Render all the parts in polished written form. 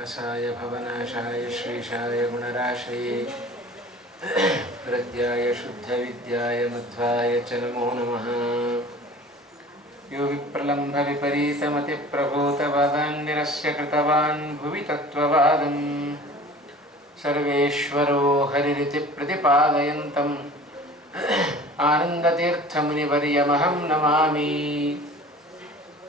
व्यासाय भवनाशाय श्रीशाय गुणराशये प्रद्याय शुद्धविद्याय मध्वाय च नमो नमः। यो विप्रलम्भ विपरीतमतिप्रभूतवादान्निरस्य कृतवान् भुवि तत्त्ववादम् सर्वेश्वरो हरिरिति प्रतिपादयन्तम् आनन्दतीर्थमुनिवर्यमहं नमामि।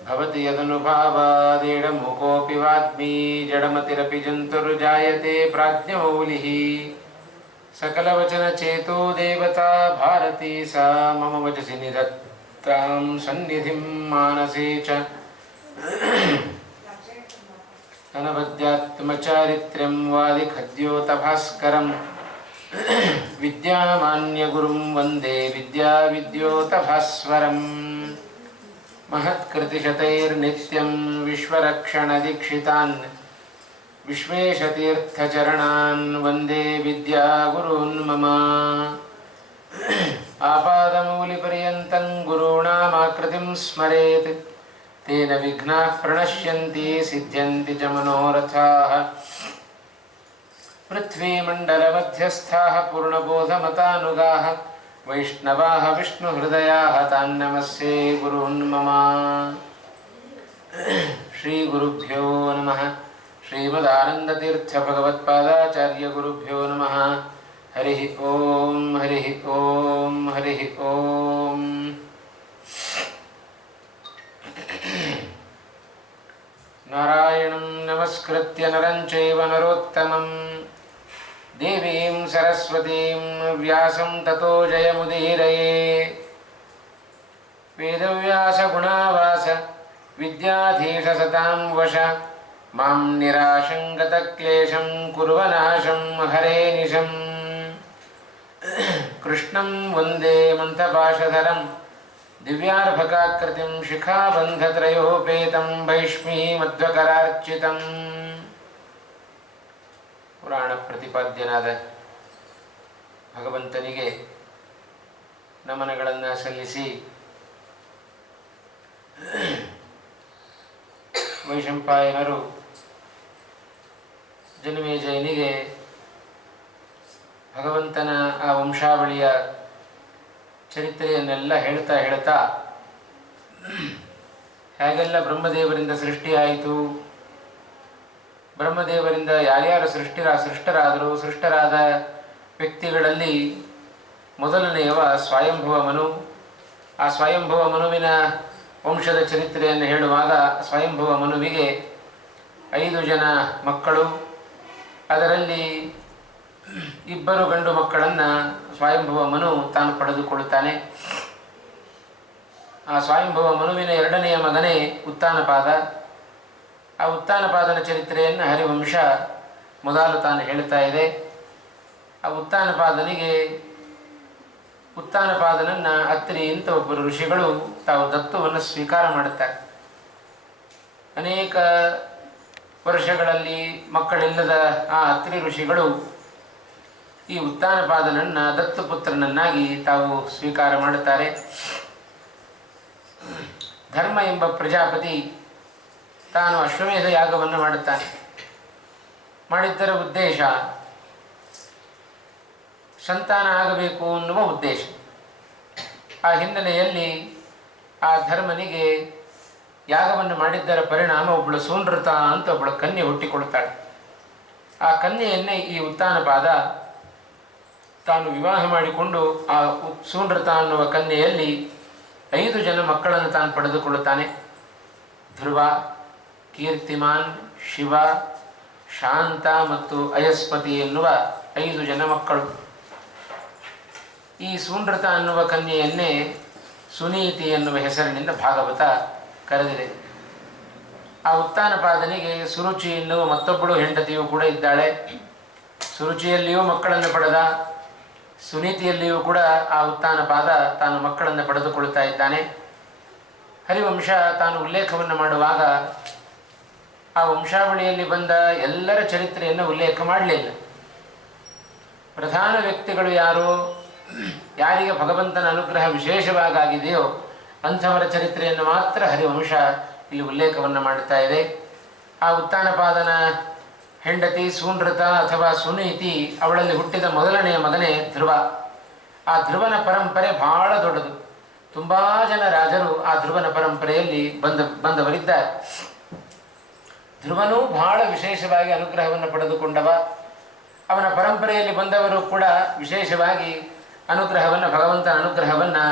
भवति यदनुभावादेडमुकोऽपि वाग्मी जडमतिरपि जन्तुर्जायते प्राज्ञमौलिः सकलवचनचेतो देवता भारती सा मम वचसि निधत्तां सन्निधिं मानसे च अनवद्यात्मचारित्र्यं वादिखद्योतभास्करं विद्यामान्यगुरुं वन्दे विद्याविद्योतभास्वरम् महत्कृतिशतैर्नित्यं विश्वरक्षणदीक्षितान् विश्वेशतीर्थचरणान् वन्दे विद्यागुरून् मम। आपादमौलिपर्यन्तं गुरूणामाकृतिं स्मरेत् तेन विघ्नाः प्रणश्यन्ति सिद्ध्यन्ति च मनोरथाः। पृथ्वीमण्डलमध्यस्थाः पूर्णबोधमतानुगाः वैष्णवाः विष्णुहृदयाः तान् नमस्ये गुरून् मम। श्रीगुरुभ्यो नमः। श्रीमदानन्दतीर्थभगवत्पादाचार्यगुरुभ्यो नमः। हरिः ओं हरिः ओं हरिः ओं। नारायणं नमस्कृत्य नरं चैव नरोत्तमं देवीं सरस्वतीं व्यासं ततो जयमुदीरये। वेदव्यासगुणावास विद्याधीशसतां वश मां निराशं गतक्लेशं कुर्वनाशं हरे निशम्। कृष्णं वन्दे मन्थपाशधरं दिव्यार्भकाकृतिं शिखाबन्धत्रयोपेतं भैष्मीमध्वकरार्चितम्। ಪುರಾಣ ಪ್ರತಿಪಾದ್ಯನಾದ ಭಗವಂತನಿಗೆ ನಮನಗಳನ್ನು ಸಲ್ಲಿಸಿ ವೈಶಂಪಾಯನರು ಜನಮೇಜಯನಿಗೆ ಭಗವಂತನ ಆ ವಂಶಾವಳಿಯ ಚರಿತ್ರೆಯನ್ನೆಲ್ಲ ಹೇಳ್ತಾ ಹೇಗೆಲ್ಲ ಬ್ರಹ್ಮದೇವರಿಂದ ಸೃಷ್ಟಿಯಾಯಿತು, ಬ್ರಹ್ಮದೇವರಿಂದ ಯಾರ್ಯಾರು ಸೃಷ್ಟರಾದರು, ಸೃಷ್ಟರಾದ ವ್ಯಕ್ತಿಗಳಲ್ಲಿ ಮೊದಲನೆಯವ ಸ್ವಯಂಭುವ ಮನು. ಆ ಸ್ವಯಂಭುವ ಮನುವಿನ ವಂಶದ ಚರಿತ್ರೆಯನ್ನು ಹೇಳುವಾಗ ಸ್ವಯಂಭುವ ಮನುವಿಗೆ 5 ಜನ ಮಕ್ಕಳು, ಅದರಲ್ಲಿ 2 ಗಂಡು ಮಕ್ಕಳನ್ನು ಸ್ವಯಂಭುವ ಮನು ತಾನು ಪಡೆದುಕೊಳ್ಳುತ್ತಾನೆ. ಆ ಸ್ವಯಂಭುವ ಮನುವಿನ 2ನೆಯ ಮಗನೇ ಉತ್ತಾನಪಾದ. ಆ ಉತ್ತಾನಪಾದನ ಚರಿತ್ರೆಯನ್ನು ಹರಿವಂಶ ಮೊದಲು ತಾನು ಹೇಳ್ತಾ ಇದೆ. ಆ ಉತ್ತಾನಪಾದನನ್ನು ಅತ್ರಿ ಅಂತ ಒಬ್ಬರು ಋಷಿಗಳು ತಾವು ದತ್ತುವನ್ನು ಸ್ವೀಕಾರ ಮಾಡುತ್ತಾರೆ. ಅನೇಕ ವರ್ಷಗಳಲ್ಲಿ ಮಕ್ಕಳಿಲ್ಲದ ಆ ಅತ್ರಿ ಋಷಿಗಳು ಈ ಉತ್ತಾನಪಾದನನ್ನು ದತ್ತುಪುತ್ರನನ್ನಾಗಿ ತಾವು ಸ್ವೀಕಾರ ಮಾಡುತ್ತಾರೆ. ಧರ್ಮ ಎಂಬ ಪ್ರಜಾಪತಿ ತಾನು ಅಶ್ವಮೇಧ ಯಾಗವನ್ನು ಮಾಡುತ್ತಾನೆ. ಮಾಡಿದ್ದರ ಉದ್ದೇಶ ಸಂತಾನ ಆಗಬೇಕು ಅನ್ನುವ ಉದ್ದೇಶ. ಆ ಹಿನ್ನೆಲೆಯಲ್ಲಿ ಆ ಧರ್ಮನಿಗೆ ಯಾಗವನ್ನು ಮಾಡಿದ್ದರ ಪರಿಣಾಮ ಒಬ್ಬಳು ಸೂನೃತ ಅಂತ ಒಬ್ಬಳು ಕನ್ಯೆ ಹುಟ್ಟಿಕೊಳ್ಳುತ್ತಾಳೆ. ಆ ಕನ್ಯೆಯನ್ನೇ ಈ ಉತ್ತಾನಪಾದ ತಾನು ವಿವಾಹ ಮಾಡಿಕೊಂಡು ಆ ಸೂನೃತ ಅನ್ನುವ ಕನ್ಯೆಯಲ್ಲಿ 5 ಜನ ಮಕ್ಕಳನ್ನು ತಾನು ಪಡೆದುಕೊಳ್ಳುತ್ತಾನೆ. ಧ್ರುವ, ಕೀರ್ತಿಮಾನ್, ಶಿವ, ಶಾಂತ ಮತ್ತು ಅಯಸ್ಪತಿ ಎನ್ನುವ 5 ಜನ ಮಕ್ಕಳು. ಈ ಸೂನೃತ ಅನ್ನುವ ಕನ್ಯೆಯನ್ನೇ ಸುನೀತಿ ಎನ್ನುವ ಹೆಸರಿನಿಂದ ಭಾಗವತ ಕರೆದಿದೆ. ಆ ಉತ್ತಾನಪಾದನಿಗೆ ಸುರುಚಿ ಎನ್ನುವ ಮತ್ತೊಬ್ಬಳು ಹೆಂಡತಿಯೂ ಕೂಡ ಇದ್ದಾಳೆ. ಸುರುಚಿಯಲ್ಲಿಯೂ ಮಕ್ಕಳನ್ನು ಪಡೆದ, ಸುನೀತಿಯಲ್ಲಿಯೂ ಕೂಡ ಆ ಉತ್ತಾನಪಾದ ತಾನು ಮಕ್ಕಳನ್ನು ಪಡೆದುಕೊಳ್ಳುತ್ತಾ ಇದ್ದಾನೆ. ಹರಿವಂಶ ತಾನು ಉಲ್ಲೇಖವನ್ನು ಮಾಡುವಾಗ ಆ ವಂಶಾವಳಿಯಲ್ಲಿ ಬಂದ ಎಲ್ಲರ ಚರಿತ್ರೆಯನ್ನು ಉಲ್ಲೇಖ ಮಾಡಲಿಲ್ಲ. ಪ್ರಧಾನ ವ್ಯಕ್ತಿಗಳು ಯಾರು, ಯಾರಿಗೆ ಭಗವಂತನ ಅನುಗ್ರಹ ವಿಶೇಷವಾಗಿದೆಯೋ ಅಂಥವರ ಚರಿತ್ರೆಯನ್ನು ಮಾತ್ರ ಹರಿವಂಶ ಇಲ್ಲಿ ಉಲ್ಲೇಖವನ್ನು ಮಾಡುತ್ತಾ ಇದೆ. ಆ ಉತ್ತಾನಪಾದನ ಹೆಂಡತಿ ಸೂನೃತ ಅಥವಾ ಸುನೀತಿ, ಅವಳಲ್ಲಿ ಹುಟ್ಟಿದ ಮೊದಲನೆಯ ಮಗನೇ ಧ್ರುವ. ಆ ಧ್ರುವನ ಪರಂಪರೆ ಬಹಳ ದೊಡ್ಡದು. ತುಂಬ ಜನ ರಾಜರು ಆ ಧ್ರುವನ ಪರಂಪರೆಯಲ್ಲಿ ಬಂದವರಿದ್ದಾರೆ. ಧ್ರುವನೂ ಬಹಳ ವಿಶೇಷವಾಗಿ ಅನುಗ್ರಹವನ್ನು ಪಡೆದುಕೊಂಡವ. ಅವನ ಪರಂಪರೆಯಲ್ಲಿ ಬಂದವರು ಕೂಡ ವಿಶೇಷವಾಗಿ ಭಗವಂತನ ಅನುಗ್ರಹವನ್ನು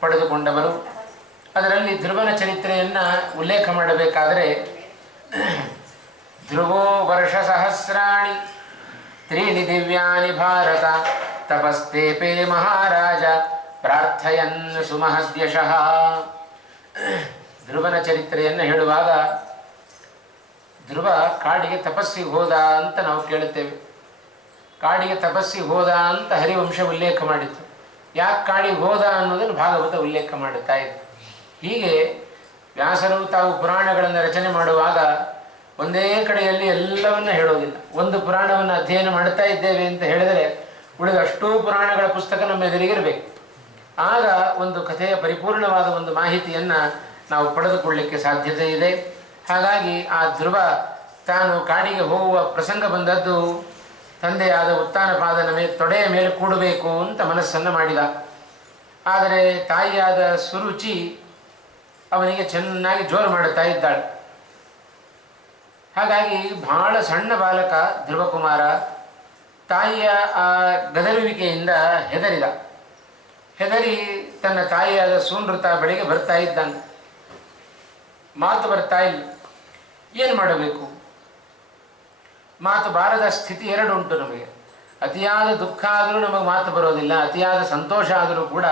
ಪಡೆದುಕೊಂಡವರು. ಅದರಲ್ಲಿ ಧ್ರುವನ ಚರಿತ್ರೆಯನ್ನು ಉಲ್ಲೇಖ ಮಾಡಬೇಕಾದರೆ, ಧ್ರುವೋ ವರ್ಷ ಸಹಸ್ರಾಣಿ ತ್ರೀಣಿ ದಿವ್ಯಾನಿ ಭಾರತ ತಪಸ್ತೇಪೇ ಮಹಾರಾಜ ಪ್ರಾರ್ಥಯನ್ ಸುಮಹದ್ಯಶಃ. ಧ್ರುವನ ಚರಿತ್ರೆಯನ್ನು ಹೇಳುವಾಗ ಧ್ರುವ ಕಾಡಿಗೆ ತಪಸ್ಸಿಗೆ ಹೋದ ಅಂತ ನಾವು ಕೇಳುತ್ತೇವೆ. ಕಾಡಿಗೆ ತಪಸ್ಸಿಗೆ ಹೋದ ಅಂತ ಹರಿವಂಶ ಉಲ್ಲೇಖ ಮಾಡಿತ್ತು. ಯಾಕೆ ಕಾಡಿಗೆ ಹೋದ ಅನ್ನೋದನ್ನು ಭಾಗವತ ಉಲ್ಲೇಖ ಮಾಡುತ್ತಾ ಇತ್ತು. ಹೀಗೆ ವ್ಯಾಸರು ತಾವು ಪುರಾಣಗಳನ್ನು ರಚನೆ ಮಾಡುವಾಗ ಒಂದೇ ಕಡೆಯಲ್ಲಿ ಎಲ್ಲವನ್ನ ಹೇಳೋದಿಲ್ಲ. ಒಂದು ಪುರಾಣವನ್ನು ಅಧ್ಯಯನ ಮಾಡ್ತಾ ಇದ್ದೇವೆ ಅಂತ ಹೇಳಿದರೆ ಉಳಿದ ಅಷ್ಟೂ ಪುರಾಣಗಳ ಪುಸ್ತಕ ನಮ್ಮ ಎದುರಿಗಿರಬೇಕು. ಆಗ ಒಂದು ಕಥೆಯ ಪರಿಪೂರ್ಣವಾದ ಒಂದು ಮಾಹಿತಿಯನ್ನು ನಾವು ಪಡೆದುಕೊಳ್ಳಲಿಕ್ಕೆ ಸಾಧ್ಯತೆ ಇದೆ. ಹಾಗಾಗಿ ಆ ಧ್ರುವ ತಾನು ಕಾಡಿಗೆ ಹೋಗುವ ಪ್ರಸಂಗ ಬಂದದ್ದು ತಂದೆಯಾದ ಉತ್ತಾನಪಾದನ ತೊಡೆಯ ಮೇಲೆ ಕೂಡಬೇಕು ಅಂತ ಮನಸ್ಸನ್ನು ಮಾಡಿದ. ಆದರೆ ತಾಯಿಯಾದ ಸುರುಚಿ ಅವನಿಗೆ ಚೆನ್ನಾಗಿ ಜೋರು ಮಾಡುತ್ತಾ ಇದ್ದಾಳೆ. ಹಾಗಾಗಿ ಬಹಳ ಸಣ್ಣ ಬಾಲಕ ಧ್ರುವಕುಮಾರ ತಾಯಿಯ ಆ ಗದರುವಿಕೆಯಿಂದ ಹೆದರಿ ತನ್ನ ತಾಯಿಯಾದ ಸೂನೃತ ಬಳಿಗೆ ಬರ್ತಾ ಇದ್ದಾನೆ. ಮಾತು ಬರ್ತಾ ಇಲ್ಲ. ಏನು ಮಾಡಬೇಕು? ಮಾತು ಬಾರದ ಸ್ಥಿತಿ ಎರಡು ಉಂಟು ನಮಗೆ. ಅತಿಯಾದ ದುಃಖ ಆದರೂ ನಮಗೆ ಮಾತು ಬರೋದಿಲ್ಲ, ಅತಿಯಾದ ಸಂತೋಷ ಆದರೂ ಕೂಡ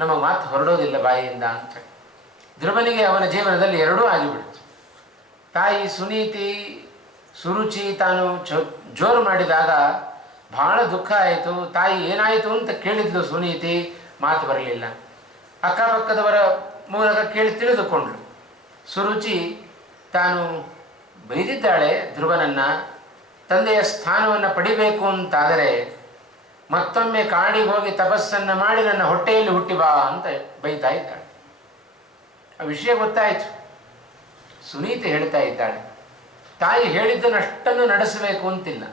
ನಮಗೆ ಮಾತು ಹೊರಡೋದಿಲ್ಲ ಬಾಯಿಯಿಂದ ಅಂತ. ಧ್ರುವನಿಗೆ ಅವನ ಜೀವನದಲ್ಲಿ ಎರಡೂ ಆಗಿಬಿಡ್ತು. ತಾಯಿ ಸುನೀತಿ ಸುರುಚಿ ತಾನು ಜೋರು ಮಾಡಿದಾಗ ಬಹಳ ದುಃಖ ಆಯಿತು. ತಾಯಿ ಏನಾಯಿತು ಅಂತ ಕೇಳಿದ್ಲು ಸುನೀತಿ, ಮಾತು ಬರಲಿಲ್ಲ. ಅಕ್ಕಪಕ್ಕದವರ ಮೂಲಕ ಕೇಳಿ ತಿಳಿದುಕೊಂಡ್ಳು. ಸುರುಚಿ ತಾನು ಬೈದಿದ್ದಾಳೆ ಧ್ರುವನನ್ನು. ತಂದೆಯ ಸ್ಥಾನವನ್ನು ಪಡಿಬೇಕು ಅಂತಾದರೆ ಮತ್ತೊಮ್ಮೆ ಕಾಡಿಗೆ ಹೋಗಿ ತಪಸ್ಸನ್ನು ಮಾಡಿ ನನ್ನ ಹೊಟ್ಟೆಯಲ್ಲಿ ಹುಟ್ಟಿ ಬಾ ಅಂತ ಬೈತಾ ಇದ್ದಾಳೆ. ಆ ವಿಷಯ ಗೊತ್ತಾಯಿತು. ಸುನೀತಿ ಹೇಳ್ತಾ ಇದ್ದಾಳೆ, ತಾಯಿ ಹೇಳಿದ್ದನ್ನಷ್ಟನ್ನು ನಡೆಸಬೇಕು ಅಂತಿಲ್ಲ,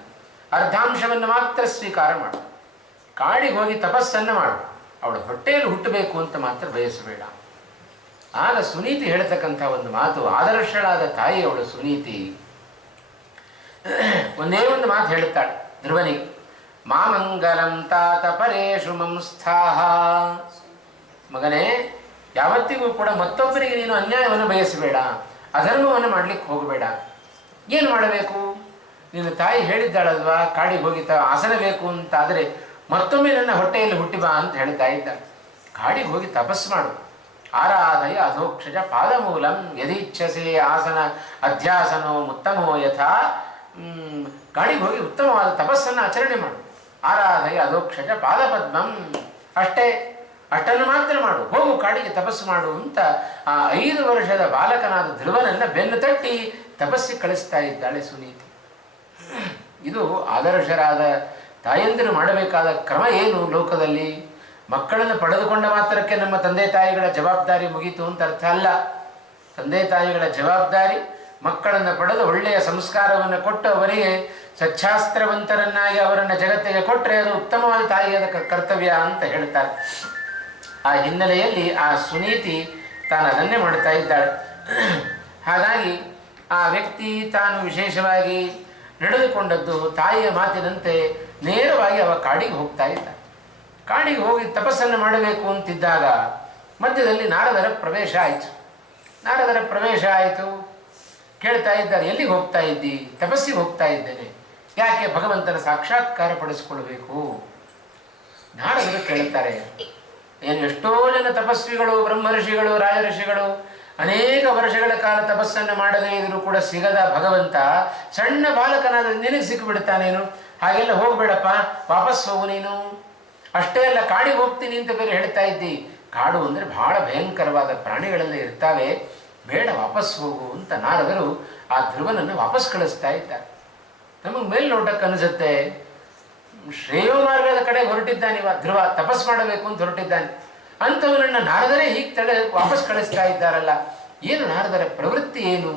ಅರ್ಧಾಂಶವನ್ನು ಮಾತ್ರ ಸ್ವೀಕಾರ ಮಾಡು, ಕಾಡಿಗೆ ಹೋಗಿ ತಪಸ್ಸನ್ನು ಮಾಡು, ಅವಳ ಹೊಟ್ಟೆಯಲ್ಲಿ ಹುಟ್ಟಬೇಕು ಅಂತ ಮಾತ್ರ ಬಯಸಬೇಡ. ಆಗ ಸುನೀತಿ ಹೇಳ್ತಕ್ಕಂಥ ಒಂದು ಮಾತು, ಆದರ್ಶಳಾದ ತಾಯಿ ಅವಳು ಸುನೀತಿ ಒಂದೇ ಒಂದು ಮಾತು ಹೇಳುತ್ತಾಳೆ ಧ್ರುವನಿಗೆ, ಮಾಮಂಗಲಂ ತಾತ ಪರೇಶು ಮಂಸ್ಥಾಹ. ಮಗನೇ, ಯಾವತ್ತಿಗೂ ಕೂಡ ಮತ್ತೊಬ್ಬರಿಗೆ ನೀನು ಅನ್ಯಾಯವನ್ನು ಬಯಸಬೇಡ, ಅಧರ್ಮವನ್ನು ಮಾಡಲಿಕ್ಕೆ ಹೋಗಬೇಡ. ಏನು ಮಾಡಬೇಕು? ನೀನು ತಾಯಿ ಹೇಳಿದ್ದಾಳಲ್ವಾ ಕಾಡಿಗೆ ಹೋಗಿ ಆಸನ ಬೇಕು ಅಂತಾದರೆ ಮತ್ತೊಮ್ಮೆ ನನ್ನ ಹೊಟ್ಟೆಯಲ್ಲಿ ಹುಟ್ಟಿ ಬಾ ಅಂತ ಹೇಳ್ತಾ ಇದ್ದ. ಕಾಡಿಗೆ ಹೋಗಿ ತಪಸ್ಸು ಮಾಡು. ಆರಾಧಯ ಅಧೋಕ್ಷಜ ಪಾದಮೂಲಂ ಯದೀಚ್ಛಸೆ ಆಸನ ಅಧ್ಯಾಸನೋ ಉತ್ತಮೋ ಯಥಾ. ಕಾಡಿಗೆ ಹೋಗಿ ಉತ್ತಮವಾದ ತಪಸ್ಸನ್ನು ಆಚರಣೆ ಮಾಡು. ಆರಾಧಯ ಅಧೋಕ್ಷಜ ಪಾದಪದ್ಮಂ. ಅಷ್ಟನ್ನು ಮಾತ್ರ ಮಾಡು, ಹೋಗು ಕಾಡಿಗೆ ತಪಸ್ಸು ಮಾಡು ಅಂತ ಆ 5 ವರ್ಷದ ಬಾಲಕನಾದ ಧ್ರುವನನ್ನು ಬೆನ್ನು ತಟ್ಟಿ ತಪಸ್ಸಿಗೆ ಕಳಿಸ್ತಾ ಇದ್ದಾಳೆ ಸುನೀತಿ. ಇದು ಆದರ್ಶರಾದ ತಾಯಂದಿರು ಮಾಡಬೇಕಾದ ಕ್ರಮ ಏನು ಲೋಕದಲ್ಲಿ? ಮಕ್ಕಳನ್ನು ಪಡೆದುಕೊಂಡ ಮಾತ್ರಕ್ಕೆ ನಮ್ಮ ತಂದೆ ತಾಯಿಗಳ ಜವಾಬ್ದಾರಿ ಮುಗೀತು ಅಂತ ಅರ್ಥ ಅಲ್ಲ. ತಂದೆ ತಾಯಿಗಳ ಜವಾಬ್ದಾರಿ ಮಕ್ಕಳನ್ನು ಪಡೆದು ಒಳ್ಳೆಯ ಸಂಸ್ಕಾರವನ್ನು ಕೊಟ್ಟು ಅವರಿಗೆ ಸಚ್ಛಾಸ್ತ್ರವಂತರನ್ನಾಗಿ ಅವರನ್ನು ಜಗತ್ತಿಗೆ ಕೊಟ್ಟರೆ ಅದು ಉತ್ತಮವಾದ ತಾಯಿಯಾದ ಕರ್ತವ್ಯ ಅಂತ ಹೇಳ್ತಾರೆ. ಆ ಹಿನ್ನೆಲೆಯಲ್ಲಿ ಆ ಸುನೀತಿ ತಾನು ಅದನ್ನೇ ಮಾಡ್ತಾ ಇದ್ದಾಳೆ. ಹಾಗಾಗಿ ಆ ವ್ಯಕ್ತಿ ತಾನು ವಿಶೇಷವಾಗಿ ನಡೆದುಕೊಂಡದ್ದು ತಾಯಿಯ ಮಾತಿನಂತೆ ನೇರವಾಗಿ ಅವ ಕಾಡಿಗೆ ಹೋಗ್ತಾ ಇದ್ದ. ಕಾಡಿಗೆ ಹೋಗಿ ತಪಸ್ಸನ್ನು ಮಾಡಬೇಕು ಅಂತಿದ್ದಾಗ ಮಧ್ಯದಲ್ಲಿ ನಾರದರ ಪ್ರವೇಶ ಆಯಿತು. ಕೇಳ್ತಾ ಇದ್ದಾರೆ, ಎಲ್ಲಿಗೆ ಹೋಗ್ತಾ ಇದ್ದಿ? ತಪಸ್ಸಿಗೆ ಹೋಗ್ತಾ ಇದ್ದೇನೆ. ಯಾಕೆ? ಭಗವಂತನ ಸಾಕ್ಷಾತ್ಕಾರ ಪಡಿಸ್ಕೊಳ್ಬೇಕು. ನಾರದರು ಕೇಳುತ್ತಾರೆ, ಏನು ಎಷ್ಟೋ ಜನ ತಪಸ್ವಿಗಳು, ಬ್ರಹ್ಮರ್ಷಿಗಳು, ರಾಜಋಷಿಗಳು ಅನೇಕ ವರ್ಷಗಳ ಕಾಲ ತಪಸ್ಸನ್ನು ಮಾಡದೇ ಇದ್ರೂ ಕೂಡ ಸಿಗದ ಭಗವಂತ ಸಣ್ಣ ಬಾಲಕನಾದ ನಿನಗೆ ಸಿಕ್ಕಿಬಿಡ್ತಾನೇನು? ಹಾಗೆಲ್ಲ ಹೋಗಬೇಡಪ್ಪ, ವಾಪಸ್ ಹೋಗು ನೀನು. ಅಷ್ಟೇ ಅಲ್ಲ, ಕಾಡಿಗೆ ಹೋಗ್ತೀನಿ ಅಂತ ಬೇರೆ ಹೇಳ್ತಾ ಇದ್ದಿ. ಕಾಡು ಅಂದರೆ ಬಹಳ ಭಯಂಕರವಾದ ಪ್ರಾಣಿಗಳೆಲ್ಲ ಇರ್ತಾವೆ, ಬೇಡ ವಾಪಸ್ ಹೋಗು ಅಂತ ನಾರದರು ಆ ಧ್ರುವನನ್ನು ವಾಪಸ್ ಕಳಿಸ್ತಾ ಇದ್ದಾರೆ. ನಮಗೆ ಮೇಲ್ನೋಟಕ್ಕೆ ಅನಿಸುತ್ತೆ ಶ್ರೇಯೋ ಮಾರ್ಗದ ಕಡೆ ಹೊರಟಿದ್ದಾನೆ ಧ್ರುವ, ತಪಸ್ ಮಾಡಬೇಕು ಅಂತ ಹೊರಟಿದ್ದಾನೆ. ಅಂಥವನನ್ನು ನಾರದರೇ ಹೀಗೆ ವಾಪಸ್ ಕಳಿಸ್ತಾ ಇದ್ದಾರಲ್ಲ, ಏನು ನಾರದರ ಪ್ರವೃತ್ತಿ ಏನು?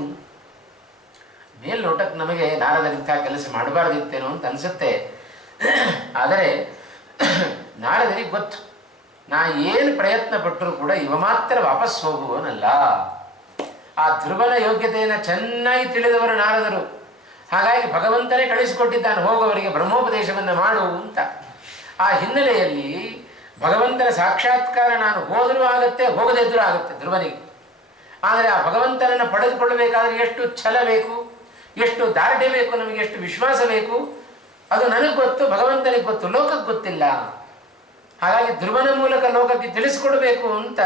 ಮೇಲ್ನೋಟಕ್ಕೆ ನಮಗೆ ನಾರದರಿಂಥ ಕೆಲಸ ಮಾಡಬಾರ್ದಿತ್ತೇನೋ ಅಂತ ಅನಿಸುತ್ತೆ. ಆದರೆ ನಾರದರಿಗೆ ಗೊತ್ತು, ನಾ ಏನು ಪ್ರಯತ್ನ ಪಟ್ಟರೂ ಕೂಡ ಇವ ಮಾತ್ರ ವಾಪಸ್ ಹೋಗುವವನಲ್ಲ. ಆ ಧ್ರುವನ ಯೋಗ್ಯತೆಯನ್ನು ಚೆನ್ನಾಗಿ ತಿಳಿದವರು ನಾರದರು. ಹಾಗಾಗಿ ಭಗವಂತನೇ ಕಳಿಸಿಕೊಟ್ಟಿದ್ದಾನೆ, ಹೋಗುವವರಿಗೆ ಬ್ರಹ್ಮೋಪದೇಶವನ್ನು ಮಾಡು ಅಂತ. ಆ ಹಿನ್ನೆಲೆಯಲ್ಲಿ ಭಗವಂತನ ಸಾಕ್ಷಾತ್ಕಾರ ನಾನು ಹೋದರೂ ಆಗುತ್ತೆ, ಹೋಗದಿದ್ದರೂ ಆಗುತ್ತೆ ಧ್ರುವನಿಗೆ. ಆದರೆ ಆ ಭಗವಂತನನ್ನು ಪಡೆದುಕೊಳ್ಳಬೇಕಾದ್ರೆ ಎಷ್ಟು ಛಲ ಬೇಕು, ಎಷ್ಟು ದಾರ್ಢ್ಯ ಬೇಕು, ನಮಗೆ ಎಷ್ಟು ವಿಶ್ವಾಸ ಬೇಕು, ಅದು ನನಗೆ ಗೊತ್ತು, ಭಗವಂತನಿಗೆ ಗೊತ್ತು, ಲೋಕಕ್ಕೆ ಗೊತ್ತಿಲ್ಲ. ಹಾಗಾಗಿ ಧ್ರುವನ ಮೂಲಕ ಲೋಕಕ್ಕೆ ತಿಳಿಸಿಕೊಡಬೇಕು ಅಂತ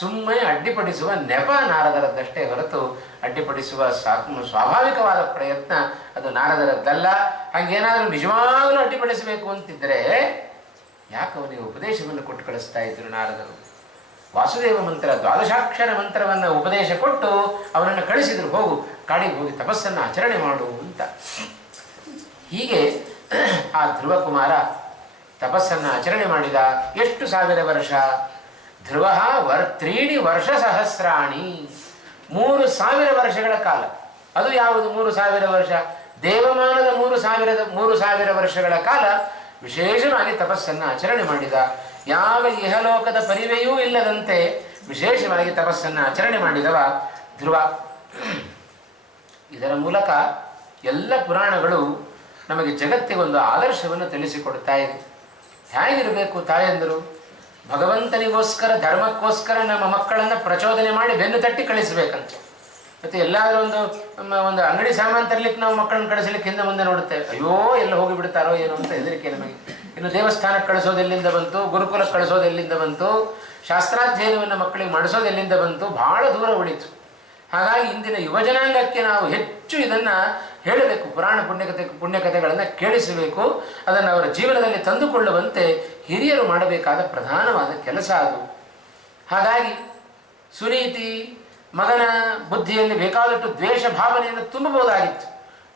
ಸುಮ್ಮನೆ ಅಡ್ಡಿಪಡಿಸುವ ನೆಪ ನಾರದರದ್ದಷ್ಟೇ ಹೊರತು ಅಡ್ಡಿಪಡಿಸುವ ಸ್ವಾಭಾವಿಕವಾದ ಪ್ರಯತ್ನ ಅದು ನಾರದರದ್ದಲ್ಲ. ಹಾಗೇನಾದರೂ ನಿಜವಾಗಲೂ ಅಡ್ಡಿಪಡಿಸಬೇಕು ಅಂತಿದ್ದರೆ ಯಾಕೆ ಅವನಿಗೆ ಉಪದೇಶವನ್ನು ಕೊಟ್ಟು ಕಳಿಸ್ತಾ ಇದ್ರು ನಾರದರು? ವಾಸುದೇವ ಮಂತ್ರ, ದ್ವಾದಶಾಕ್ಷರ ಮಂತ್ರವನ್ನು ಉಪದೇಶ ಕೊಟ್ಟು ಅವನನ್ನು ಕಳಿಸಿದ್ರು, ಹೋಗು ಕಾಡಿಗೆ ಹೋಗಿ ತಪಸ್ಸನ್ನು ಆಚರಣೆ ಮಾಡು ಅಂತ. ಹೀಗೆ ಆ ಧ್ರುವ ಕುಮಾರ ತಪಸ್ಸನ್ನು ಆಚರಣೆ ಮಾಡಿದ. ಎಷ್ಟು ಸಾವಿರ ವರ್ಷ? ಧ್ರುವ 3 ವರ್ಷ ಸಹಸ್ರಾಣಿ, 3000 ವರ್ಷಗಳ ಕಾಲ. ಅದು ಯಾವುದು 3000 ವರ್ಷ? ದೇವಮಾನದ 3000 ವರ್ಷಗಳ ಕಾಲ ವಿಶೇಷವಾಗಿ ತಪಸ್ಸನ್ನು ಆಚರಣೆ ಮಾಡಿದ. ಯಾವ ಇಹಲೋಕದ ಪರಿವೆಯೂ ಇಲ್ಲದಂತೆ ವಿಶೇಷವಾಗಿ ತಪಸ್ಸನ್ನು ಆಚರಣೆ ಮಾಡಿದವ ಧ್ರುವ. ಇದರ ಮೂಲಕ ಎಲ್ಲ ಪುರಾಣಗಳು ನಮಗೆ ಜಗತ್ತಿಗೊಂದು ಆದರ್ಶವನ್ನು ತಿಳಿಸಿಕೊಡ್ತಾ ಇದೆ. ಹೇಗಿರಬೇಕು ತಾಯಂದರು? ಭಗವಂತನಿಗೋಸ್ಕರ, ಧರ್ಮಕ್ಕೋಸ್ಕರ ನಮ್ಮ ಮಕ್ಕಳನ್ನು ಪ್ರಚೋದನೆ ಮಾಡಿ ಬೆನ್ನು ತಟ್ಟಿ ಕಳಿಸಬೇಕಂತ. ಮತ್ತು ಎಲ್ಲಾದರೂ ಒಂದು ಅಂಗಡಿ ಸಾಮಾನು ತರಲಿಕ್ಕೆ ನಾವು ಮಕ್ಕಳನ್ನು ಕಳಿಸಲಿಕ್ಕೆ ಹಿಂದೆ ಮುಂದೆ ನೋಡುತ್ತೇವೆ. ಅಯ್ಯೋ ಎಲ್ಲ ಹೋಗಿಬಿಡ್ತಾರೋ ಏನೋ ಅಂತ ಹೆದರಿಕೆ ನಮಗೆ. ಇನ್ನು ದೇವಸ್ಥಾನಕ್ಕೆ ಕಳಿಸೋದು ಎಲ್ಲಿಂದ ಬಂತು, ಗುರುಕುಲಕ್ಕೆ ಕಳಿಸೋದು ಎಲ್ಲಿಂದ ಬಂತು, ಶಾಸ್ತ್ರಾಧ್ಯಯನವನ್ನು ಮಕ್ಕಳಿಗೆ ಮಾಡಿಸೋದು ಎಲ್ಲಿಂದ ಬಂತು, ಬಹಳ ದೂರ ಉಳಿತು. ಹಾಗಾಗಿ ಇಂದಿನ ಯುವಜನಾಂಗಕ್ಕೆ ನಾವು ಹೆಚ್ಚು ಇದನ್ನು ಹೇಳಬೇಕು, ಪುರಾಣ ಪುಣ್ಯಕಥೆಗಳನ್ನು ಕೇಳಿಸಬೇಕು, ಅದನ್ನು ಅವರ ಜೀವನದಲ್ಲಿ ತಂದುಕೊಳ್ಳುವಂತೆ ಹಿರಿಯರು ಮಾಡಬೇಕಾದ ಪ್ರಧಾನವಾದ ಕೆಲಸ ಅದು. ಹಾಗಾಗಿ ಸುನೀತಿ ಮಗನ ಬುದ್ಧಿಯಲ್ಲಿ ಬೇಕಾದಷ್ಟು ದ್ವೇಷ ಭಾವನೆಯನ್ನು ತುಂಬಬಹುದಾಗಿತ್ತು.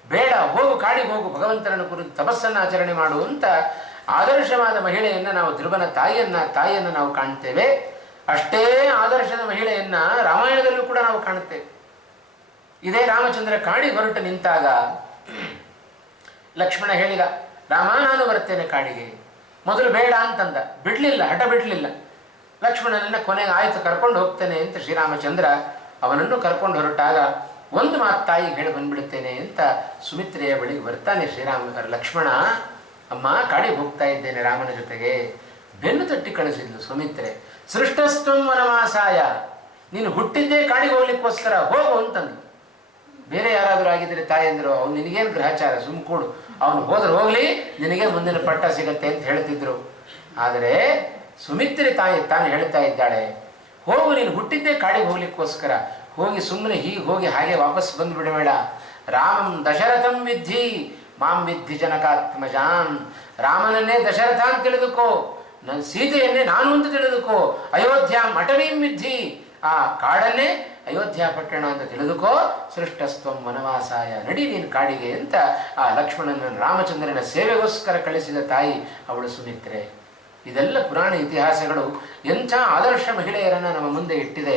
ಬೇಡ, ಹೋಗು, ಕಾಡಿಗೆ ಹೋಗು, ಭಗವಂತನನ್ನು ಕುರಿತು ತಪಸ್ಸನ್ನು ಆಚರಣೆ ಮಾಡುವಂಥ ಆದರ್ಶವಾದ ಮಹಿಳೆಯನ್ನು ನಾವು ಧ್ರುವನ ತಾಯಿಯನ್ನು ನಾವು ಕಾಣ್ತೇವೆ. ಅಷ್ಟೇ ಆದರ್ಶದ ಮಹಿಳೆಯನ್ನು ರಾಮಾಯಣದಲ್ಲೂ ಕೂಡ ನಾವು ಕಾಣುತ್ತೇವೆ. ಇದೇ ರಾಮಚಂದ್ರ ಕಾಡಿಗೆ ಹೊರಟು ನಿಂತಾಗ ಲಕ್ಷ್ಮಣ ಹೇಳಿದ, ರಾಮ ನಾನು ಬರ್ತೇನೆ ಕಾಡಿಗೆ. ಮೊದಲು ಬೇಡ ಅಂತಂದ, ಬಿಡಲಿಲ್ಲ, ಹಠ ಬಿಡಲಿಲ್ಲ. ಲಕ್ಷ್ಮಣನನ್ನು ಕೊನೆಗೆ ಆಯ್ತು ಕರ್ಕೊಂಡು ಹೋಗ್ತೇನೆ ಅಂತ ಶ್ರೀರಾಮಚಂದ್ರ ಅವನನ್ನು ಕರ್ಕೊಂಡು ಹೊರಟಾಗ ಒಂದು ಮಾತು ತಾಯಿಗೆ ಹೇಳಿ ಬಂದ್ಬಿಡ್ತೇನೆ ಅಂತ ಸುಮಿತ್ರೆಯ ಬಳಿಗೆ ಬರ್ತಾನೆ ಲಕ್ಷ್ಮಣ. ಅಮ್ಮ, ಕಾಡಿಗೆ ಹೋಗ್ತಾ ಇದ್ದೇನೆ ರಾಮನ ಜೊತೆಗೆ. ಬೆನ್ನು ತಟ್ಟಿ ಕಳಿಸಿದ್ಲು ಸುಮಿತ್ರೆ. ಸೃಷ್ಟಸ್ತ್ವಂ ವನವಾಸಾಯ, ನೀನು ಹುಟ್ಟಿದ್ದೇ ಕಾಡಿಗೆ ಹೋಗ್ಲಿಕ್ಕೋಸ್ಕರ, ಹೋಗು ಅಂತಂದು. ಬೇರೆ ಯಾರಾದರೂ ಆಗಿದ್ರೆ ತಾಯಂದರು, ಅವ್ನು ನಿನಗೇನು ಗ್ರಹಚಾರ, ಸುಮ್ಕೂಡು, ಅವನು ಹೋದ್ರೆ ಹೋಗಲಿ, ನಿನಗೆ ಮುಂದಿನ ಪಟ್ಟ ಸಿಗತ್ತೆ ಅಂತ ಹೇಳ್ತಿದ್ರು. ಆದರೆ ಸುಮಿತ್ರೆ ತಾನು ಹೇಳ್ತಾ ಇದ್ದಾಳೆ, ಹೋಗು, ನೀನು ಹುಟ್ಟಿದ್ದೇ ಕಾಡಿಗೆ ಹೋಗ್ಲಿಕ್ಕೋಸ್ಕರ, ಹೋಗಿ ಸುಮ್ಮನೆ ಹೀಗೆ ಹೋಗಿ ಹಾಗೆ ವಾಪಸ್ ಬಂದು ಬಿಡಬೇಡ. ರಾಮಂ ದಶರಥಂ ವಿದ್ಧಿ ಮಾಂ ವಿದ್ಧಿ ಜನಕಾತ್ಮಜಾಂ, ರಾಮನನ್ನೇ ದಶರಥ ಅಂತ ತಿಳಿದುಕೋ, ನನ್ನ ಸೀತೆಯನ್ನೇ ನಾನು ಅಂತ ತಿಳಿದುಕೋ. ಅಯೋಧ್ಯಾಂ ಅಟವೀಂ ವಿದ್ಧಿ, ಆ ಕಾಡನ್ನೇ ಅಯೋಧ್ಯ ಪಟ್ಟಣ ಅಂತ ತಿಳಿದುಕೋ. ಸೃಷ್ಟಸ್ತ್ವಂ ವನವಾಸಾಯ, ನಡಿ ನೀನು ಕಾಡಿಗೆ ಅಂತ ಆ ಲಕ್ಷ್ಮಣನ ರಾಮಚಂದ್ರನ ಸೇವೆಗೋಸ್ಕರ ಕಳಿಸಿದ ತಾಯಿ ಅವಳು ಸುಮಿತ್ರೆ. ಇದೆಲ್ಲ ಪುರಾಣ ಇತಿಹಾಸಗಳು ಎಂಥ ಆದರ್ಶ ಮಹಿಳೆಯರನ್ನು ನಮ್ಮ ಮುಂದೆ ಇಟ್ಟಿದೆ.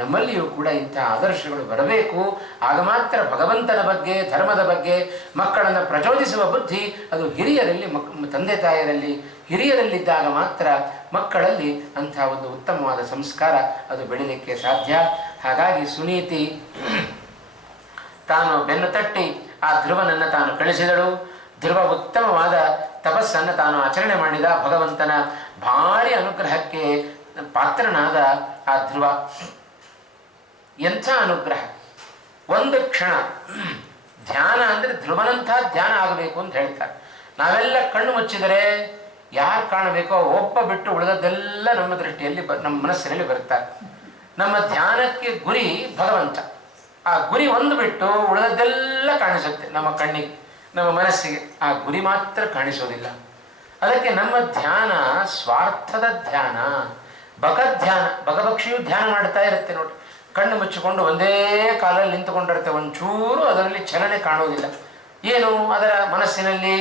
ನಮ್ಮಲ್ಲಿಯೂ ಕೂಡ ಇಂಥ ಆದರ್ಶಗಳು ಬರಬೇಕು. ಆಗ ಮಾತ್ರ ಭಗವಂತನ ಬಗ್ಗೆ, ಧರ್ಮದ ಬಗ್ಗೆ ಮಕ್ಕಳನ್ನು ಪ್ರಚೋದಿಸುವ ಬುದ್ಧಿ ಅದು ಹಿರಿಯರಲ್ಲಿ, ತಂದೆ ತಾಯರಲ್ಲಿ ಹಿರಿಯರಲ್ಲಿದ್ದಾಗ ಮಾತ್ರ ಮಕ್ಕಳಲ್ಲಿ ಅಂಥ ಒಂದು ಉತ್ತಮವಾದ ಸಂಸ್ಕಾರ ಅದು ಬೆಳೀಲಿಕ್ಕೆ ಸಾಧ್ಯ. ಹಾಗಾಗಿ ಸುನೀತಿ ತಾನು ಬೆನ್ನು ತಟ್ಟಿ ಆ ಧ್ರುವನನ್ನು ತಾನು ಕಳಿಸಿದಳು. ಧ್ರುವ ಉತ್ತಮವಾದ ತಪಸ್ಸನ್ನು ತಾನು ಆಚರಣೆ ಮಾಡಿದ. ಭಗವಂತನ ಭಾರಿ ಅನುಗ್ರಹಕ್ಕೆ ಪಾತ್ರನಾದ ಆ ಧ್ರುವ. ಎಂಥ ಅನುಗ್ರಹ! ಒಂದು ಕ್ಷಣ ಧ್ಯಾನ ಅಂದರೆ ಧ್ರುವನಂಥ ಧ್ಯಾನ ಆಗಬೇಕು ಅಂತ ಹೇಳ್ತಾರೆ. ನಾವೆಲ್ಲ ಕಣ್ಣು ಮುಚ್ಚಿದರೆ ಯಾರು ಕಾಣಬೇಕೋ ಒಬ್ಬ ಬಿಟ್ಟು ಉಳಿದದ್ದೆಲ್ಲ ನಮ್ಮ ದೃಷ್ಟಿಯಲ್ಲಿ ನಮ್ಮ ಮನಸ್ಸಿನಲ್ಲಿ ಬರ್ತಾರೆ. ನಮ್ಮ ಧ್ಯಾನಕ್ಕೆ ಗುರಿ ಭಗವಂತ. ಆ ಗುರಿ ಒಂದು ಬಿಟ್ಟು ಉಳಿದದ್ದೆಲ್ಲ ಕಾಣಿಸುತ್ತೆ ನಮ್ಮ ಕಣ್ಣಿಗೆ, ನಮ್ಮ ಮನಸ್ಸಿಗೆ. ಆ ಗುರಿ ಮಾತ್ರ ಕಾಣಿಸೋದಿಲ್ಲ. ಅದಕ್ಕೆ ನಮ್ಮ ಧ್ಯಾನ ಸ್ವಾರ್ಥದ ಧ್ಯಾನ, ಬಕಧ್ಯಾನ. ಬಕಪಕ್ಷಿಯು ಧ್ಯಾನ ಮಾಡ್ತಾ ಇರುತ್ತೆ ನೋಡಿ, ಕಣ್ಣು ಮುಚ್ಚಿಕೊಂಡು ಒಂದೇ ಕಾಲಲ್ಲಿ ನಿಂತುಕೊಂಡಿರುತ್ತೆ, ಒಂಚೂರು ಅದರಲ್ಲಿ ಚಲನೆ ಕಾಣೋದಿಲ್ಲ. ಏನು ಅದರ ಮನಸ್ಸಿನಲ್ಲಿ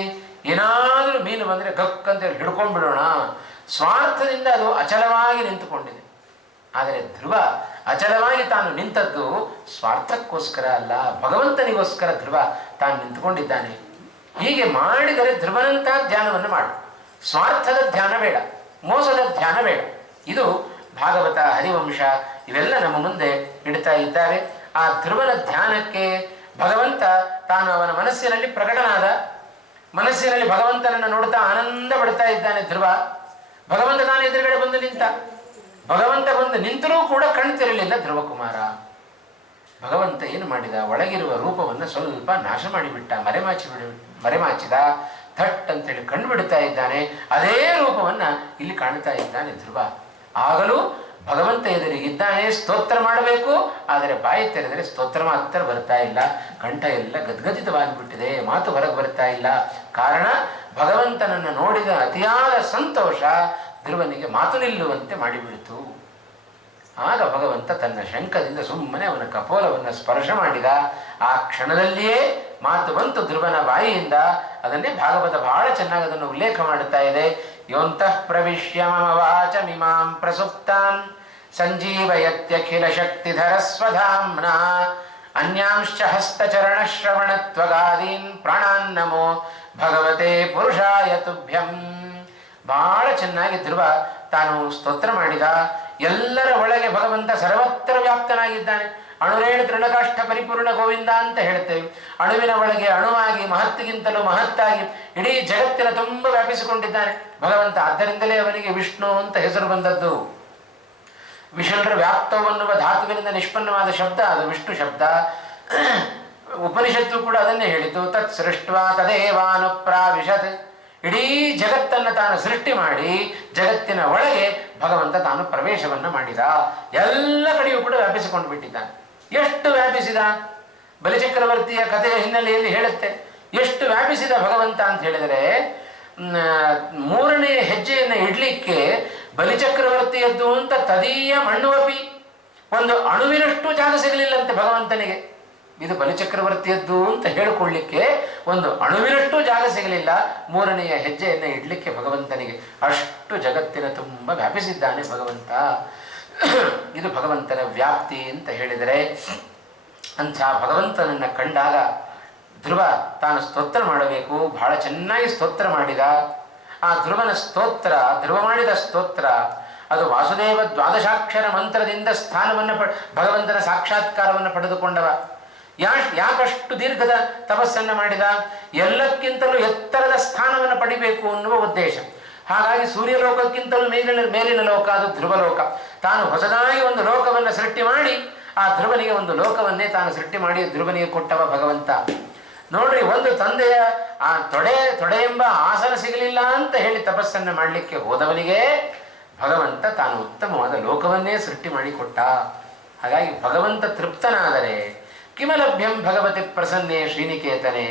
ಏನಾದರೂ ಮೀನು ಬಂದರೆ ಗಕ್ಕಂತ ಹಿಡ್ಕೊಂಡ್ಬಿಡೋಣ. ಸ್ವಾರ್ಥದಿಂದ ಅದು ಅಚಲವಾಗಿ ನಿಂತುಕೊಂಡಿದೆ. ಆದರೆ ಧ್ರುವ ಅಚಲವಾಗಿ ತಾನು ನಿಂತದ್ದು ಸ್ವಾರ್ಥಕ್ಕೋಸ್ಕರ ಅಲ್ಲ, ಭಗವಂತನಿಗೋಸ್ಕರ ಧ್ರುವ ತಾನು ನಿಂತುಕೊಂಡಿದ್ದಾನೆ. ಹೀಗೆ ಮಾಡಿದರೆ ಧ್ರುವನಂತಹ ಧ್ಯಾನವನ್ನು ಮಾಡು. ಸ್ವಾರ್ಥದ ಧ್ಯಾನ ಬೇಡ, ಮೋಸದ ಧ್ಯಾನ ಬೇಡ. ಇದು ಭಾಗವತ, ಹರಿವಂಶ ಇವೆಲ್ಲ ನಮ್ಮ ಮುಂದೆ ಇಡ್ತಾ ಇದ್ದಾರೆ. ಆ ಧ್ರುವನ ಧ್ಯಾನಕ್ಕೆ ಭಗವಂತ ತಾನು ಅವನ ಮನಸ್ಸಿನಲ್ಲಿ ಪ್ರಕಟನಾದ. ಮನಸ್ಸಿನಲ್ಲಿ ಭಗವಂತನನ್ನು ನೋಡ್ತಾ ಆನಂದ ಪಡ್ತಾ ಇದ್ದಾನೆ ಧ್ರುವ. ಭಗವಂತ ತಾನು ಎದುರುಗಡೆ ಬಂದು ನಿಂತ. ಭಗವಂತ ಬಂದು ನಿಂತರೂ ಕೂಡ ಕಣ್ತಿರಲಿಲ್ಲ ಧ್ರುವಕುಮಾರ. ಭಗವಂತ ಏನು ಮಾಡಿದ, ಒಳಗಿರುವ ರೂಪವನ್ನು ಸ್ವಲ್ಪ ನಾಶ ಮಾಡಿಬಿಟ್ಟ, ಮರೆಮಾಚಿದ. ಥಟ್ ಅಂತೇಳಿ ಕಣ್ಣು ಬಿಡ್ತಾ ಇದ್ದಾನೆ. ಅದೇ ರೂಪವನ್ನು ಇಲ್ಲಿ ಕಾಣ್ತಾ ಇದ್ದಾನೆ ಧ್ರುವ. ಆಗಲೂ ಭಗವಂತ ಎದುರಿಗಿದ್ದಾನೆ, ಸ್ತೋತ್ರ ಮಾಡಬೇಕು. ಆದರೆ ಬಾಯಿ ತೆರೆದರೆ ಸ್ತೋತ್ರ ಮಾತ್ರ ಬರ್ತಾ ಇಲ್ಲ, ಕಂಠ ಎಲ್ಲ ಗದ್ಗದಿತವಾಗಿಬಿಟ್ಟಿದೆ, ಮಾತು ಹೊರಗೆ ಬರ್ತಾ ಇಲ್ಲ. ಕಾರಣ ಭಗವಂತನನ್ನು ನೋಡಿದ ಅತಿಯಾದ ಸಂತೋಷ ಧ್ರುವನಿಗೆ ಮಾತು ನಿಲ್ಲುವಂತೆ ಮಾಡಿಬಿಡ್ತು. ಆಗ ಭಗವಂತ ತನ್ನ ಶಂಖದಿಂದ ಸುಮ್ಮನೆ ಅವನ ಕಪೋಲವನ್ನು ಸ್ಪರ್ಶ ಮಾಡಿದ. ಆ ಕ್ಷಣದಲ್ಲಿಯೇ ಮಾತು ಬಂತು ಧ್ರುವನ ಬಾಯಿಯಿಂದ. ಅದನ್ನೇ ಭಾಗವತ ಬಹಳ ಚೆನ್ನಾಗಿ ಅದನ್ನು ಉಲ್ಲೇಖ ಮಾಡುತ್ತಾ ಇದೆ. ಯೋಂತಃ ಪ್ರವಿಶ್ಯ ಮಮ ವಾಚಮಿಮಾಂ ಪ್ರಸುಪ್ತಾಂ ಸಂಜೀವಯತ್ಯಖಿಲ ಶಕ್ತಿಧರ ಸ್ವಧಾಮ್ನ ಅನ್ಯಾಂಶ್ಚ ಹಸ್ತಚರಣ ಶ್ರವಣತ್ವಗಾದೀನ್ ಪ್ರಾಣಾನ್ ನಮೋ ಭಗವತೆ ಪುರುಷಾಯ ತುಭ್ಯಂ. ಬಹಳ ಚೆನ್ನಾಗಿ ಧ್ರುವ ತಾನು ಸ್ತೋತ್ರ ಮಾಡಿದ. ಎಲ್ಲರ ಒಳಗೆ ಭಗವಂತ ಸರ್ವತ್ರ ವ್ಯಾಪ್ತನಾಗಿದ್ದಾನೆ. ಅಣುರೇಣು ತೃಣಕಾಷ್ಠ ಪರಿಪೂರ್ಣ ಗೋವಿಂದ ಅಂತ ಹೇಳ್ತೇವೆ. ಅಣುವಿನ ಒಳಗೆ ಅಣುವಾಗಿ ಮಹತ್ತಿಗಿಂತಲೂ ಮಹತ್ತಾಗಿ ಇಡೀ ಜಗತ್ತಿನ ತುಂಬ ವ್ಯಾಪಿಸಿಕೊಂಡಿದ್ದಾನೆ ಭಗವಂತ. ಆದ್ದರಿಂದಲೇ ಅವನಿಗೆ ವಿಷ್ಣು ಅಂತ ಹೆಸರು ಬಂದದ್ದು. ವಿಶಲ್ರ ವ್ಯಾಪ್ತವನ್ನುವ ಧಾತುವಿನಿಂದ ನಿಷ್ಪನ್ನವಾದ ಶಬ್ದ ಅದು ವಿಷ್ಣು ಶಬ್ದ. ಉಪನಿಷತ್ತು ಕೂಡ ಅದನ್ನೇ ಹೇಳಿತು. ತತ್ ಸೃಷ್ಟ್ವಾ ತದೇವಾನುಪ್ರಾವಿಶತ್. ಇಡೀ ಜಗತ್ತನ್ನು ತಾನು ಸೃಷ್ಟಿ ಮಾಡಿ ಜಗತ್ತಿನ ಒಳಗೆ ಭಗವಂತ ತಾನು ಪ್ರವೇಶವನ್ನು ಮಾಡಿದ. ಎಲ್ಲ ಕಡೆಯೂ ಕೂಡ ವ್ಯಾಪಿಸಿಕೊಂಡು ಬಿಟ್ಟಿದ್ದಾನೆ. ಎಷ್ಟು ವ್ಯಾಪಿಸಿದ? ಬಲಿಚಕ್ರವರ್ತಿಯ ಕಥೆಯ ಹಿನ್ನೆಲೆಯಲ್ಲಿ ಹೇಳುತ್ತೆ. ಎಷ್ಟು ವ್ಯಾಪಿಸಿದ ಭಗವಂತ ಅಂತ ಹೇಳಿದರೆ, ಮೂರನೇ ಹೆಜ್ಜೆಯನ್ನು ಇಡ್ಲಿಕ್ಕೆ ಬಲಿಚಕ್ರವರ್ತಿಯದ್ದು ಅಂತ ತದೀಯ ಮಣ್ಣುವಪಿ ಒಂದು ಅಣುವಿನಷ್ಟು ಜಾಗ ಸಿಗಲಿಲ್ಲಂತೆ ಭಗವಂತನಿಗೆ. ಇದು ಬಲಿಚಕ್ರವರ್ತಿಯದ್ದು ಅಂತ ಹೇಳಿಕೊಳ್ಳಿಕ್ಕೆ ಒಂದು ಅಣುವಿನಷ್ಟು ಜಾಗ ಸಿಗಲಿಲ್ಲ ಮೂರನೆಯ ಹೆಜ್ಜೆಯನ್ನು ಇಡ್ಲಿಕ್ಕೆ ಭಗವಂತನಿಗೆ. ಅಷ್ಟು ಜಗತ್ತಿನ ತುಂಬ ವ್ಯಾಪಿಸಿದ್ದಾನೆ ಭಗವಂತ. ಇದು ಭಗವಂತನ ವ್ಯಾಪ್ತಿ ಅಂತ ಹೇಳಿದರೆ, ಅಂಥ ಭಗವಂತನನ್ನು ಕಂಡಾಗ ಧ್ರುವ ತಾನು ಸ್ತೋತ್ರ ಮಾಡಬೇಕು. ಬಹಳ ಚೆನ್ನಾಗಿ ಸ್ತೋತ್ರ ಮಾಡಿದ. ಆ ಧ್ರುವನ ಸ್ತೋತ್ರ, ಧ್ರುವ ಮಾಡಿದ ಸ್ತೋತ್ರ ಅದು ವಾಸುದೇವ ದ್ವಾದಶಾಕ್ಷರ ಮಂತ್ರದಿಂದ ಸ್ಥಾನವನ್ನು ಭಗವಂತನ ಸಾಕ್ಷಾತ್ಕಾರವನ್ನು ಪಡೆದುಕೊಂಡವ. ಯಾಕಷ್ಟು ದೀರ್ಘದ ತಪಸ್ಸನ್ನು ಮಾಡಿದ? ಎಲ್ಲಕ್ಕಿಂತಲೂ ಎತ್ತರದ ಸ್ಥಾನವನ್ನು ಪಡಿಬೇಕು ಅನ್ನುವ ಉದ್ದೇಶ. ಹಾಗಾಗಿ ಸೂರ್ಯಲೋಕಕ್ಕಿಂತಲೂ ಮೇಲಿನ ಲೋಕ ಅದು ಧ್ರುವಲೋಕ. ತಾನು ಹೊಸದಾಗಿ ಒಂದು ಲೋಕವನ್ನು ಸೃಷ್ಟಿ ಮಾಡಿ ಆ ಧ್ರುವನಿಗೆ ಒಂದು ಲೋಕವನ್ನೇ ತಾನು ಸೃಷ್ಟಿ ಮಾಡಿ ಧ್ರುವನಿಗೆ ಕೊಟ್ಟವ ಭಗವಂತ. ನೋಡ್ರಿ, ಒಂದು ತಂದೆಯ ಆ ತೊಡೆ ಎಂಬ ಆಸನ ಸಿಗಲಿಲ್ಲ ಅಂತ ಹೇಳಿ ತಪಸ್ಸನ್ನು ಮಾಡಲಿಕ್ಕೆ ಹೋದವನಿಗೆ ಭಗವಂತ ತಾನು ಉತ್ತಮವಾದ ಲೋಕವನ್ನೇ ಸೃಷ್ಟಿ ಮಾಡಿಕೊಟ್ಟ. ಹಾಗಾಗಿ ಭಗವಂತ ತೃಪ್ತನಾದರೆ ಕಿಮಲಭ್ಯಂ ಭಗವತಿ ಪ್ರಸನ್ನೆ ಶ್ರೀನಿಕೇತನೆ.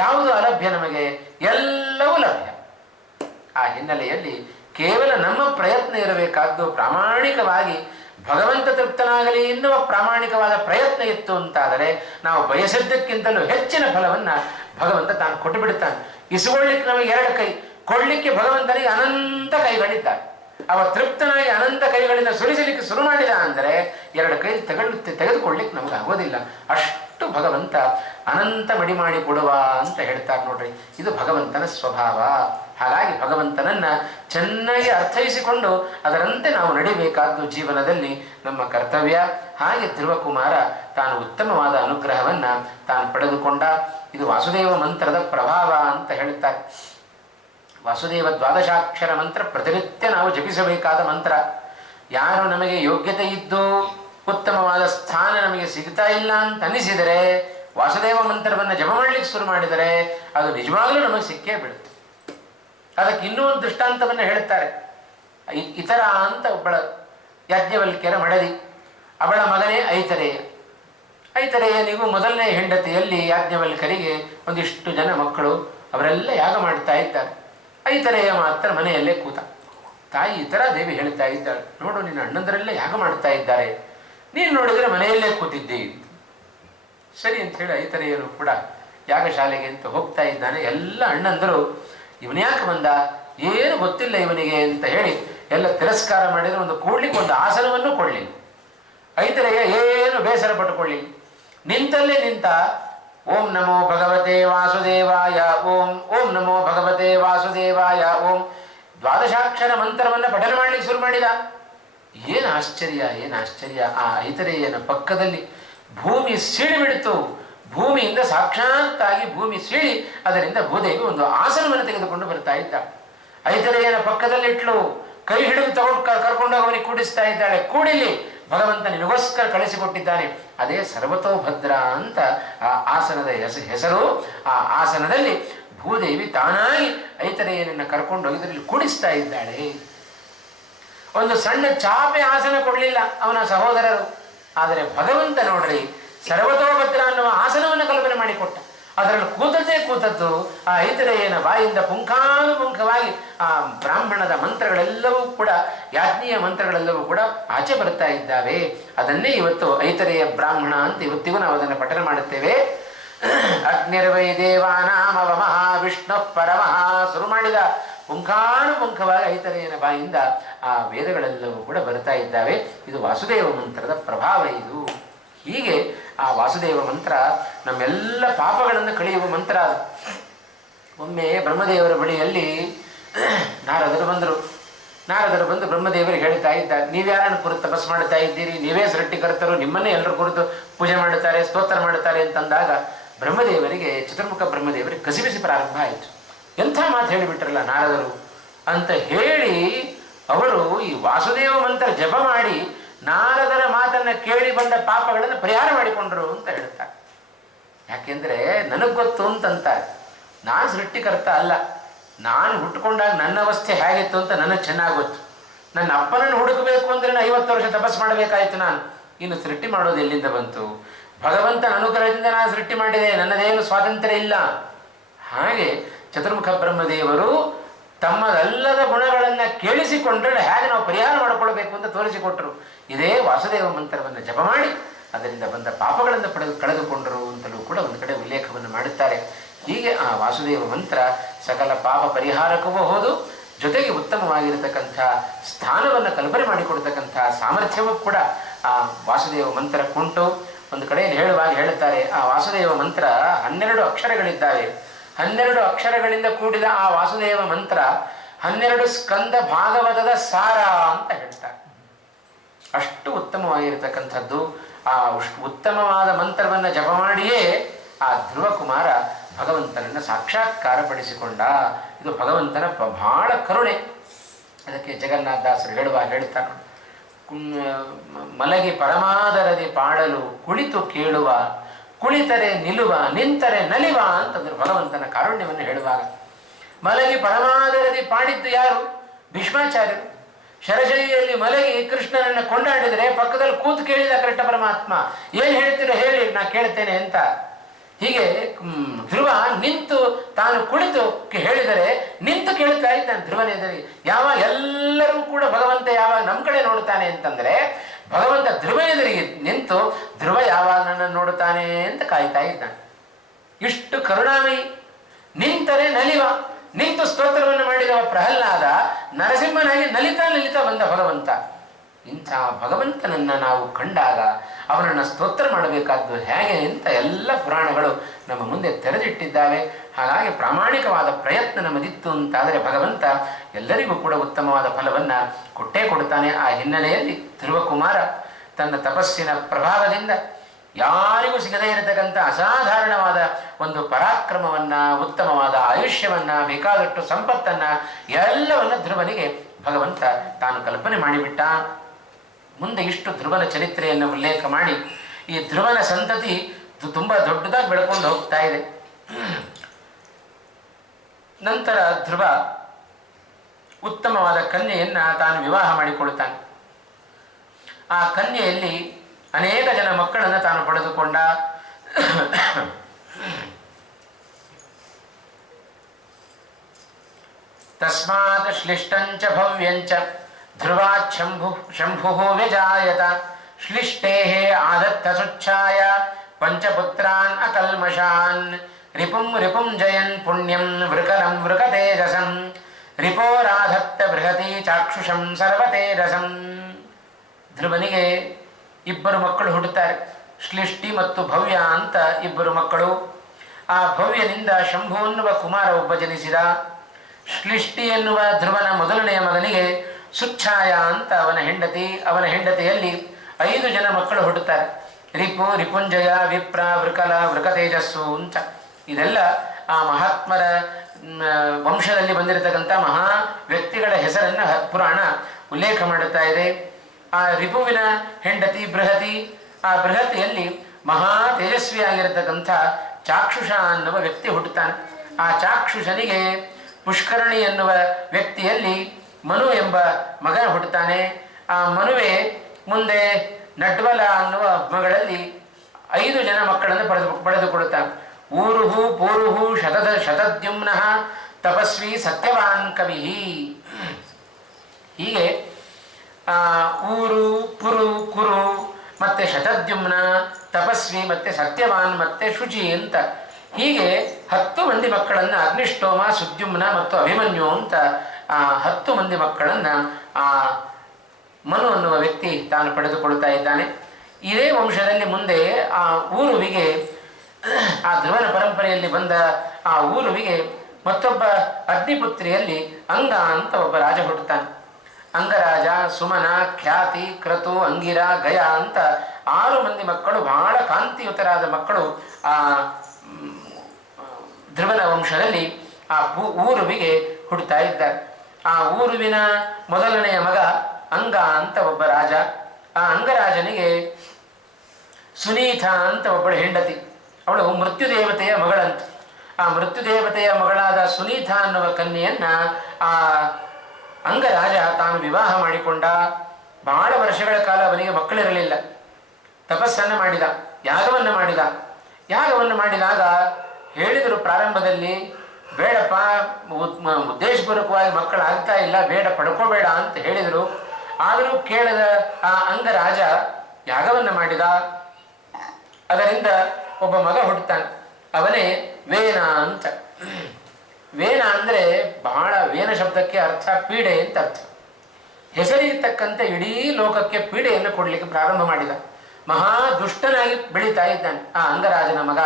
ಯಾವುದು ಅಲಭ್ಯ? ನಮಗೆ ಎಲ್ಲವೂ ಲಭ್ಯ. ಆ ಹಿನ್ನೆಲೆಯಲ್ಲಿ ಕೇವಲ ನಮ್ಮ ಪ್ರಯತ್ನ ಇರಬೇಕಾದ್ದು. ಪ್ರಾಮಾಣಿಕವಾಗಿ ಭಗವಂತ ತೃಪ್ತನಾಗಲಿ ಎನ್ನುವ ಪ್ರಾಮಾಣಿಕವಾದ ಪ್ರಯತ್ನ ಇತ್ತು ಅಂತಾದರೆ ನಾವು ಬಯಸಿದ್ದಕ್ಕಿಂತಲೂ ಹೆಚ್ಚಿನ ಫಲವನ್ನು ಭಗವಂತ ತಾನು ಕೊಟ್ಟು ಬಿಡುತ್ತಾನೆ. ಇಸುಕೊಳ್ಳಿಕ್ಕೆ ನಮಗೆ 2 ಕೈ, ಕೊಡ್ಲಿಕ್ಕೆ ಭಗವಂತನಿಗೆ ಅನಂತ ಕೈಗಳಿದ್ದಾರೆ. ಅವ ತೃಪ್ತನಾಗಿ ಅನಂತ ಕೈಗಳಿಂದ ಸುರಿಸಲಿಕ್ಕೆ ಶುರು ಮಾಡಿದ ಅಂದರೆ 2 ಕೈ ತೆಗೆದುಕೊಳ್ಳಿಕ್ಕೆ ನಮಗೆ ಆಗೋದಿಲ್ಲ. ಅಷ್ಟು ಭಗವಂತ ಅನಂತ ಮಡಿ ಮಾಡಿ ಕೊಡುವ ಅಂತ ಹೇಳ್ತಾರೆ ನೋಡ್ರಿ. ಇದು ಭಗವಂತನ ಸ್ವಭಾವ. ಹಾಗಾಗಿ ಭಗವಂತನನ್ನು ಚೆನ್ನಾಗಿ ಅರ್ಥೈಸಿಕೊಂಡು ಅದರಂತೆ ನಾವು ನಡಿಬೇಕಾದ್ದು ಜೀವನದಲ್ಲಿ ನಮ್ಮ ಕರ್ತವ್ಯ. ಹಾಗೆ ಧ್ರುವಕುಮಾರ ತಾನು ಉತ್ತಮವಾದ ಅನುಗ್ರಹವನ್ನು ತಾನು ಪಡೆದುಕೊಂಡ. ಇದು ವಾಸುದೇವ ಮಂತ್ರದ ಪ್ರಭಾವ ಅಂತ ಹೇಳುತ್ತಾರೆ. ವಾಸುದೇವ ದ್ವಾದಶಾಕ್ಷರ ಮಂತ್ರ ಪ್ರತಿನಿತ್ಯ ನಾವು ಜಪಿಸಬೇಕಾದ ಮಂತ್ರ. ಯಾರು ನಮಗೆ ಯೋಗ್ಯತೆ ಇದ್ದು ಉತ್ತಮವಾದ ಸ್ಥಾನ ನಮಗೆ ಸಿಗ್ತಾ ಇಲ್ಲ ಅಂತ ಅನಿಸಿದರೆ ವಾಸುದೇವ ಮಂತ್ರವನ್ನು ಜಪ ಮಾಡಲಿಕ್ಕೆ ಶುರು ಮಾಡಿದರೆ ಅದು ನಿಜವಾಗಲೂ ನಮಗೆ ಸಿಕ್ಕೇ ಬಿಡುತ್ತೆ. ಅದಕ್ಕೆ ಇನ್ನೂ ಒಂದು ದೃಷ್ಟಾಂತವನ್ನು ಹೇಳುತ್ತಾರೆ. ಇತರ ಅಂತ ಒಬ್ಬಳ ಯಾಜ್ಞವಲ್ಕ್ಯರ ಮಡದಿ, ಅವಳ ಮಗನೇ ಐತರೇಯ. ಐತರೇಯನಿಗೂ ಮೊದಲನೇ ಹೆಂಡತಿಯಲ್ಲಿ ಯಾಜ್ಞವಲ್ಕರಿಗೆ ಒಂದಿಷ್ಟು ಜನ ಮಕ್ಕಳು, ಅವರೆಲ್ಲ ಯಾಗ ಮಾಡ್ತಾ ಇದ್ದಾರೆ. ಐತರೇಯ ಮಾತ್ರ ಮನೆಯಲ್ಲೇ ಕೂತ. ತಾಯಿ ಇತರ ದೇವಿ ಹೇಳ್ತಾ ಇದ್ದಾಳೆ, ನೋಡು ನಿನ್ನ ಅಣ್ಣಂದರೆಲ್ಲ ಯಾಗ ಮಾಡ್ತಾ ಇದ್ದಾರೆ, ನೀನು ನೋಡಿದರೆ ಮನೆಯಲ್ಲೇ ಕೂತಿದ್ದೀವಿ. ಸರಿ ಅಂತ ಹೇಳಿ ಐತರೇಯನು ಕೂಡ ಯಾಗಶಾಲೆಗೆ ಅಂತ ಹೋಗ್ತಾ ಇದ್ದಾನೆ. ಎಲ್ಲ ಅಣ್ಣಂದರು ಇವನ್ಯಾಕೆ ಬಂದ, ಏನು ಗೊತ್ತಿಲ್ಲ ಇವನಿಗೆ ಅಂತ ಹೇಳಿ ಎಲ್ಲ ತಿರಸ್ಕಾರ ಮಾಡಿದರೆ ಒಂದು ಕೂಡ್ಲಿಕ್ಕೆ ಒಂದು ಆಸನವನ್ನು ಕೊಡಲಿಲ್ಲ. ಐತರೆಯ ಏನು ಬೇಸರ ಪಟ್ಟುಕೊಳ್ಳಿ, ನಿಂತಲ್ಲೇ ನಿಂತ ಓಂ ನಮೋ ಭಗವತೆ ವಾಸುದೇವಾಯ, ಓಂ ಓಂ ನಮೋ ಭಗವತೆ ವಾಸುದೇವಾಯ ಓಂ ದ್ವಾದಶಾಕ್ಷರ ಮಂತ್ರವನ್ನು ಪಠನ ಮಾಡಲಿಕ್ಕೆ ಶುರು ಮಾಡಿದ. ಏನು ಆಶ್ಚರ್ಯ, ಏನು ಆಶ್ಚರ್ಯ! ಆ ಐತರೇಯನ ಪಕ್ಕದಲ್ಲಿ ಭೂಮಿ ಸೀಳಿಬಿಡಿತು. ಭೂಮಿಯಿಂದ ಸಾಕ್ಷಾತ್ತಾಗಿ ಭೂಮಿ ಸೀಳಿ ಅದರಿಂದ ಭೂದೇವಿ ಒಂದು ಆಸನವನ್ನು ತೆಗೆದುಕೊಂಡು ಬರ್ತಾ ಇದ್ದ. ಐತರೇಯನ ಪಕ್ಕದಲ್ಲಿಟ್ಲು, ಕೈ ಹಿಡಿದು ತಗೊಂಡು ಕರ್ಕೊಂಡು ಅವನಿಗೆ ಕೂಡಿಸ್ತಾ ಇದ್ದಾಳೆ. ಕೂಡಿಲಿ, ಭಗವಂತ ನಿನಗೋಸ್ಕರ ಕಳಿಸಿಕೊಟ್ಟಿದ್ದಾನೆ. ಅದೇ ಸರ್ವತೋಭದ್ರ ಅಂತ ಆ ಆಸನದ ಹೆಸರು. ಆ ಆಸನದಲ್ಲಿ ಭೂದೇವಿ ತಾನಾಗಿ ಐತರೇಯನನ್ನು ಕರ್ಕೊಂಡು ಹೋಗಿ ಇದರಲ್ಲಿ ಕೂಡಿಸ್ತಾ ಇದ್ದಾಳೆ. ಒಂದು ಸಣ್ಣ ಚಾಪೆ ಆಸನ ಕೊಡಲಿಲ್ಲ ಅವನ ಸಹೋದರರು. ಆದರೆ ಭಗವಂತ ನೋಡ್ರಿ, ಸರ್ವತೋಭದ್ರ ಅನ್ನುವ ಆಸನವನ್ನು ಕಲ್ಪನೆ ಮಾಡಿಕೊಟ್ಟ. ಅದರಲ್ಲಿ ಕೂತದ್ದು ಆ ಐತರೇಯನ ಬಾಯಿಂದ ಪುಂಖಾನುಪುಂಖವಾಗಿ ಆ ಬ್ರಾಹ್ಮಣದ ಮಂತ್ರಗಳೆಲ್ಲವೂ ಕೂಡ, ಯಾಜ್ಞೀಯ ಮಂತ್ರಗಳೆಲ್ಲವೂ ಕೂಡ ಆಚೆ ಬರ್ತಾ ಇದ್ದಾವೆ. ಅದನ್ನೇ ಇವತ್ತು ಐತರೇಯ ಬ್ರಾಹ್ಮಣ ಅಂತ ಇವತ್ತಿಗೂ ನಾವು ಅದನ್ನು ಪಠನ ಮಾಡುತ್ತೇವೆ. ಅಗ್ನಿರ್ವೈ ದೇವಾನಾಮವಮಃ ವಿಷ್ಣು ಪರಮಃ ಶುರು ಮಾಡಿದ ಪುಂಖಾನುಪುಂಖವಾಗಿ ಐತರೇಯನ ಬಾಯಿಂದ ಆ ವೇದಗಳೆಲ್ಲವೂ ಕೂಡ ಬರ್ತಾ ಇದ್ದಾವೆ. ಇದು ವಾಸುದೇವ ಮಂತ್ರದ ಪ್ರಭಾವ. ಇದು ಹೀಗೆ ಆ ವಾಸುದೇವ ಮಂತ್ರ ನಮ್ಮೆಲ್ಲ ಪಾಪಗಳನ್ನು ಕಳೆಯುವ ಮಂತ್ರ. ಒಮ್ಮೆ ಬ್ರಹ್ಮದೇವರ ಬಳಿಯಲ್ಲಿ ನಾರದರು ಬಂದು ಬ್ರಹ್ಮದೇವರಿಗೆ ಹೇಳ್ತಾ ಇದ್ದಾರೆ, ನೀವ್ಯಾರನ್ನು ಕುರಿತು ತಪಸ್ಸು ಮಾಡ್ತಾ ಇದ್ದೀರಿ, ನೀವೇ ಸೃಷ್ಟಿಕರ್ತರು, ನಿಮ್ಮನ್ನೇ ಎಲ್ಲರೂ ಕುರಿತು ಪೂಜೆ ಮಾಡುತ್ತಾರೆ, ಸ್ತೋತ್ರ ಮಾಡುತ್ತಾರೆ ಅಂತಂದಾಗ ಬ್ರಹ್ಮದೇವರಿಗೆ, ಚತುರ್ಮುಖ ಬ್ರಹ್ಮದೇವರಿಗೆ ಕಸಿಬಿಸಿ ಪ್ರಾರಂಭ ಆಯಿತು. ಎಂಥ ಮಾತು ಹೇಳಿಬಿಟ್ರಲ್ಲ ನಾರದರು ಅಂತ ಹೇಳಿ ಅವರು ಈ ವಾಸುದೇವ ಮಂತ್ರ ಜಪ ಮಾಡಿ ನಾರದರ ಮಾತನ್ನು ಕೇಳಿ ಬಂದ ಪಾಪಗಳನ್ನು ಪರಿಹಾರ ಮಾಡಿಕೊಂಡ್ರು ಅಂತ ಹೇಳ್ತಾರೆ. ಯಾಕೆಂದರೆ ನನಗೆ ಗೊತ್ತು ಅಂತಂತಾರೆ, ನಾನು ಸೃಷ್ಟಿಕರ್ತ ಅಲ್ಲ, ನಾನು ಹುಟ್ಟುಕೊಂಡಾಗ ನನ್ನ ಅವಸ್ಥೆ ಹೇಗಿತ್ತು ಅಂತ ನನಗೆ ಚೆನ್ನಾಗಿ ಗೊತ್ತು. ನನ್ನ ಅಪ್ಪನನ್ನು ಹುಡುಕಬೇಕು ಅಂದರೆ 50 ವರ್ಷ ತಪಸ್ಸು ಮಾಡಬೇಕಾಯಿತು. ನಾನು ಇನ್ನು ಸೃಷ್ಟಿ ಮಾಡೋದು ಎಲ್ಲಿಂದ ಬಂತು? ಭಗವಂತನ ಅನುಗ್ರಹದಿಂದ ನಾನು ಸೃಷ್ಟಿ ಮಾಡಿದೆ, ನನ್ನದೇನು ಸ್ವಾತಂತ್ರ್ಯ ಇಲ್ಲ. ಹಾಗೆ ಚತುರ್ಮುಖ ಬ್ರಹ್ಮದೇವರು ತಮ್ಮದಲ್ಲದ ಗುಣಗಳನ್ನು ಕೇಳಿಸಿಕೊಂಡ್ರೆ ಹೇಗೆ ನಾವು ಪರಿಹಾರ ಮಾಡಿಕೊಳ್ಬೇಕು ಅಂತ ತೋರಿಸಿಕೊಟ್ರು. ಇದೇ ವಾಸುದೇವ ಮಂತ್ರವನ್ನು ಜಪ ಮಾಡಿ ಅದರಿಂದ ಬಂದ ಪಾಪಗಳನ್ನು ಕಳೆದುಕೊಂಡರು ಅಂತಲೂ ಕೂಡ ಒಂದು ಕಡೆ ಉಲ್ಲೇಖವನ್ನು ಮಾಡುತ್ತಾರೆ. ಹೀಗೆ ಆ ವಾಸುದೇವ ಮಂತ್ರ ಸಕಲ ಪಾಪ ಪರಿಹಾರಕ್ಕೂ ಹೌದು, ಜೊತೆಗೆ ಉತ್ತಮವಾಗಿರತಕ್ಕಂಥ ಸ್ಥಾನವನ್ನು ಕಲ್ಪನೆ ಮಾಡಿಕೊಡ್ತಕ್ಕಂಥ ಸಾಮರ್ಥ್ಯವೂ ಕೂಡ ಆ ವಾಸುದೇವ ಮಂತ್ರಕ್ಕುಂಟು. ಒಂದು ಕಡೆಯಲ್ಲಿ ಹೇಳುವಾಗ ಹೇಳುತ್ತಾರೆ, ಆ ವಾಸುದೇವ ಮಂತ್ರ 12 ಅಕ್ಷರಗಳಿದ್ದಾವೆ. 12 ಅಕ್ಷರಗಳಿಂದ ಕೂಡಿದ ಆ ವಾಸುದೇವ ಮಂತ್ರ 12 ಸ್ಕಂದ ಭಾಗವತದ ಸಾರ ಅಂತ ಹೇಳ್ತಾರೆ. ಅಷ್ಟು ಉತ್ತಮವಾಗಿರತಕ್ಕಂಥದ್ದು. ಆ ಉತ್ತಮವಾದ ಮಂತ್ರವನ್ನು ಜಪ ಮಾಡಿಯೇ ಆ ಧ್ರುವ ಕುಮಾರ ಭಗವಂತನನ್ನು ಸಾಕ್ಷಾತ್ಕಾರ ಪಡಿಸಿಕೊಂಡ. ಇದು ಭಗವಂತನ ಬಹಳ ಕರುಣೆ. ಅದಕ್ಕೆ ಜಗನ್ನಾಥದಾಸರು ಹೇಳ್ತಾರೆ, ಮಲಗಿ ಪರಮಾದರದಿ ಪಾಡಲು ಕುಳಿತು ಕೇಳುವ, ಕುಳಿತರೆ ನಿಲ್ಲುವ, ನಿಂತರೆ ನಲಿವ ಅಂತಂದ್ರೆ ಭಗವಂತನ ಕಾರುಣ್ಯವನ್ನು ಹೇಳುವಾಗ. ಮಲಗಿ ಪರಮಾದರದಿ ಪಾಡಿದ್ದು ಯಾರು? ಭೀಷ್ಮಾಚಾರ್ಯರು. ಶರಶೈಯಲ್ಲಿ ಮಲಗಿ ಕೃಷ್ಣನನ್ನು ಕೊಂಡಾಡಿದರೆ ಪಕ್ಕದಲ್ಲಿ ಕೂತು ಕೇಳಿದ ಕೃಷ್ಣ ಪರಮಾತ್ಮ, ಏನು ಹೇಳ್ತೀರೋ ಹೇಳಿ, ನಾ ಕೇಳ್ತೇನೆ ಅಂತ. ಹೀಗೆ ಧ್ರುವ ನಿಂತು ತಾನು ಕುಳಿತು ಹೇಳಿದರೆ ನಿಂತು ಕೇಳ್ತಾ ಇದ್ದಾನೆ ಧ್ರುವನೆದುರಿ. ಯಾವಾಗ ಎಲ್ಲರೂ ಕೂಡ ಭಗವಂತ ಯಾವಾಗ ನಮ್ಮ ಕಡೆ ನೋಡ್ತಾನೆ ಅಂತಂದ್ರೆ ಭಗವಂತ ಧ್ರುವನೆದುರಿಗೆ ನಿಂತು ಧ್ರುವ ಯಾವಾಗ ನನ್ನನ್ನು ನೋಡುತ್ತಾನೆ ಅಂತ ಕಾಯ್ತಾ ಇದ್ದಾನೆ. ಇಷ್ಟು ಕರುಣಾಮಯಿ. ನಿಂತರೆ ನಲಿವ, ನಿಂತು ಸ್ತೋತ್ರವನ್ನು ಮಾಡಿದವ ಪ್ರಹ್ಲಾದ ನರಸಿಂಹನಾಗಿ ನಲಿತಾ ಬಂದ ಭಗವಂತ. ಇಂಥ ಭಗವಂತನನ್ನು ನಾವು ಕಂಡಾಗ ಅವನನ್ನು ಸ್ತೋತ್ರ ಮಾಡಬೇಕಾದ್ದು ಹೇಗೆ ಅಂತ ಎಲ್ಲ ಪುರಾಣಗಳು ನಮ್ಮ ಮುಂದೆ ತೆರೆದಿಟ್ಟಿದ್ದಾವೆ. ಹಾಗಾಗಿ ಪ್ರಾಮಾಣಿಕವಾದ ಪ್ರಯತ್ನ ನಮ್ಮದಿತ್ತು ಅಂತಾದರೆ ಭಗವಂತ ಎಲ್ಲರಿಗೂ ಕೂಡ ಉತ್ತಮವಾದ ಫಲವನ್ನು ಕೊಟ್ಟೇ ಕೊಡ್ತಾನೆ. ಆ ಹಿನ್ನೆಲೆಯಲ್ಲಿ ಧ್ರುವಕುಮಾರ ತನ್ನ ತಪಸ್ಸಿನ ಪ್ರಭಾವದಿಂದ ಯಾರಿಗೂ ಸಿಗದೇ ಇರತಕ್ಕಂಥ ಅಸಾಧಾರಣವಾದ ಒಂದು ಪರಾಕ್ರಮವನ್ನು, ಉತ್ತಮವಾದ ಆಯುಷ್ಯವನ್ನು, ಬೇಕಾದಷ್ಟು ಸಂಪತ್ತನ್ನು ಎಲ್ಲವನ್ನು ಧ್ರುವನಿಗೆ ಭಗವಂತ ತಾನು ಕಲ್ಪನೆ ಮಾಡಿಬಿಟ್ಟ. ಮುಂದೆ ಇಷ್ಟು ಧ್ರುವನ ಚರಿತ್ರೆಯನ್ನು ಉಲ್ಲೇಖ ಮಾಡಿ ಈ ಧ್ರುವನ ಸಂತತಿ ತುಂಬ ದೊಡ್ಡದಾಗಿ ಬೆಳ್ಕೊಂಡು ಹೋಗ್ತಾ ಇದೆ. ನಂತರ ಧ್ರುವ ಉತ್ತಮವಾದ ಕನ್ಯೆಯನ್ನು ತಾನು ವಿವಾಹ ಮಾಡಿಕೊಳ್ತಾನೆ. ಆ ಕನ್ಯೆಯಲ್ಲಿ ಅನೇಕ ಜನ ಮಕ್ಕಳನ್ನು ತಾನು ಪಡೆದುಕೊಂಡ. ತಸ್ಮಾತ್ ಶ್ಲಿಷ್ಟಂಚ ಭವ್ಯಂಚ ಧ್ರುವಾತ್ ಶಂಭು ವ್ಯಜಾಯತ ಶ್ಲಿಷ್ಟೇಃ ಆದತ್ತ ಸುಚ್ಛಾಯ ಪಂಚಪುತ್ರಾನ್ ಅಕಲ್ಮಷಾನ್ ರಿಪುಂ ಜಯನ್ ಪುಣ್ಯಂ ವೃಕಲಂ ವೃಕತೇಜಸಂ ರಿಪೋರಾಧತ್ತ ಬೃಹತಿ ಚಾಕ್ಷುಷಂ ಸರ್ವತೇಜಸಂ. ಧ್ರುವನಿಗೆ ಇಬ್ಬರು ಮಕ್ಕಳು ಹುಟ್ಟುತ್ತಾರೆ, ಶ್ಲಿಷ್ಟಿ ಮತ್ತು ಭವ್ಯ ಅಂತ ಇಬ್ಬರು ಮಕ್ಕಳು. ಆ ಭವ್ಯನಿಂದ ಶಂಭು ಎನ್ನುವ ಕುಮಾರ ಒಬ್ಬ ಜನಿಸಿದ. ಶ್ಲಿಷ್ಟಿ ಎನ್ನುವ ಧ್ರುವನ ಮೊದಲನೆಯ ಮಗನಿಗೆ ಸುಚ್ಛಾಯ ಅಂತ ಅವನ ಹೆಂಡತಿಯಲ್ಲಿ 5 ಜನ ಮಕ್ಕಳು ಹುಟ್ಟುತ್ತಾರೆ. ರಿಪು, ರಿಪುಂಜಯ, ವಿಪ್ರ, ವೃಕಲ, ವೃಕತೇಜಸ್ಸು ಅಂತ. ಇದೆಲ್ಲ ಆ ಮಹಾತ್ಮರ ವಂಶದಲ್ಲಿ ಬಂದಿರತಕ್ಕಂಥ ಮಹಾ ವ್ಯಕ್ತಿಗಳ ಹೆಸರನ್ನು ಪುರಾಣ ಉಲ್ಲೇಖ ಮಾಡುತ್ತಾ ಇದೆ. ಆ ರಿಪುವಿನ ಹೆಂಡತಿ ಬೃಹತಿ, ಆ ಬೃಹತಿಯಲ್ಲಿ ಮಹಾ ತೇಜಸ್ವಿಯಾಗಿರತಕ್ಕಂಥ ಚಾಕ್ಷುಷ ಅನ್ನುವ ವ್ಯಕ್ತಿ ಹುಟ್ಟುತ್ತಾನೆ. ಆ ಚಾಕ್ಷುಷನಿಗೆ ಪುಷ್ಕರಣಿ ಎನ್ನುವ ವ್ಯಕ್ತಿಯಲ್ಲಿ ಮನು ಎಂಬ ಮಗ ಹುಟ್ಟುತ್ತಾನೆ. ಆ ಮನುವೆ ಮುಂದೆ ನಡ್ವಲ ಅನ್ನುವ ಮಗಳಲ್ಲಿ 5 ಜನ ಮಕ್ಕಳನ್ನು ಪಡೆದುಕೊಳ್ಳುತ್ತಾನೆ. ಊರುಹು ಪೂರುಹು ಶತದ್ಯುಮ್ನಃ ತಪಸ್ವಿ ಸತ್ಯವಾನ್ ಕವಿ. ಹೀಗೆ ಊರು, ಪುರು, ಕುರು ಮತ್ತೆ ಶತದ್ಯುಮ್ನ, ತಪಸ್ವಿ ಮತ್ತೆ ಸತ್ಯವಾನ್ ಮತ್ತೆ ಶುಚಿ ಅಂತ ಹೀಗೆ 10 ಮಂದಿ ಮಕ್ಕಳನ್ನು ಅಗ್ನಿಷ್ಠೋಮ, ಸುದ್ಯುಮ್ನ ಮತ್ತು ಅಭಿಮನ್ಯು ಅಂತ 10 ಮಂದಿ ಮಕ್ಕಳನ್ನು ಆ ಮನು ಅನ್ನುವ ವ್ಯಕ್ತಿ ತಾನು ಪಡೆದುಕೊಳ್ತಾ ಇದ್ದಾನೆ. ಇದೇ ವಂಶದಲ್ಲಿ ಮುಂದೆ ಆ ಊರುವಿಗೆ, ಆ ಧ್ರುವನ ಪರಂಪರೆಯಲ್ಲಿ ಬಂದ ಆ ಊರುವಿಗೆ ಮತ್ತೊಬ್ಬ ಅಗ್ನಿಪುತ್ರಿಯಲ್ಲಿ ಅಂಗ ಅಂತ ಒಬ್ಬ ರಾಜ ಹುಟ್ಟುತ್ತಾನೆ. ಅಂಗರಾಜ, ಸುಮನ, ಖ್ಯಾತಿ, ಕ್ರತು, ಅಂಗಿರ, ಗಯ ಅಂತ 6 ಮಂದಿ ಮಕ್ಕಳು, ಬಹಳ ಕಾಂತಿಯುತರಾದ ಮಕ್ಕಳು ಆ ಧ್ರುವನ ವಂಶದಲ್ಲಿ ಆ ಊರುವಿಗೆ ಹುಟ್ಟುತ್ತಾ ಇದ್ದಾರೆ. ಆ ಊರುವಿನ ಮೊದಲನೆಯ ಮಗ ಅಂಗ ಅಂತ ಒಬ್ಬ ರಾಜ. ಆ ಅಂಗರಾಜನಿಗೆ ಸುನೀತ ಅಂತ ಒಬ್ಬಳು ಹೆಂಡತಿ, ಅವಳು ಮೃತ್ಯುದೇವತೆಯ ಮಗಳಂತ. ಆ ಮೃತ್ಯುದೇವತೆಯ ಮಗಳಾದ ಸುನೀತ ಅನ್ನುವ ಕನ್ಯೆಯನ್ನ ಆ ಅಂಗರಾಜ ತಾನು ವಿವಾಹ ಮಾಡಿಕೊಂಡ. ಬಹಳ ವರ್ಷಗಳ ಕಾಲ ಅವನಿಗೆ ಮಕ್ಕಳಿರಲಿಲ್ಲ. ತಪಸ್ಸನ್ನು ಮಾಡಿದ, ಯಾಗವನ್ನು ಮಾಡಿದಾಗ ಹೇಳಿದರು ಪ್ರಾರಂಭದಲ್ಲಿ, ಬೇಡಪ್ಪ, ಉದ್ದೇಶಪೂರ್ವಕವಾಗಿ ಮಕ್ಕಳಾಗ್ತಾ ಇಲ್ಲ, ಬೇಡ, ಪಡ್ಕೋಬೇಡ ಅಂತ ಹೇಳಿದರು. ಆದರೂ ಕೇಳದ ಆ ಅಂಗರಾಜ ಯಾಗವನ್ನು ಮಾಡಿದ. ಅದರಿಂದ ಒಬ್ಬ ಮಗ ಹುಟ್ಟುತ್ತಾನೆ. ಅವನೇ ವೇನ ಅಂತ. ವೇನ ಅಂದರೆ ಬಹಳ, ವೇನ ಶಬ್ದಕ್ಕೆ ಅರ್ಥ ಪೀಡೆ ಅಂತ ಅರ್ಥ. ಹೆಸರಿಗೆ ತಕ್ಕಂತೆ ಇಡೀ ಲೋಕಕ್ಕೆ ಪೀಡೆಯನ್ನು ಕೊಡಲಿಕ್ಕೆ ಪ್ರಾರಂಭ ಮಾಡಿದ. ಮಹಾ ದುಷ್ಟನಾಗಿ ಬೆಳೀತಾ ಇದ್ದಾನೆ ಆ ಅಂಗರಾಜನ ಮಗ.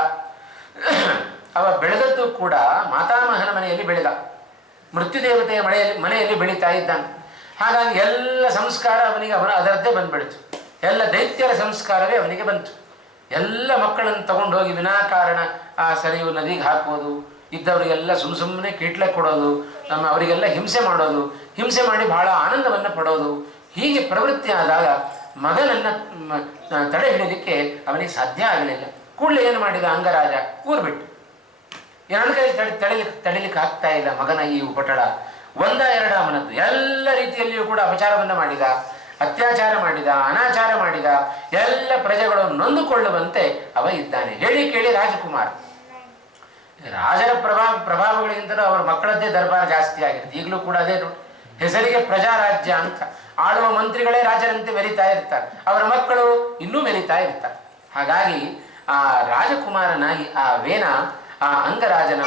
ಅವ ಬೆಳೆದದ್ದು ಕೂಡ ಮಾತಾಮಹನ ಮನೆಯಲ್ಲಿ ಬೆಳೆದ, ಮೃತ್ಯುದೇವತೆಯ ಮನೆಯಲ್ಲಿ ಬೆಳೀತಾ ಇದ್ದಾನೆ. ಹಾಗಾಗಿ ಎಲ್ಲ ಸಂಸ್ಕಾರ ಅವನಿಗೆ ಅದರದ್ದೇ ಬಂದ್ಬಿಡ್ತು. ಎಲ್ಲ ದೈತ್ಯರ ಸಂಸ್ಕಾರವೇ ಅವನಿಗೆ ಬಂತು. ಎಲ್ಲ ಮಕ್ಕಳನ್ನು ತಗೊಂಡು ಹೋಗಿ ವಿನಾಕಾರಣ ಆ ಸರಿಯು ನದಿಗೆ ಹಾಕೋದು, ಇದ್ದವರಿಗೆಲ್ಲ ಸುಮ್ಮನೆ ಕೀಟ್ಲೆ ಕೊಡೋದು, ಅವರಿಗೆಲ್ಲ ಹಿಂಸೆ ಮಾಡೋದು, ಹಿಂಸೆ ಮಾಡಿ ಬಹಳ ಆನಂದವನ್ನು ಪಡೋದು, ಹೀಗೆ ಪ್ರವೃತ್ತಿ ಆದಾಗ ಮಗನನ್ನು ತಡೆ ಹಿಡಿಯಲಿಕ್ಕೆ ಅವನಿಗೆ ಸಾಧ್ಯ ಆಗಲಿಲ್ಲ. ಕೂಡಲೇ ಏನು ಮಾಡಿದ ಅಂಗರಾಜ, ಊರು ಬಿಟ್ಟು. ಎರಡು ಕೈ ತಡಿಲಿಕ್ಕೆ ಆಗ್ತಾ ಇಲ್ಲ ಮಗನ ಈ ಉಪಟಳ. 1-2 ಅವನದ್ದು ಎಲ್ಲ ರೀತಿಯಲ್ಲಿಯೂ ಕೂಡ ಅಪಚಾರವನ್ನು ಮಾಡಿದ, ಅತ್ಯಾಚಾರ ಮಾಡಿದ, ಅನಾಚಾರ ಮಾಡಿದ. ಎಲ್ಲ ಪ್ರಜೆಗಳು ನೊಂದುಕೊಳ್ಳುವಂತೆ ಅವ ಇದ್ದಾನೆ. ಹೇಳಿ ಕೇಳಿ ರಾಜಕುಮಾರ. ರಾಜರ ಪ್ರಭಾವಗಳಿಗಿಂತಲೂ ಅವರ ಮಕ್ಕಳದ್ದೇ ದರ್ಬಾರ ಜಾಸ್ತಿ ಆಗಿರುತ್ತೆ. ಈಗಲೂ ಕೂಡ ಅದೇ ನೋಡಿ, ಹೆಸರಿಗೆ ಪ್ರಜಾರಾಜ್ಯ ಅಂತ ಆಳುವ ಮಂತ್ರಿಗಳೇ ರಾಜರಂತೆ ಮೆರಿತಾ ಇರ್ತಾರೆ, ಅವರ ಮಕ್ಕಳು ಇನ್ನೂ ಮೆರಿತಾ ಇರ್ತಾರೆ. ಹಾಗಾಗಿ ಆ ರಾಜಕುಮಾರನಾಗಿ ಆ ವೇನ ಆ ಅಂಗರಾಜನ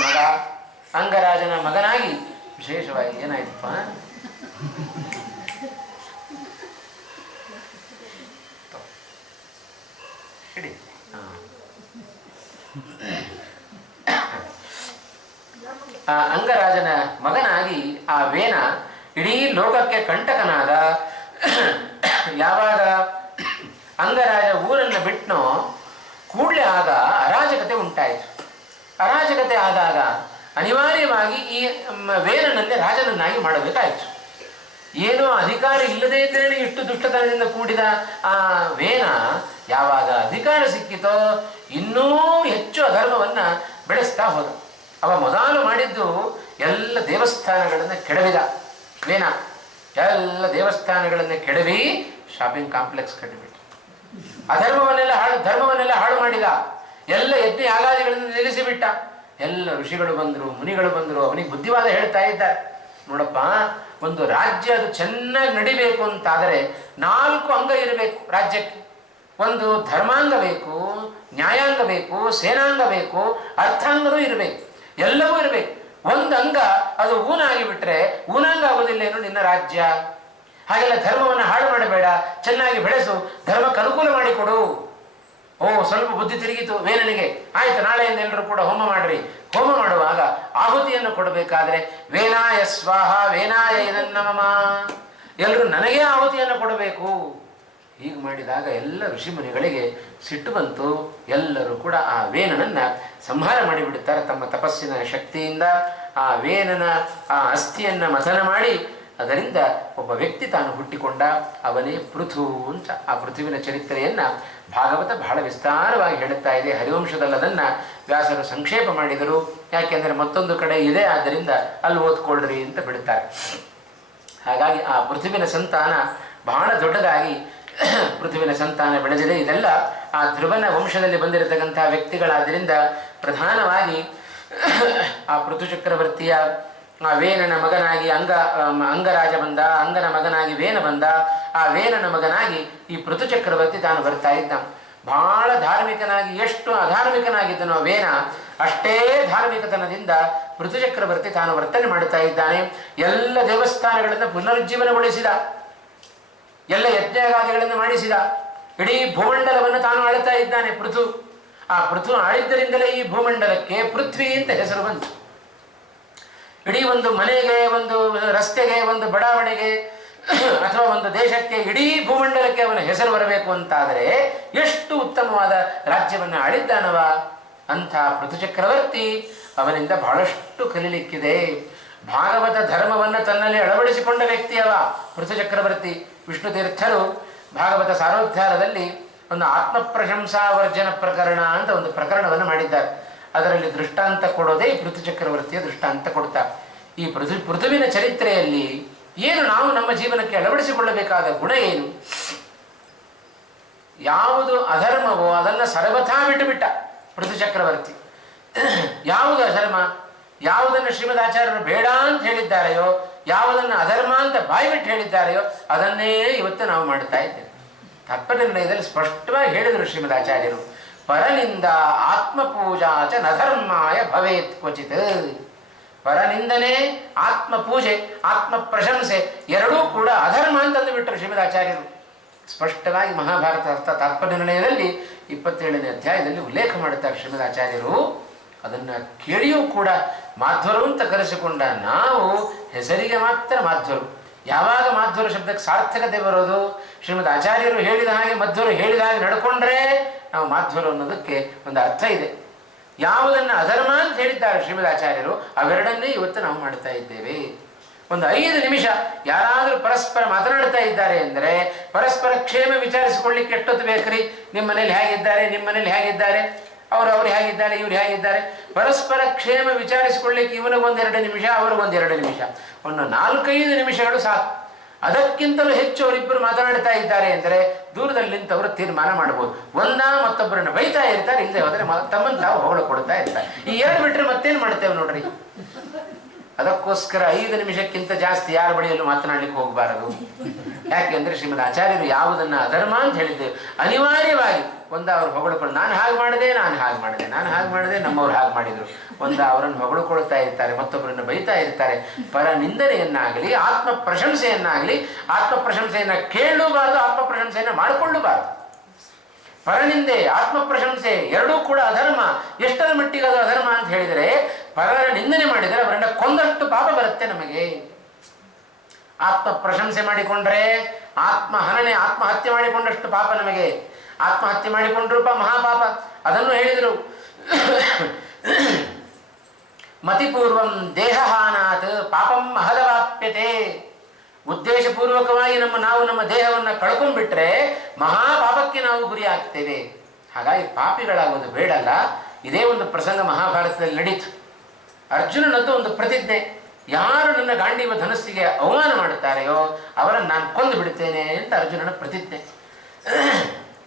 ಮಗನಾಗಿ ವಿಶೇಷವಾಗಿ ಏನಾಯ್ತಪ್ಪ, ಆ ಅಂಗರಾಜನ ಮಗನಾಗಿ ಆ ವೇನ ಇಡೀ ಲೋಕಕ್ಕೆ ಕಂಟಕನಾದ. ಯಾವಾಗ ಅಂಗರಾಜ ಊರನ್ನು ಬಿಟ್ಟನೋ ಕೂಡಲೇ ಆಗ ಅರಾಜಕತೆ ಉಂಟಾಯಿತು. ಅರಾಜಕತೆ ಆದಾಗ ಅನಿವಾರ್ಯವಾಗಿ ಈ ವೇನನನ್ನೇ ರಾಜನನ್ನಾಗಿ ಮಾಡಬೇಕಾಯಿತು. ಏನೋ ಅಧಿಕಾರ ಇಲ್ಲದೇ ಇದ್ದರೆ ಇಷ್ಟು ದುಷ್ಟತನದಿಂದ ಕೂಡಿದ ಆ ವೇನ ಯಾವಾಗ ಅಧಿಕಾರ ಸಿಕ್ಕಿತೋ ಇನ್ನೂ ಹೆಚ್ಚು ಅಧರ್ಮವನ್ನು ಬೆಳೆಸ್ತಾ ಹೋದ. ಅವ ಮೊದಲು ಮಾಡಿದ್ದು ಎಲ್ಲ ದೇವಸ್ಥಾನಗಳನ್ನು ಕೆಡವಿದ. ವೇನ ಎಲ್ಲ ದೇವಸ್ಥಾನಗಳನ್ನು ಕೆಡವಿ ಶಾಪಿಂಗ್ ಕಾಂಪ್ಲೆಕ್ಸ್ ಕಟ್ಟಿಬಿಟ್ಟು ಧರ್ಮವನ್ನೆಲ್ಲ ಹಾಳು ಮಾಡಿದ. ಎಲ್ಲ ಯಜ್ಞ ಯಾಗಾದಿಗಳನ್ನು ನಿಲ್ಲಿಸಿಬಿಟ್ಟ. ಎಲ್ಲ ಋಷಿಗಳು ಬಂದರು, ಮುನಿಗಳು ಬಂದರು, ಅವನಿಗೆ ಬುದ್ಧಿವಾದ ಹೇಳ್ತಾ ಇದ್ದಾರೆ. ನೋಡಪ್ಪ, ಒಂದು ರಾಜ್ಯ ಅದು ಚೆನ್ನಾಗಿ ನಡಿಬೇಕು ಅಂತಾದರೆ 4 ಅಂಗ ಇರಬೇಕು ರಾಜ್ಯಕ್ಕೆ. ಒಂದು ಧರ್ಮಾಂಗ ಬೇಕು, ನ್ಯಾಯಾಂಗ ಬೇಕು, ಸೇನಾಂಗ ಬೇಕು, ಅರ್ಥಾಂಗನೂ ಇರಬೇಕು, ಎಲ್ಲವೂ ಇರಬೇಕು. ಒಂದು ಅಂಗ ಅದು ಊನಾಗಿ ಬಿಟ್ರೆ ಊನಾಂಗ ಆಗೋದಿಲ್ಲೇನು ನಿನ್ನ ರಾಜ್ಯ? ಹಾಗೆಲ್ಲ ಧರ್ಮವನ್ನು ಹಾಳು ಮಾಡಬೇಡ, ಚೆನ್ನಾಗಿ ಬೆಳೆಸು, ಧರ್ಮಕ್ಕೆ ಅನುಕೂಲ ಮಾಡಿಕೊಡು. ಓ, ಸ್ವಲ್ಪ ಬುದ್ಧಿ ತಿರುಗಿತು ವೇನನಿಗೆ. ಆಯ್ತು, ನಾಳೆಯಿಂದ ಎಲ್ಲರೂ ಕೂಡ ಹೋಮ ಮಾಡ್ರಿ. ಹೋಮ ಮಾಡುವಾಗ ಆಹುತಿಯನ್ನು ಕೊಡಬೇಕಾದ್ರೆ ವೇನಾಯ ಸ್ವಾಹ ವೇನಾಯ ಇದನ್ನಮಮ, ಎಲ್ಲರೂ ನನಗೇ ಆಹುತಿಯನ್ನು ಕೊಡಬೇಕು. ಹೀಗೆ ಮಾಡಿದಾಗ ಎಲ್ಲ ಋಷಿಮುನಿಗಳಿಗೆ ಸಿಟ್ಟು ಬಂತು. ಎಲ್ಲರೂ ಕೂಡ ಆ ವೇನನನ್ನ ಸಂಹಾರ ಮಾಡಿಬಿಡುತ್ತಾರೆ ತಮ್ಮ ತಪಸ್ಸಿನ ಶಕ್ತಿಯಿಂದ. ಆ ವೇನನ ಆ ಅಸ್ಥಿಯನ್ನು ಮಥನ ಮಾಡಿ ಅದರಿಂದ ಒಬ್ಬ ವ್ಯಕ್ತಿ ತಾನು ಹುಟ್ಟಿಕೊಂಡ, ಅವನೇ ಪೃಥು ಅಂತ. ಆ ಪೃಥುವಿನ ಚರಿತ್ರೆಯನ್ನು ಭಾಗವತ ಬಹಳ ವಿಸ್ತಾರವಾಗಿ ಹೇಳುತ್ತಾ ಇದೆ. ಹರಿವಂಶದಲ್ಲದನ್ನು ವ್ಯಾಸರು ಸಂಕ್ಷೇಪ ಮಾಡಿದರು. ಯಾಕೆಂದರೆ ಮತ್ತೊಂದು ಕಡೆ ಇದೆ, ಆದ್ದರಿಂದ ಅಲ್ಲಿ ಓದ್ಕೊಳ್ರಿ ಅಂತ ಬಿಡುತ್ತಾರೆ. ಹಾಗಾಗಿ ಆ ಪೃಥುವಿನ ಸಂತಾನ ಬಹಳ ದೊಡ್ಡದಾಗಿ ಪೃಥುವಿನ ಸಂತಾನ ಬೆಳೆದಿದೆ. ಇದೆಲ್ಲ ಆ ಧ್ರುವನ ವಂಶದಲ್ಲಿ ಬಂದಿರತಕ್ಕಂಥ ವ್ಯಕ್ತಿಗಳಾದ್ದರಿಂದ ಪ್ರಧಾನವಾಗಿ ಆ ಪೃಥು ಚಕ್ರವರ್ತಿಯ ಆ ವೇನನ ಮಗನಾಗಿ ಅಂಗರಾಜ ಬಂದ, ಅಂಗನ ಮಗನಾಗಿ ವೇನ ಬಂದ, ಆ ವೇನನ ಮಗನಾಗಿ ಈ ಪೃಥು ಚಕ್ರವರ್ತಿ ತಾನು ಬರ್ತಾ ಇದ್ದ. ಬಹಳ ಧಾರ್ಮಿಕನಾಗಿ, ಎಷ್ಟು ಅಧಾರ್ಮಿಕನಾಗಿದ್ದನೋ ವೇನ, ಅಷ್ಟೇ ಧಾರ್ಮಿಕತನದಿಂದ ಪೃಥು ಚಕ್ರವರ್ತಿ ತಾನು ವರ್ತನೆ ಮಾಡುತ್ತಾ ಇದ್ದಾನೆ. ಎಲ್ಲ ದೇವಸ್ಥಾನಗಳನ್ನು ಪುನರುಜ್ಜೀವನಗೊಳಿಸಿದ, ಎಲ್ಲ ಯಜ್ಞಾಗಾದಿಗಳನ್ನು ಮಾಡಿಸಿದ, ಇಡೀ ಭೂಮಂಡಲವನ್ನು ತಾನು ಆಳುತ್ತಾ ಇದ್ದಾನೆ ಪೃಥು. ಆ ಪೃಥು ಆಳಿದ್ದರಿಂದಲೇ ಈ ಭೂಮಂಡಲಕ್ಕೆ ಪೃಥ್ವಿ ಅಂತ ಹೆಸರು ಬಂತು. ಇಡೀ ಒಂದು ಮನೆಗೆ, ಒಂದು ರಸ್ತೆಗೆ, ಒಂದು ಬಡಾವಣೆಗೆ ಅಥವಾ ಒಂದು ದೇಶಕ್ಕೆ, ಇಡೀ ಭೂಮಂಡಲಕ್ಕೆ ಅವನ ಹೆಸರು ಬರಬೇಕು ಅಂತಾದರೆ ಎಷ್ಟು ಉತ್ತಮವಾದ ರಾಜ್ಯವನ್ನು ಆಳಿದ್ದಾನವ ಅಂಥ ಪೃಥು ಚಕ್ರವರ್ತಿ. ಅವನಿಂದ ಬಹಳಷ್ಟು ಕಲಿಲಿಕ್ಕಿದೆ. ಭಾಗವತ ಧರ್ಮವನ್ನು ತನ್ನಲ್ಲಿ ಅಳವಡಿಸಿಕೊಂಡ ವ್ಯಕ್ತಿಯವ ಪೃಥು ಚಕ್ರವರ್ತಿ. ವಿಷ್ಣು ತೀರ್ಥರು ಭಾಗವತ ಸಾರೋದ್ಧಾರದಲ್ಲಿ ಒಂದು ಆತ್ಮಪ್ರಶಂಸಾ ವರ್ಜನ ಪ್ರಕರಣ ಅಂತ ಒಂದು ಪ್ರಕರಣವನ್ನು ಮಾಡಿದ್ದಾರೆ. ಅದರಲ್ಲಿ ದೃಷ್ಟಾಂತ ಕೊಡೋದೇ ಈ ಪೃಥು ಚಕ್ರವರ್ತಿಯ ದೃಷ್ಟಾಂತ ಕೊಡ್ತಾರೆ. ಈ ಪೃಥುವಿನ ಚರಿತ್ರೆಯಲ್ಲಿ ಏನು ನಾವು ನಮ್ಮ ಜೀವನಕ್ಕೆ ಅಳವಡಿಸಿಕೊಳ್ಳಬೇಕಾದ ಗುಣ ಏನು? ಯಾವುದು ಅಧರ್ಮವೋ ಅದನ್ನು ಸರ್ವಥಾ ಬಿಟ್ಟುಬಿಟ್ಟ ಪೃಥು ಚಕ್ರವರ್ತಿ. ಯಾವುದು ಅಧರ್ಮ, ಯಾವುದನ್ನು ಶ್ರೀಮದ್ ಆಚಾರ್ಯರು ಬೇಡ ಅಂತ ಹೇಳಿದ್ದಾರೆಯೋ, ಯಾವುದನ್ನು ಅಧರ್ಮ ಅಂತ ಬಾಯ್ಬಿಟ್ಟು ಹೇಳಿದ್ದಾರೆಯೋ ಅದನ್ನೇ ಇವತ್ತು ನಾವು ಮಾಡುತ್ತಾ ಇದ್ದೇವೆ. ತತ್ವನಿರ್ಣಯದಲ್ಲಿ ಸ್ಪಷ್ಟವಾಗಿ ಹೇಳಿದರು ಶ್ರೀಮದ್ ಆಚಾರ್ಯರು, ಪರನಿಂದ ಆತ್ಮಪೂಜಾ ಚ ನಧರ್ಮಾಯ ಭವೇತ್ ಕ್ವಚಿತ್. ಪರನಿಂದನೆ, ಆತ್ಮಪೂಜೆ, ಆತ್ಮ ಪ್ರಶಂಸೆ ಎರಡೂ ಕೂಡ ಅಧರ್ಮ ಅಂತಂದು ಬಿಟ್ಟರು ಶ್ರೀಮದ್ ಆಚಾರ್ಯರು. ಸ್ಪಷ್ಟವಾಗಿ ಮಹಾಭಾರತ ಅರ್ಥ ತಾತ್ಪರ್ಯನಿರ್ಣಯದಲ್ಲಿ 27ನೇ ಅಧ್ಯಾಯದಲ್ಲಿ ಉಲ್ಲೇಖ ಮಾಡುತ್ತಾರೆ ಶ್ರೀಮದ್ ಆಚಾರ್ಯರು. ಅದನ್ನು ಕೇಳಿಯೂ ಕೂಡ ಮಾಧ್ವರು ಅಂತ ಕರೆಸಿಕೊಂಡ ನಾವು ಹೆಸರಿಗೆ ಮಾತ್ರ ಮಾಧ್ವರು. ಯಾವಾಗ ಮಾಧ್ವರ ಶಬ್ದಕ್ಕೆ ಸಾರ್ಥಕತೆ ಬರೋದು? ಶ್ರೀಮದ್ ಆಚಾರ್ಯರು ಹೇಳಿದ ಹಾಗೆ, ಮಧ್ವರು ಹೇಳಿದ ಹಾಗೆ ನಡ್ಕೊಂಡ್ರೆ ನಾವು ಮಾಧ್ವರು ಅನ್ನೋದಕ್ಕೆ ಒಂದು ಅರ್ಥ ಇದೆ. ಯಾವುದನ್ನು ಅಧರ್ಮ ಅಂತ ಹೇಳಿದ್ದಾರೆ ಶ್ರೀಮದ್ ಆಚಾರ್ಯರು, ಅವೆರಡನ್ನೇ ಇವತ್ತು ನಾವು ಮಾಡ್ತಾ ಇದ್ದೇವೆ. ಒಂದು 5 ನಿಮಿಷ ಯಾರಾದರೂ ಪರಸ್ಪರ ಮಾತನಾಡ್ತಾ ಇದ್ದಾರೆ ಅಂದರೆ ಪರಸ್ಪರ ಕ್ಷೇಮ ವಿಚಾರಿಸಿಕೊಳ್ಳಿಕ್ಕೆ ಎಷ್ಟೊತ್ತು ಬೇಕ್ರಿ? ನಿಮ್ಮ ಮನೇಲಿ ಹೇಗಿದ್ದಾರೆ, ನಿಮ್ಮ ಮನೇಲಿ ಹೇಗಿದ್ದಾರೆ, ಅವ್ರು ಹೇಗಿದ್ದಾರೆ, ಇವ್ರು ಹೇಗಿದ್ದಾರೆ, ಪರಸ್ಪರ ಕ್ಷೇಮ ವಿಚಾರಿಸಿಕೊಳ್ಳಿಕ್ಕೆ ಇವನಿಗೊಂದು2 ನಿಮಿಷ, ಅವ್ರಿಗೊಂದು2 ನಿಮಿಷ, ಒಂದು 4-5 ನಿಮಿಷಗಳು ಸಾಕು. ಅದಕ್ಕಿಂತಲೂ ಹೆಚ್ಚು ಅವರಿಬ್ಬರು ಮಾತನಾಡ್ತಾ ಇದ್ದಾರೆ ಅಂದರೆ ದೂರದಲ್ಲಿ ನಿಂತವರು ತೀರ್ಮಾನ ಮಾಡ್ಬೋದು. ಮತ್ತೊಬ್ಬರನ್ನು ಬೈತಾ ಇರ್ತಾರೆ, ಇಲ್ಲದೆ ಹೋದರೆ ತಮ್ಮನ್ನು ತಾವು ಹೊಗಳು ಕೊಡ್ತಾ ಇರ್ತಾರೆ. ಈ 2 ಬಿಟ್ಟರೆ ಮತ್ತೇನು ಮಾಡ್ತೇವೆ ನೋಡ್ರಿ. ಅದಕ್ಕೋಸ್ಕರ 5 ನಿಮಿಷಕ್ಕಿಂತ ಜಾಸ್ತಿ ಯಾರ ಬಳಿಯಲ್ಲೂ ಮಾತನಾಡಲಿಕ್ಕೆ ಹೋಗಬಾರದು. ಯಾಕೆಂದರೆ ಶ್ರೀಮದ್ ಆಚಾರ್ಯರು ಯಾವುದನ್ನು ಅಧರ್ಮ ಅಂತ ಹೇಳಿದ್ದೇವೆ ಅನಿವಾರ್ಯವಾಗಿ ಅವ್ರು ಹೊಗಳುಕೊಂಡು, ನಾನು ಹಾಗೆ ಮಾಡಿದೆ, ನಾನು ಹಾಗೆ ಮಾಡಿದೆ, ನಾನು ಹಾಗೆ ಮಾಡಿದೆ, ನಮ್ಮವ್ರು ಹಾಗೆ ಮಾಡಿದರು, ಅವರನ್ನು ಹೊಗಳುಕೊಳ್ತಾ ಇರ್ತಾರೆ, ಮತ್ತೊಬ್ಬರನ್ನು ಬೈತಾ ಇರ್ತಾರೆ. ಪರ ನಿಂದನೆಯನ್ನಾಗಲಿ ಆತ್ಮ ಪ್ರಶಂಸೆಯನ್ನಾಗಲಿ, ಆತ್ಮ ಪ್ರಶಂಸೆಯನ್ನು ಕೇಳಲೂಬಾರದು, ಆತ್ಮ ಪ್ರಶಂಸೆಯನ್ನು ಮಾಡಿಕೊಳ್ಳಬಾರದು. ಪರನಿಂದೆ, ಆತ್ಮ ಪ್ರಶಂಸೆ ಎರಡೂ ಕೂಡ ಅಧರ್ಮ. ಎಷ್ಟರ ಮಟ್ಟಿಗೆ ಅದು ಅಧರ್ಮ ಅಂತ ಹೇಳಿದರೆ, ಪರರ ನಿಂದನೆ ಮಾಡಿದರೆ ಅವರನ್ನ ಕೊಂದಷ್ಟು ಪಾಪ ಬರುತ್ತೆ ನಮಗೆ. ಆತ್ಮ ಪ್ರಶಂಸೆ ಮಾಡಿಕೊಂಡ್ರೆ ಆತ್ಮಹನನೆ, ಆತ್ಮಹತ್ಯೆ ಮಾಡಿಕೊಂಡಷ್ಟು ಪಾಪ ನಮಗೆ. ಆತ್ಮಹತ್ಯೆ ಮಾಡಿಕೊಂಡ್ರೂ ಮಹಾಪಾಪ. ಅದನ್ನು ಹೇಳಿದರು. ಮತಿಪೂರ್ವಂ ದೇಹಹಾನಾತ್ ಪಾಪಂ ಮಹದವಾಪ್ಯತೆ. ಉದ್ದೇಶಪೂರ್ವಕವಾಗಿ ನಾವು ನಮ್ಮ ದೇಹವನ್ನು ಕಳ್ಕೊಂಡ್ಬಿಟ್ರೆ ಮಹಾಪಾಪಕ್ಕೆ ನಾವು ಗುರಿ ಆಗ್ತೇವೆ. ಹಾಗಾಗಿ ಪಾಪಿಗಳಾಗೋದು ಬೇಡಲ್ಲ. ಇದೇ ಒಂದು ಪ್ರಸಂಗ ಮಹಾಭಾರತದಲ್ಲಿ ನಡೀತು. ಅರ್ಜುನನದ್ದು ಒಂದು ಪ್ರತಿಜ್ಞೆ, ಯಾರು ನನ್ನ ಗಾಂಡೀವ ಧನಸ್ಸಿಗೆ ಅವಮಾನ ಮಾಡುತ್ತಾರೆಯೋ ಅವರನ್ನು ನಾನು ಕೊಂದು ಬಿಡುತ್ತೇನೆ ಅಂತ ಅರ್ಜುನನ ಪ್ರತಿಜ್ಞೆ.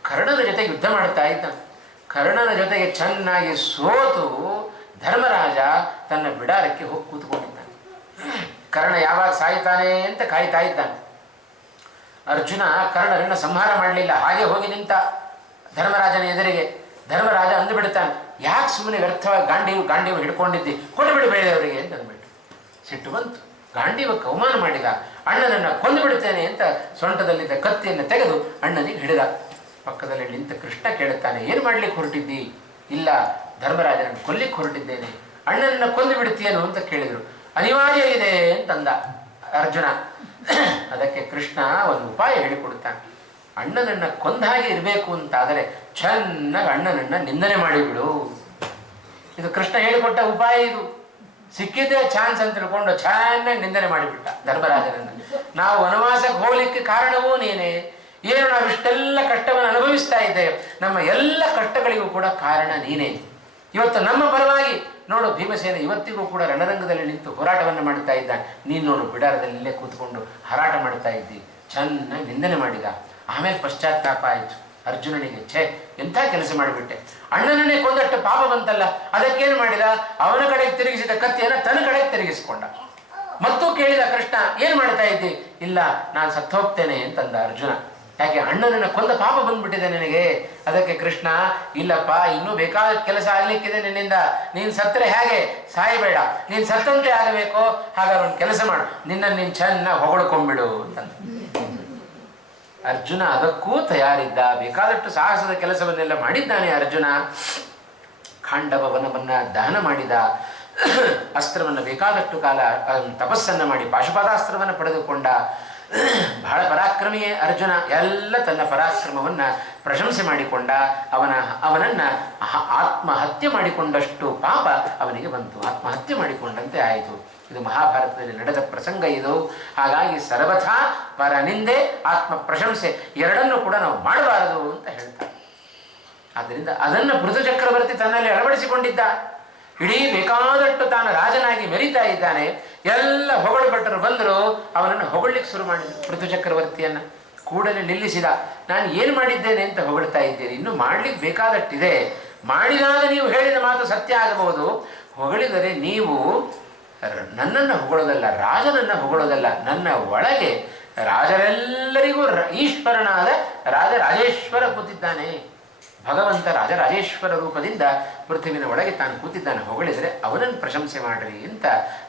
ಕರ್ಣನ ಜೊತೆಗೆ ಯುದ್ಧ ಮಾಡ್ತಾ ಇದ್ದ. ಕರ್ಣನ ಜೊತೆಗೆ ಚೆನ್ನಾಗಿ ಸೋತು ಧರ್ಮರಾಜ ತನ್ನ ಬಿಡಾರಕ್ಕೆ ಹೋಗಿ ಕೂತ್ಕೊಂಡಿದ್ದಾನೆ. ಕರ್ಣ ಯಾವಾಗ ಸಾಯ್ತಾನೆ ಅಂತ ಕಾಯ್ತಾ ಇದ್ದಾನೆ. ಅರ್ಜುನ ಕರ್ಣನನ್ನು ಸಂಹಾರ ಮಾಡಲಿಲ್ಲ, ಹಾಗೆ ಹೋಗಿ ನಿಂತ ಧರ್ಮರಾಜನ ಎದುರಿಗೆ. ಧರ್ಮರಾಜ ಅಂದುಬಿಡ್ತಾನೆ, ಯಾಕೆ ಸುಮ್ಮನೆ ವ್ಯರ್ಥವಾಗಿ ಗಾಂಡೀವ ಹಿಡ್ಕೊಂಡಿದ್ದಿ, ಕೊಟ್ಟುಬಿಡು ಬೇರೆಯವರಿಗೆ ಅಂತ ಅಂದ್ಬಿಟ್ಟು ಸಿಟ್ಟು ಬಂತು. ಗಾಂಡೀವಕ್ಕೆ ಅವಮಾನ ಮಾಡಿದ, ಅಣ್ಣನನ್ನು ಕೊಂದು ಬಿಡುತ್ತೇನೆ ಅಂತ ಸೊಂಟದಲ್ಲಿದ್ದ ಕತ್ತಿಯನ್ನು ತೆಗೆದು ಅಣ್ಣನಿಗೆ ಹಿಡಿದ. ಪಕ್ಕದಲ್ಲಿ ನಿಂತ ಕೃಷ್ಣ ಕೇಳುತ್ತಾನೆ, ಏನು ಮಾಡ್ಲಿಕ್ಕೆ ಹೊರಟಿದ್ದಿ? ಇಲ್ಲ, ಧರ್ಮರಾಜನನ್ನು ಕೊಲ್ಲಿಕ್ಕೆ ಹೊರಟಿದ್ದೇನೆ. ಅಣ್ಣನನ್ನು ಕೊಂದು ಬಿಡ್ತೀಯನು ಅಂತ ಕೇಳಿದರು. ಅನಿವಾರ್ಯ ಇದೆ ಅಂತಂದ ಅರ್ಜುನ. ಅದಕ್ಕೆ ಕೃಷ್ಣ ಒಂದು ಉಪಾಯ ಹೇಳಿಕೊಡುತ್ತಾನೆ. ಅಣ್ಣನನ್ನು ಕೊಂದ ಹಾಗೆ ಇರಬೇಕು ಅಂತಾದರೆ ಚೆನ್ನಾಗಿ ಅಣ್ಣನನ್ನು ನಿಂದನೆ ಮಾಡಿಬಿಡು. ಇದು ಕೃಷ್ಣ ಹೇಳಿಕೊಟ್ಟ ಉಪಾಯ. ಇದು ಸಿಕ್ಕಿದ್ದೇ ಚಾನ್ಸ್ ಅಂತ ತಿಳ್ಕೊಂಡು ಚೆನ್ನಾಗಿ ನಿಂದನೆ ಮಾಡಿಬಿಟ್ಟ ಧರ್ಮರಾಜನನ್ನು. ನಾವು ವನವಾಸಕ್ಕೆ ಹೋಗ್ಲಿಕ್ಕೆ ಕಾರಣವೂ ನೀನೇ, ಏನು ನಾವು ಇಷ್ಟೆಲ್ಲ ಕಷ್ಟವನ್ನು ಅನುಭವಿಸ್ತಾ ಇದ್ದೇವೆ, ನಮ್ಮ ಎಲ್ಲ ಕಷ್ಟಗಳಿಗೂ ಕೂಡ ಕಾರಣ ನೀನೇ. ಇವತ್ತು ನಮ್ಮ ಪರವಾಗಿ ನೋಡು, ಭೀಮಸೇನ ಇವತ್ತಿಗೂ ಕೂಡ ರಣರಂಗದಲ್ಲಿ ನಿಂತು ಹೋರಾಟವನ್ನು ಮಾಡ್ತಾ ಇದ್ದಾನೆ. ನೀನು ನೋಡು, ಬಿಡಾರದಲ್ಲಿ ಇಲ್ಲೇ ಕೂತ್ಕೊಂಡು ಹಾರಾಟ ಮಾಡ್ತಾ ಇದ್ದಿ. ಚೆನ್ನಾಗಿ ನಿಂದನೆ ಮಾಡಿದ. ಆಮೇಲೆ ಪಶ್ಚಾತ್ತಾಪ ಆಯಿತು ಅರ್ಜುನನಿಗೆ. ಛೇ, ಎಂಥ ಕೆಲಸ ಮಾಡಿಬಿಟ್ಟೆ, ಅಣ್ಣನನ್ನೇ ಕೊಂದಟ್ಟು ಪಾಪ ಬಂತಲ್ಲ. ಅದಕ್ಕೇನು ಮಾಡಿದ, ಅವನ ಕಡೆಗೆ ತಿರುಗಿಸಿದ ಕತ್ತಿಯನ್ನು ತನ್ನ ಕಡೆಗೆ ತಿರುಗಿಸಿಕೊಂಡ. ಮತ್ತೂ ಕೇಳಿದ ಕೃಷ್ಣ, ಏನು ಮಾಡ್ತಾ ಇದ್ದಿ? ಇಲ್ಲ, ನಾನು ಸತ್ತು ಹೋಗ್ತೇನೆ ಅಂತಂದ ಅರ್ಜುನ. ಯಾಕೆ, ಅಣ್ಣನನ್ನು ಕೊಂದ ಪಾಪ ಬಂದ್ಬಿಟ್ಟಿದೆ ನನಗೆ. ಅದಕ್ಕೆ ಕೃಷ್ಣ, ಇಲ್ಲಪ್ಪ, ಇನ್ನೂ ಬೇಕಾದ ಕೆಲಸ ಆಗ್ಲಿಕ್ಕಿದೆ ನಿನ್ನಿಂದ. ನೀನು ಸತ್ತರೆ ಹೇಗೆ, ಸಾಯಬೇಡ, ನೀನು ಸತ್ತಂತೆ ಆಗಬೇಕು. ಹಾಗಾದ್ರೆ ಒಂದು ಕೆಲಸ ಮಾಡು, ನಿನ್ನನ್ನು ನೀನು ಚೆನ್ನಾಗಿ ಹೊಗಳ್ಕೊಂಡ್ಬಿಡು ಅಂತಂದ. ಅರ್ಜುನ ಅದಕ್ಕೂ ತಯಾರಿದ್ದ. ಬೇಕಾದಷ್ಟು ಸಾಹಸದ ಕೆಲಸವನ್ನೆಲ್ಲ ಮಾಡಿದ್ದಾನೆ ಅರ್ಜುನ. ಖಾಂಡವ ವನವನ್ನು ದಹನ ಮಾಡಿದ. ಅಸ್ತ್ರವನ್ನು ಬೇಕಾದಷ್ಟು ಕಾಲ ತಪಸ್ಸನ್ನು ಮಾಡಿ ಪಾಶುಪತಾಸ್ತ್ರವನ್ನು ಪಡೆದುಕೊಂಡ. ಬಹಳ ಪರಾಕ್ರಮಿಯೇ ಅರ್ಜುನ. ಎಲ್ಲ ತನ್ನ ಪರಾಕ್ರಮವನ್ನು ಪ್ರಶಂಸೆ ಮಾಡಿಕೊಂಡ. ಅವನನ್ನು ಆತ್ಮಹತ್ಯೆ ಮಾಡಿಕೊಂಡಷ್ಟು ಪಾಪ ಅವನಿಗೆ ಬಂತು. ಆತ್ಮಹತ್ಯೆ ಮಾಡಿಕೊಂಡಂತೆ ಆಯಿತು. ಇದು ಮಹಾಭಾರತದಲ್ಲಿ ನಡೆದ ಪ್ರಸಂಗ ಇದು. ಹಾಗಾಗಿ ಸರ್ವಥಾ ಪರನಿಂದೆ ಆತ್ಮ ಪ್ರಶಂಸೆ ಎರಡನ್ನೂ ಕೂಡ ನಾವು ಮಾಡಬಾರದು ಅಂತ ಹೇಳ್ತಾರೆ. ಆದ್ದರಿಂದ ಅದನ್ನು ಪೃಥು ಚಕ್ರವರ್ತಿ ತನ್ನಲ್ಲಿ ಅಳವಡಿಸಿಕೊಂಡಿದ್ದ. ಇಡೀ ಬೇಕಾದಷ್ಟು ತಾನು ರಾಜನಾಗಿ ಮೆರೀತಾ ಇದ್ದಾನೆ. ಎಲ್ಲ ಹೊಗಳು ಭಟ್ಟರು ಬಂದರು, ಅವನನ್ನು ಹೊಗಳಲಿಕ್ಕೆ ಶುರು ಮಾಡಿದರು. ಪೃಥು ಚಕ್ರವರ್ತಿಯನ್ನು ಕೂಡಲೇ ನಿಲ್ಲಿಸಿದ. ನಾನು ಏನು ಮಾಡಿದ್ದೇನೆ ಅಂತ ಹೊಗಳ್ತಾ ಇದ್ದೀರಿ? ಇನ್ನೂ ಮಾಡ್ಲಿಕ್ಕೆ ಬೇಕಾದಷ್ಟಿದೆ. ಮಾಡಿದಾಗ ನೀವು ಹೇಳಿದ ಮಾತು ಸತ್ಯ ಆಗಬಹುದು. ಹೊಗಳಿದರೆ ನೀವು ನನ್ನನ್ನು ಹೊಗಳೋದಲ್ಲ, ರಾಜನನ್ನು ಹೊಗಳೋದಲ್ಲ, ನನ್ನ ಒಳಗೆ ರಾಜರೆಲ್ಲರಿಗೂ ಈಶ್ವರನಾದ ರಾಜರಾಜೇಶ್ವರ ಕೂತಿದ್ದಾನೆ. ಭಗವಂತ ರಾಜರಾಜೇಶ್ವರ ರೂಪದಿಂದ ಪೃಥ್ವಿನ ಒಳಗೆ ತಾನು ಕೂತಿದ್ದಾನೆ. ಹೊಗಳಿದರೆ ಅವನನ್ನು ಪ್ರಶಂಸೆ ಮಾಡಿರಿ ಅಂತ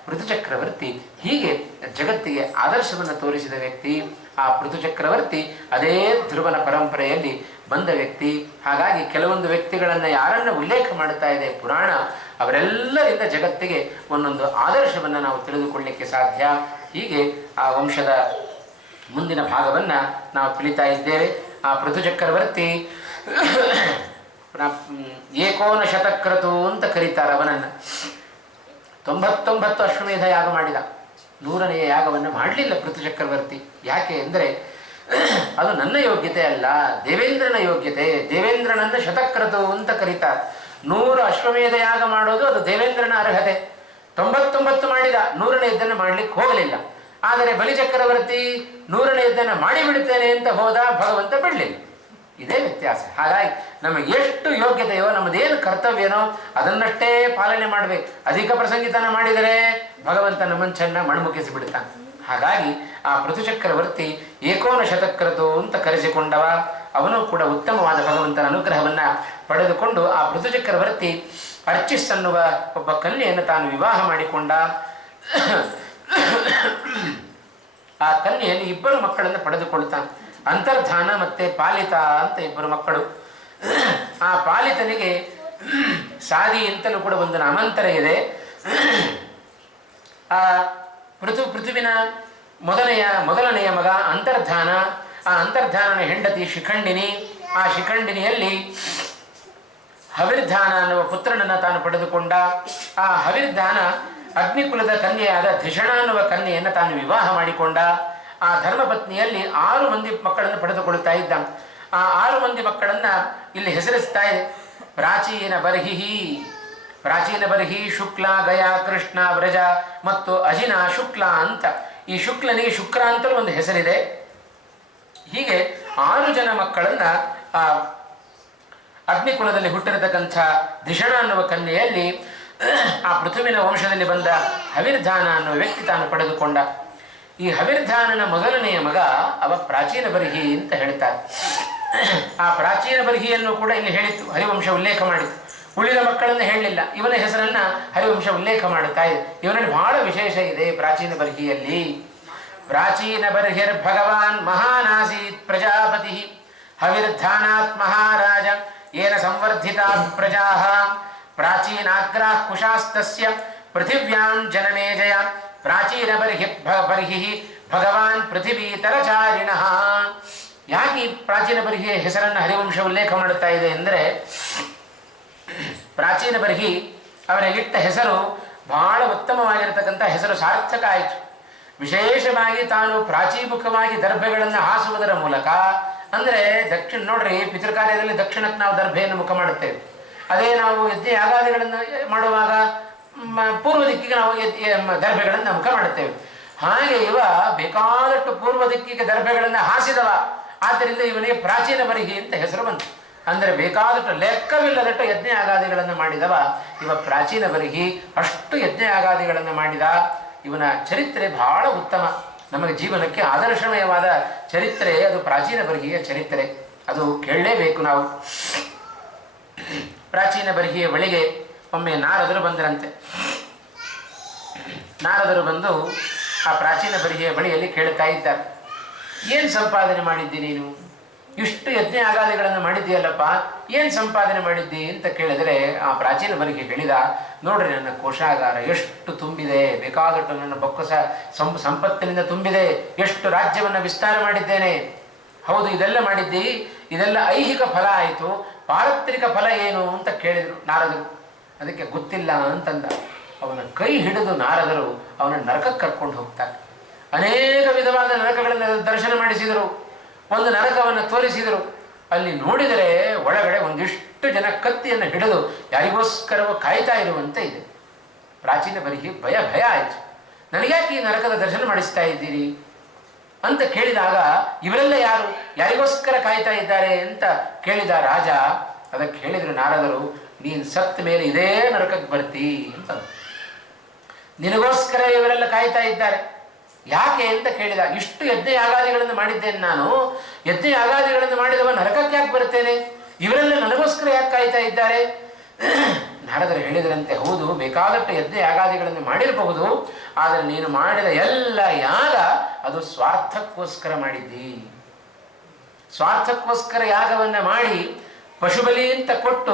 ಪೃಥು ಚಕ್ರವರ್ತಿ ಹೀಗೆ ಜಗತ್ತಿಗೆ ಆದರ್ಶವನ್ನು ತೋರಿಸಿದ ವ್ಯಕ್ತಿ. ಆ ಪೃಥು ಚಕ್ರವರ್ತಿ ಅದೇ ಧ್ರುವನ ಪರಂಪರೆಯಲ್ಲಿ ಬಂದ ವ್ಯಕ್ತಿ. ಹಾಗಾಗಿ ಕೆಲವೊಂದು ವ್ಯಕ್ತಿಗಳನ್ನು ಯಾರನ್ನು ಉಲ್ಲೇಖ ಮಾಡುತ್ತಾ ಇದೆ ಪುರಾಣ, ಅವರೆಲ್ಲರಿಂದ ಜಗತ್ತಿಗೆ ಒಂದೊಂದು ಆದರ್ಶವನ್ನು ನಾವು ತಿಳಿದುಕೊಳ್ಳಲಿಕ್ಕೆ ಸಾಧ್ಯ. ಹೀಗೆ ಆ ವಂಶದ ಮುಂದಿನ ಭಾಗವನ್ನು ನಾವು ತಿಳಿತಾ ಇದ್ದೇವೆ. ಆ ಪೃಥು ಚಕ್ರವರ್ತಿ ಏಕೋನ ಶತಕ್ರತು ಅಂತ ಕರೀತಾರೆ ಅವನನ್ನು. 99 ಅಶ್ವಮೇಧ ಯಾಗ ಮಾಡಿದ. 100ನೆಯ ಯಾಗವನ್ನು ಮಾಡಲಿಲ್ಲ ಪೃಥು ಚಕ್ರವರ್ತಿ. ಯಾಕೆ ಅಂದರೆ ಅದು ನನ್ನ ಯೋಗ್ಯತೆ ಅಲ್ಲ, ದೇವೇಂದ್ರನ ಯೋಗ್ಯತೆ. ದೇವೇಂದ್ರನನ್ನು ಶತಕ್ರತು ಅಂತ ಕರೀತಾರೆ. 100 ಅಶ್ವಮೇಧ ಯಾಗ ಮಾಡೋದು ಅದು ದೇವೇಂದ್ರನ ಅರ್ಹತೆ. 99 ಮಾಡಿದ, 100ನೇದ್ದನ್ನು ಮಾಡಲಿಕ್ಕೆ ಹೋಗಲಿಲ್ಲ. ಆದರೆ ಬಲಿಚಕ್ರವರ್ತಿ 100ನೇದ್ದನ್ನು ಮಾಡಿಬಿಡುತ್ತೇನೆ ಅಂತ ಹೋದ, ಭಗವಂತ ಬಿಡಲಿಲ್ಲ. ಇದೇ ವ್ಯತ್ಯಾಸ. ಹಾಗಾಗಿ ನಮಗೆ ಎಷ್ಟು ಯೋಗ್ಯತೆಯೋ, ನಮ್ಮದೇನು ಕರ್ತವ್ಯನೋ ಅದನ್ನಷ್ಟೇ ಪಾಲನೆ ಮಾಡಬೇಕು. ಅಧಿಕ ಪ್ರಸಂಗಿತನ ಮಾಡಿದರೆ ಭಗವಂತ ನಮ್ಮನ್ನು ಚೆನ್ನಾಗಿ ಮಣ್ಮುಗಿಸಿ ಬಿಡ್ತಾನೆ. ಹಾಗಾಗಿ ಆ ಪೃಥು ಚಕ್ರವರ್ತಿ ಏಕೋನ ಶತಕ್ರತು ಅಂತ ಕರೆಸಿಕೊಂಡವ. ಅವನು ಕೂಡ ಉತ್ತಮವಾದ ಭಗವಂತನ ಅನುಗ್ರಹವನ್ನು ಪಡೆದುಕೊಂಡು ಆ ಪೃಥು ಚಕ್ರವರ್ತಿ ಅರ್ಚಿಸ್ ಅನ್ನುವ ಒಬ್ಬ ಕನ್ಯೆಯನ್ನು ತಾನು ವಿವಾಹ ಮಾಡಿಕೊಂಡ. ಆ ಕನ್ಯೆಯಲ್ಲಿ 2 ಮಕ್ಕಳನ್ನು ಪಡೆದುಕೊಳ್ತಾನೆ. ಅಂತರ್ಧಾನ ಮತ್ತು ಪಾಲಿತ ಅಂತ 2 ಮಕ್ಕಳು. ಆ ಪಾಲಿತನಿಗೆ ಸಾದಿ ಅಂತಲೂ ಕೂಡ ಒಂದು ನಾಮಾಂತರ ಇದೆ. ಆ ಪೃಥುವಿನ ಮೊದಲನೆಯ ಮಗ ಅಂತರ್ಧಾನ. ಆ ಅಂತರ್ಧಾನನ ಹೆಂಡತಿ ಶಿಖಂಡಿನಿ. ಆ ಶಿಖಂಡಿನಿಯಲ್ಲಿ ಹವಿರ್ಧಾನ ಅನ್ನುವ ಪುತ್ರನನ್ನು ತಾನು ಪಡೆದುಕೊಂಡ. ಆ ಹವಿರ್ಧಾನ ಅಗ್ನಿಕುಲದ ಕನ್ಯೆಯಾದ ಧಿಷಣ ಅನ್ನುವ ಕನ್ಯೆಯನ್ನು ತಾನು ವಿವಾಹ ಮಾಡಿಕೊಂಡ. ಆ ಧರ್ಮಪತ್ನಿಯಲ್ಲಿ 6 ಮಂದಿ ಮಕ್ಕಳನ್ನು ಪಡೆದುಕೊಳ್ಳುತ್ತಾ ಇದ್ದ. ಆ 6 ಮಂದಿ ಮಕ್ಕಳನ್ನು ಇಲ್ಲಿ ಹೆಸರಿಸ್ತಾ ಇದೆ. ಪ್ರಾಚೀನ ಬರ್ಹಿ, ಶುಕ್ಲ, ಗಯ, ಕೃಷ್ಣ, ವ್ರಜ ಮತ್ತು ಅಜಿನ ಶುಕ್ಲ ಅಂತ. ಈ ಶುಕ್ಲನಿಗೆ ಶುಕ್ರ ಅಂತಲೂ ಒಂದು ಹೆಸರಿದೆ. ಹೀಗೆ 6 ಜನ ಮಕ್ಕಳನ್ನು ಆ ಅಗ್ನಿಕುಲದಲ್ಲಿ ಹುಟ್ಟಿರತಕ್ಕಂಥ ಧಿಷಣ ಅನ್ನುವ ಕನ್ಯೆಯಲ್ಲಿ ಆ ಪೃಥುವಿನ ವಂಶದಲ್ಲಿ ಬಂದ ಹವಿರ್ಧಾನ ಅನ್ನುವ ವ್ಯಕ್ತಿ ತಾನು ಪಡೆದುಕೊಂಡ. ಈ ಹವಿರ್ಧಾನನ ಮೊದಲನೆಯ ಮಗ ಅವ ಪ್ರಾಚೀನ ಬರ್ಹಿ ಅಂತ ಹೇಳ್ತಾರೆ. ಆ ಪ್ರಾಚೀನ ಬರ್ಹಿಯನ್ನು ಕೂಡ ಇಲ್ಲಿ ಹೇಳಿತ್ತು, ಹರಿವಂಶ ಉಲ್ಲೇಖ ಮಾಡಿತ್ತು. ಉಳಿದ ಮಕ್ಕಳನ್ನು ಹೇಳಲಿಲ್ಲ, ಇವನ ಹೆಸರನ್ನ ಹರಿವಂಶ ಉಲ್ಲೇಖ ಮಾಡುತ್ತಾ ಇದೆ. ಇವನಲ್ಲಿ ಬಹಳ ವಿಶೇಷ ಇದೆ ಪ್ರಾಚೀನ ಬರ್ಹಿಯಲ್ಲಿ. ಪ್ರಾಚೀನ ಬರ್ಹಿರ್ ಭಗವಾನ್ ಮಹಾನಾಸೀತ್ ಪ್ರಜಾಪತಿ ಹವಿರ್ಧಾನಾತ್ ಮಹಾರಾಜ ಏನ ಸಂವರ್ಧಿತಾ ಪ್ರಜಾ ಪ್ರಾಚೀನಾಗ್ರಾ ಕುಶಾಸ್ತಸ್ಯ ಪೃಥಿವ್ಯಾಂ ಜನಮೇಜಯ ಪ್ರಾಚೀನ ಬರ್ಹಿ ಭಗವಾನ್ ಪೃಥಿವೀತರಚಾರಿಣಃ. ಯಾಕೆ ಈ ಪ್ರಾಚೀನ ಬರ್ಹಿಯ ಹೆಸರನ್ನು ಹರಿವಂಶ ಉಲ್ಲೇಖ ಮಾಡುತ್ತಾ ಇದೆ ಅಂದರೆ, ಪ್ರಾಚೀನ ಬರ್ಹಿ ಅವನಿಗಿಟ್ಟ ಹೆಸರು ಬಹಳ ಉತ್ತಮವಾಗಿರತಕ್ಕಂಥ ಹೆಸರು, ಸಾರ್ಥಕ ಆಯಿತು. ವಿಶೇಷವಾಗಿ ತಾನು ಪ್ರಾಚೀಮುಖವಾಗಿ ದರ್ಭೆಗಳನ್ನು ಹಾಸುವುದರ ಮೂಲಕ, ಅಂದರೆ ದಕ್ಷಿಣ ನೋಡ್ರಿ, ಪಿತೃಕಾರ್ಯದಲ್ಲಿ ದಕ್ಷಿಣಕ್ಕೆ ನಾವು ದರ್ಭೆಯನ್ನು ಮುಖ ಮಾಡುತ್ತೇವೆ. ಅದೇ ನಾವು ಯಜ್ಞ ಯಾಗಾದಿಗಳನ್ನು ಮಾಡುವಾಗ ಪೂರ್ವ ದಿಕ್ಕಿಗೆ ನಾವು ದರ್ಭೆಗಳನ್ನು ಮುಖ ಮಾಡುತ್ತೇವೆ. ಹಾಗೆ ಇವ ಬೇಕಾದಷ್ಟು ಪೂರ್ವ ದಿಕ್ಕಿಗೆ ದರ್ಭೆಗಳನ್ನು ಹಾಸಿದವ, ಆದ್ದರಿಂದ ಇವನಿಗೆ ಪ್ರಾಚೀನ ಬರ್ಹಿ ಅಂತ ಹೆಸರು ಬಂತು. ಅಂದರೆ ಬೇಕಾದಷ್ಟು ಲೆಕ್ಕವಿಲ್ಲದಷ್ಟು ಯಜ್ಞ ಯಾಗಾದಿಗಳನ್ನು ಮಾಡಿದವ ಇವ ಪ್ರಾಚೀನ ಬರ್ಹಿ. ಅಷ್ಟು ಯಜ್ಞ ಯಾಗಾದಿಗಳನ್ನು ಮಾಡಿದ. ಇವನ ಚರಿತ್ರೆ ಬಹಳ ಉತ್ತಮ, ನಮಗೆ ಜೀವನಕ್ಕೆ ಆದರ್ಶಮಯವಾದ ಚರಿತ್ರೆ ಅದು ಪ್ರಾಚೀನ ಬರ್ಹಿಯ ಚರಿತ್ರೆ. ಅದು ಕೇಳಲೇಬೇಕು ನಾವು. ಪ್ರಾಚೀನ ಬರ್ಹಿಯ ಬಳಿಗೆ ಒಮ್ಮೆ ನಾರದರು ಬಂದರಂತೆ. ನಾರದರು ಬಂದು ಆ ಪ್ರಾಚೀನ ಬರ್ಹಿಯ ಬಳಿಯಲ್ಲಿ ಕೇಳ್ತಾ ಇದ್ದಾರೆ, ಏನು ಸಂಪಾದನೆ ಮಾಡಿದ್ದಿ ನೀನು? ಇಷ್ಟು ಯಜ್ಞ ಯಾಗಾದಿಗಳನ್ನು ಮಾಡಿದ್ದೀಯಲ್ಲಪ್ಪ, ಏನು ಸಂಪಾದನೆ ಮಾಡಿದ್ದಿ ಅಂತ ಕೇಳಿದರೆ ಆ ಪ್ರಾಚೀನ ಬರ್ಹಿ ಹೇಳಿದ, ನೋಡ್ರಿ ನನ್ನ ಕೋಶಾಗಾರ ಎಷ್ಟು ತುಂಬಿದೆ, ಬೇಕಾದಷ್ಟು ನನ್ನ ಬೊಕ್ಕಸ ಸಂಪತ್ತಿನಿಂದ ತುಂಬಿದೆ, ಎಷ್ಟು ರಾಜ್ಯವನ್ನು ವಿಸ್ತಾರ ಮಾಡಿದ್ದೇನೆ. ಹೌದು, ಇದೆಲ್ಲ ಮಾಡಿದ್ದಿ, ಇದೆಲ್ಲ ಐಹಿಕ ಫಲ ಆಯಿತು, ಪಾರತ್ರಿಕ ಫಲ ಏನು ಅಂತ ಕೇಳಿದರು ನಾರದರು. ಅದಕ್ಕೆ ಗೊತ್ತಿಲ್ಲ ಅಂತಂದ. ಅವನ ಕೈ ಹಿಡಿದು ನಾರದರು ಅವನ ನರಕಕ್ಕೆ ಕರ್ಕೊಂಡು ಹೋಗ್ತಾರೆ. ಅನೇಕ ವಿಧವಾದ ನರಕಗಳನ್ನು ದರ್ಶನ ಮಾಡಿಸಿದರು. ಒಂದು ನರಕವನ್ನು ತೋರಿಸಿದರು. ಅಲ್ಲಿ ನೋಡಿದರೆ ಒಳಗಡೆ ಒಂದಿಷ್ಟು ಜನ ಕತ್ತಿಯನ್ನು ಹಿಡಿದು ಯಾರಿಗೋಸ್ಕರವೋ ಕಾಯ್ತಾ ಇರುವಂತೆ ಇದೆ. ಪ್ರಾಚೀನ ಬರ್ಹಿ ಭಯ ಆಯಿತು. ನನಗ್ಯಾಕೆ ಈ ನರಕದ ದರ್ಶನ ಮಾಡಿಸ್ತಾ ಇದ್ದೀರಿ ಅಂತ ಕೇಳಿದಾಗ, ಇವರೆಲ್ಲ ಯಾರು, ಯಾರಿಗೋಸ್ಕರ ಕಾಯ್ತಾ ಇದ್ದಾರೆ ಅಂತ ಕೇಳಿದ ರಾಜ. ಅದಕ್ಕೆ ಹೇಳಿದರು ನಾರದರು, ನೀನು ಸತ್ತ ಮೇಲೆ ಇದೇ ನರಕಕ್ಕೆ ಬರ್ತೀ ಅಂತ. ನಿನಗೋಸ್ಕರ ಇವರೆಲ್ಲ ಕಾಯ್ತಾ ಇದ್ದಾರೆ. ಯಾಕೆ ಅಂತ ಕೇಳಿದ. ಇಷ್ಟು ಯಜ್ಞ ಯಾಗಾದಿಗಳನ್ನು ಮಾಡಿದ್ದೇನೆ ನಾನು, ಯಜ್ಞ ಯಾಗಾದಿಗಳನ್ನು ಮಾಡಿದವ ನರಕಕ್ಕೆ ಯಾಕೆ ಬರ್ತೇನೆ? ಇವರೆಲ್ಲ ನನಗೋಸ್ಕರ ಯಾಕೆ ಕಾಯ್ತಾ ಇದ್ದಾರೆ? ನಾರದರು ಹೇಳಿದರಂತೆ, ಹೌದು, ಬೇಕಾದಷ್ಟು ಯಜ್ಞ ಯಾಗಾದಿಗಳನ್ನು ಮಾಡಿರಬಹುದು, ಆದರೆ ನೀನು ಮಾಡಿದ ಎಲ್ಲ ಯಾಗ ಅದು ಸ್ವಾರ್ಥಕ್ಕೋಸ್ಕರ ಮಾಡಿದ್ದಿ. ಸ್ವಾರ್ಥಕ್ಕೋಸ್ಕರ ಯಾಗವನ್ನು ಮಾಡಿ ಪಶುಬಲಿ ಅಂತ ಕೊಟ್ಟು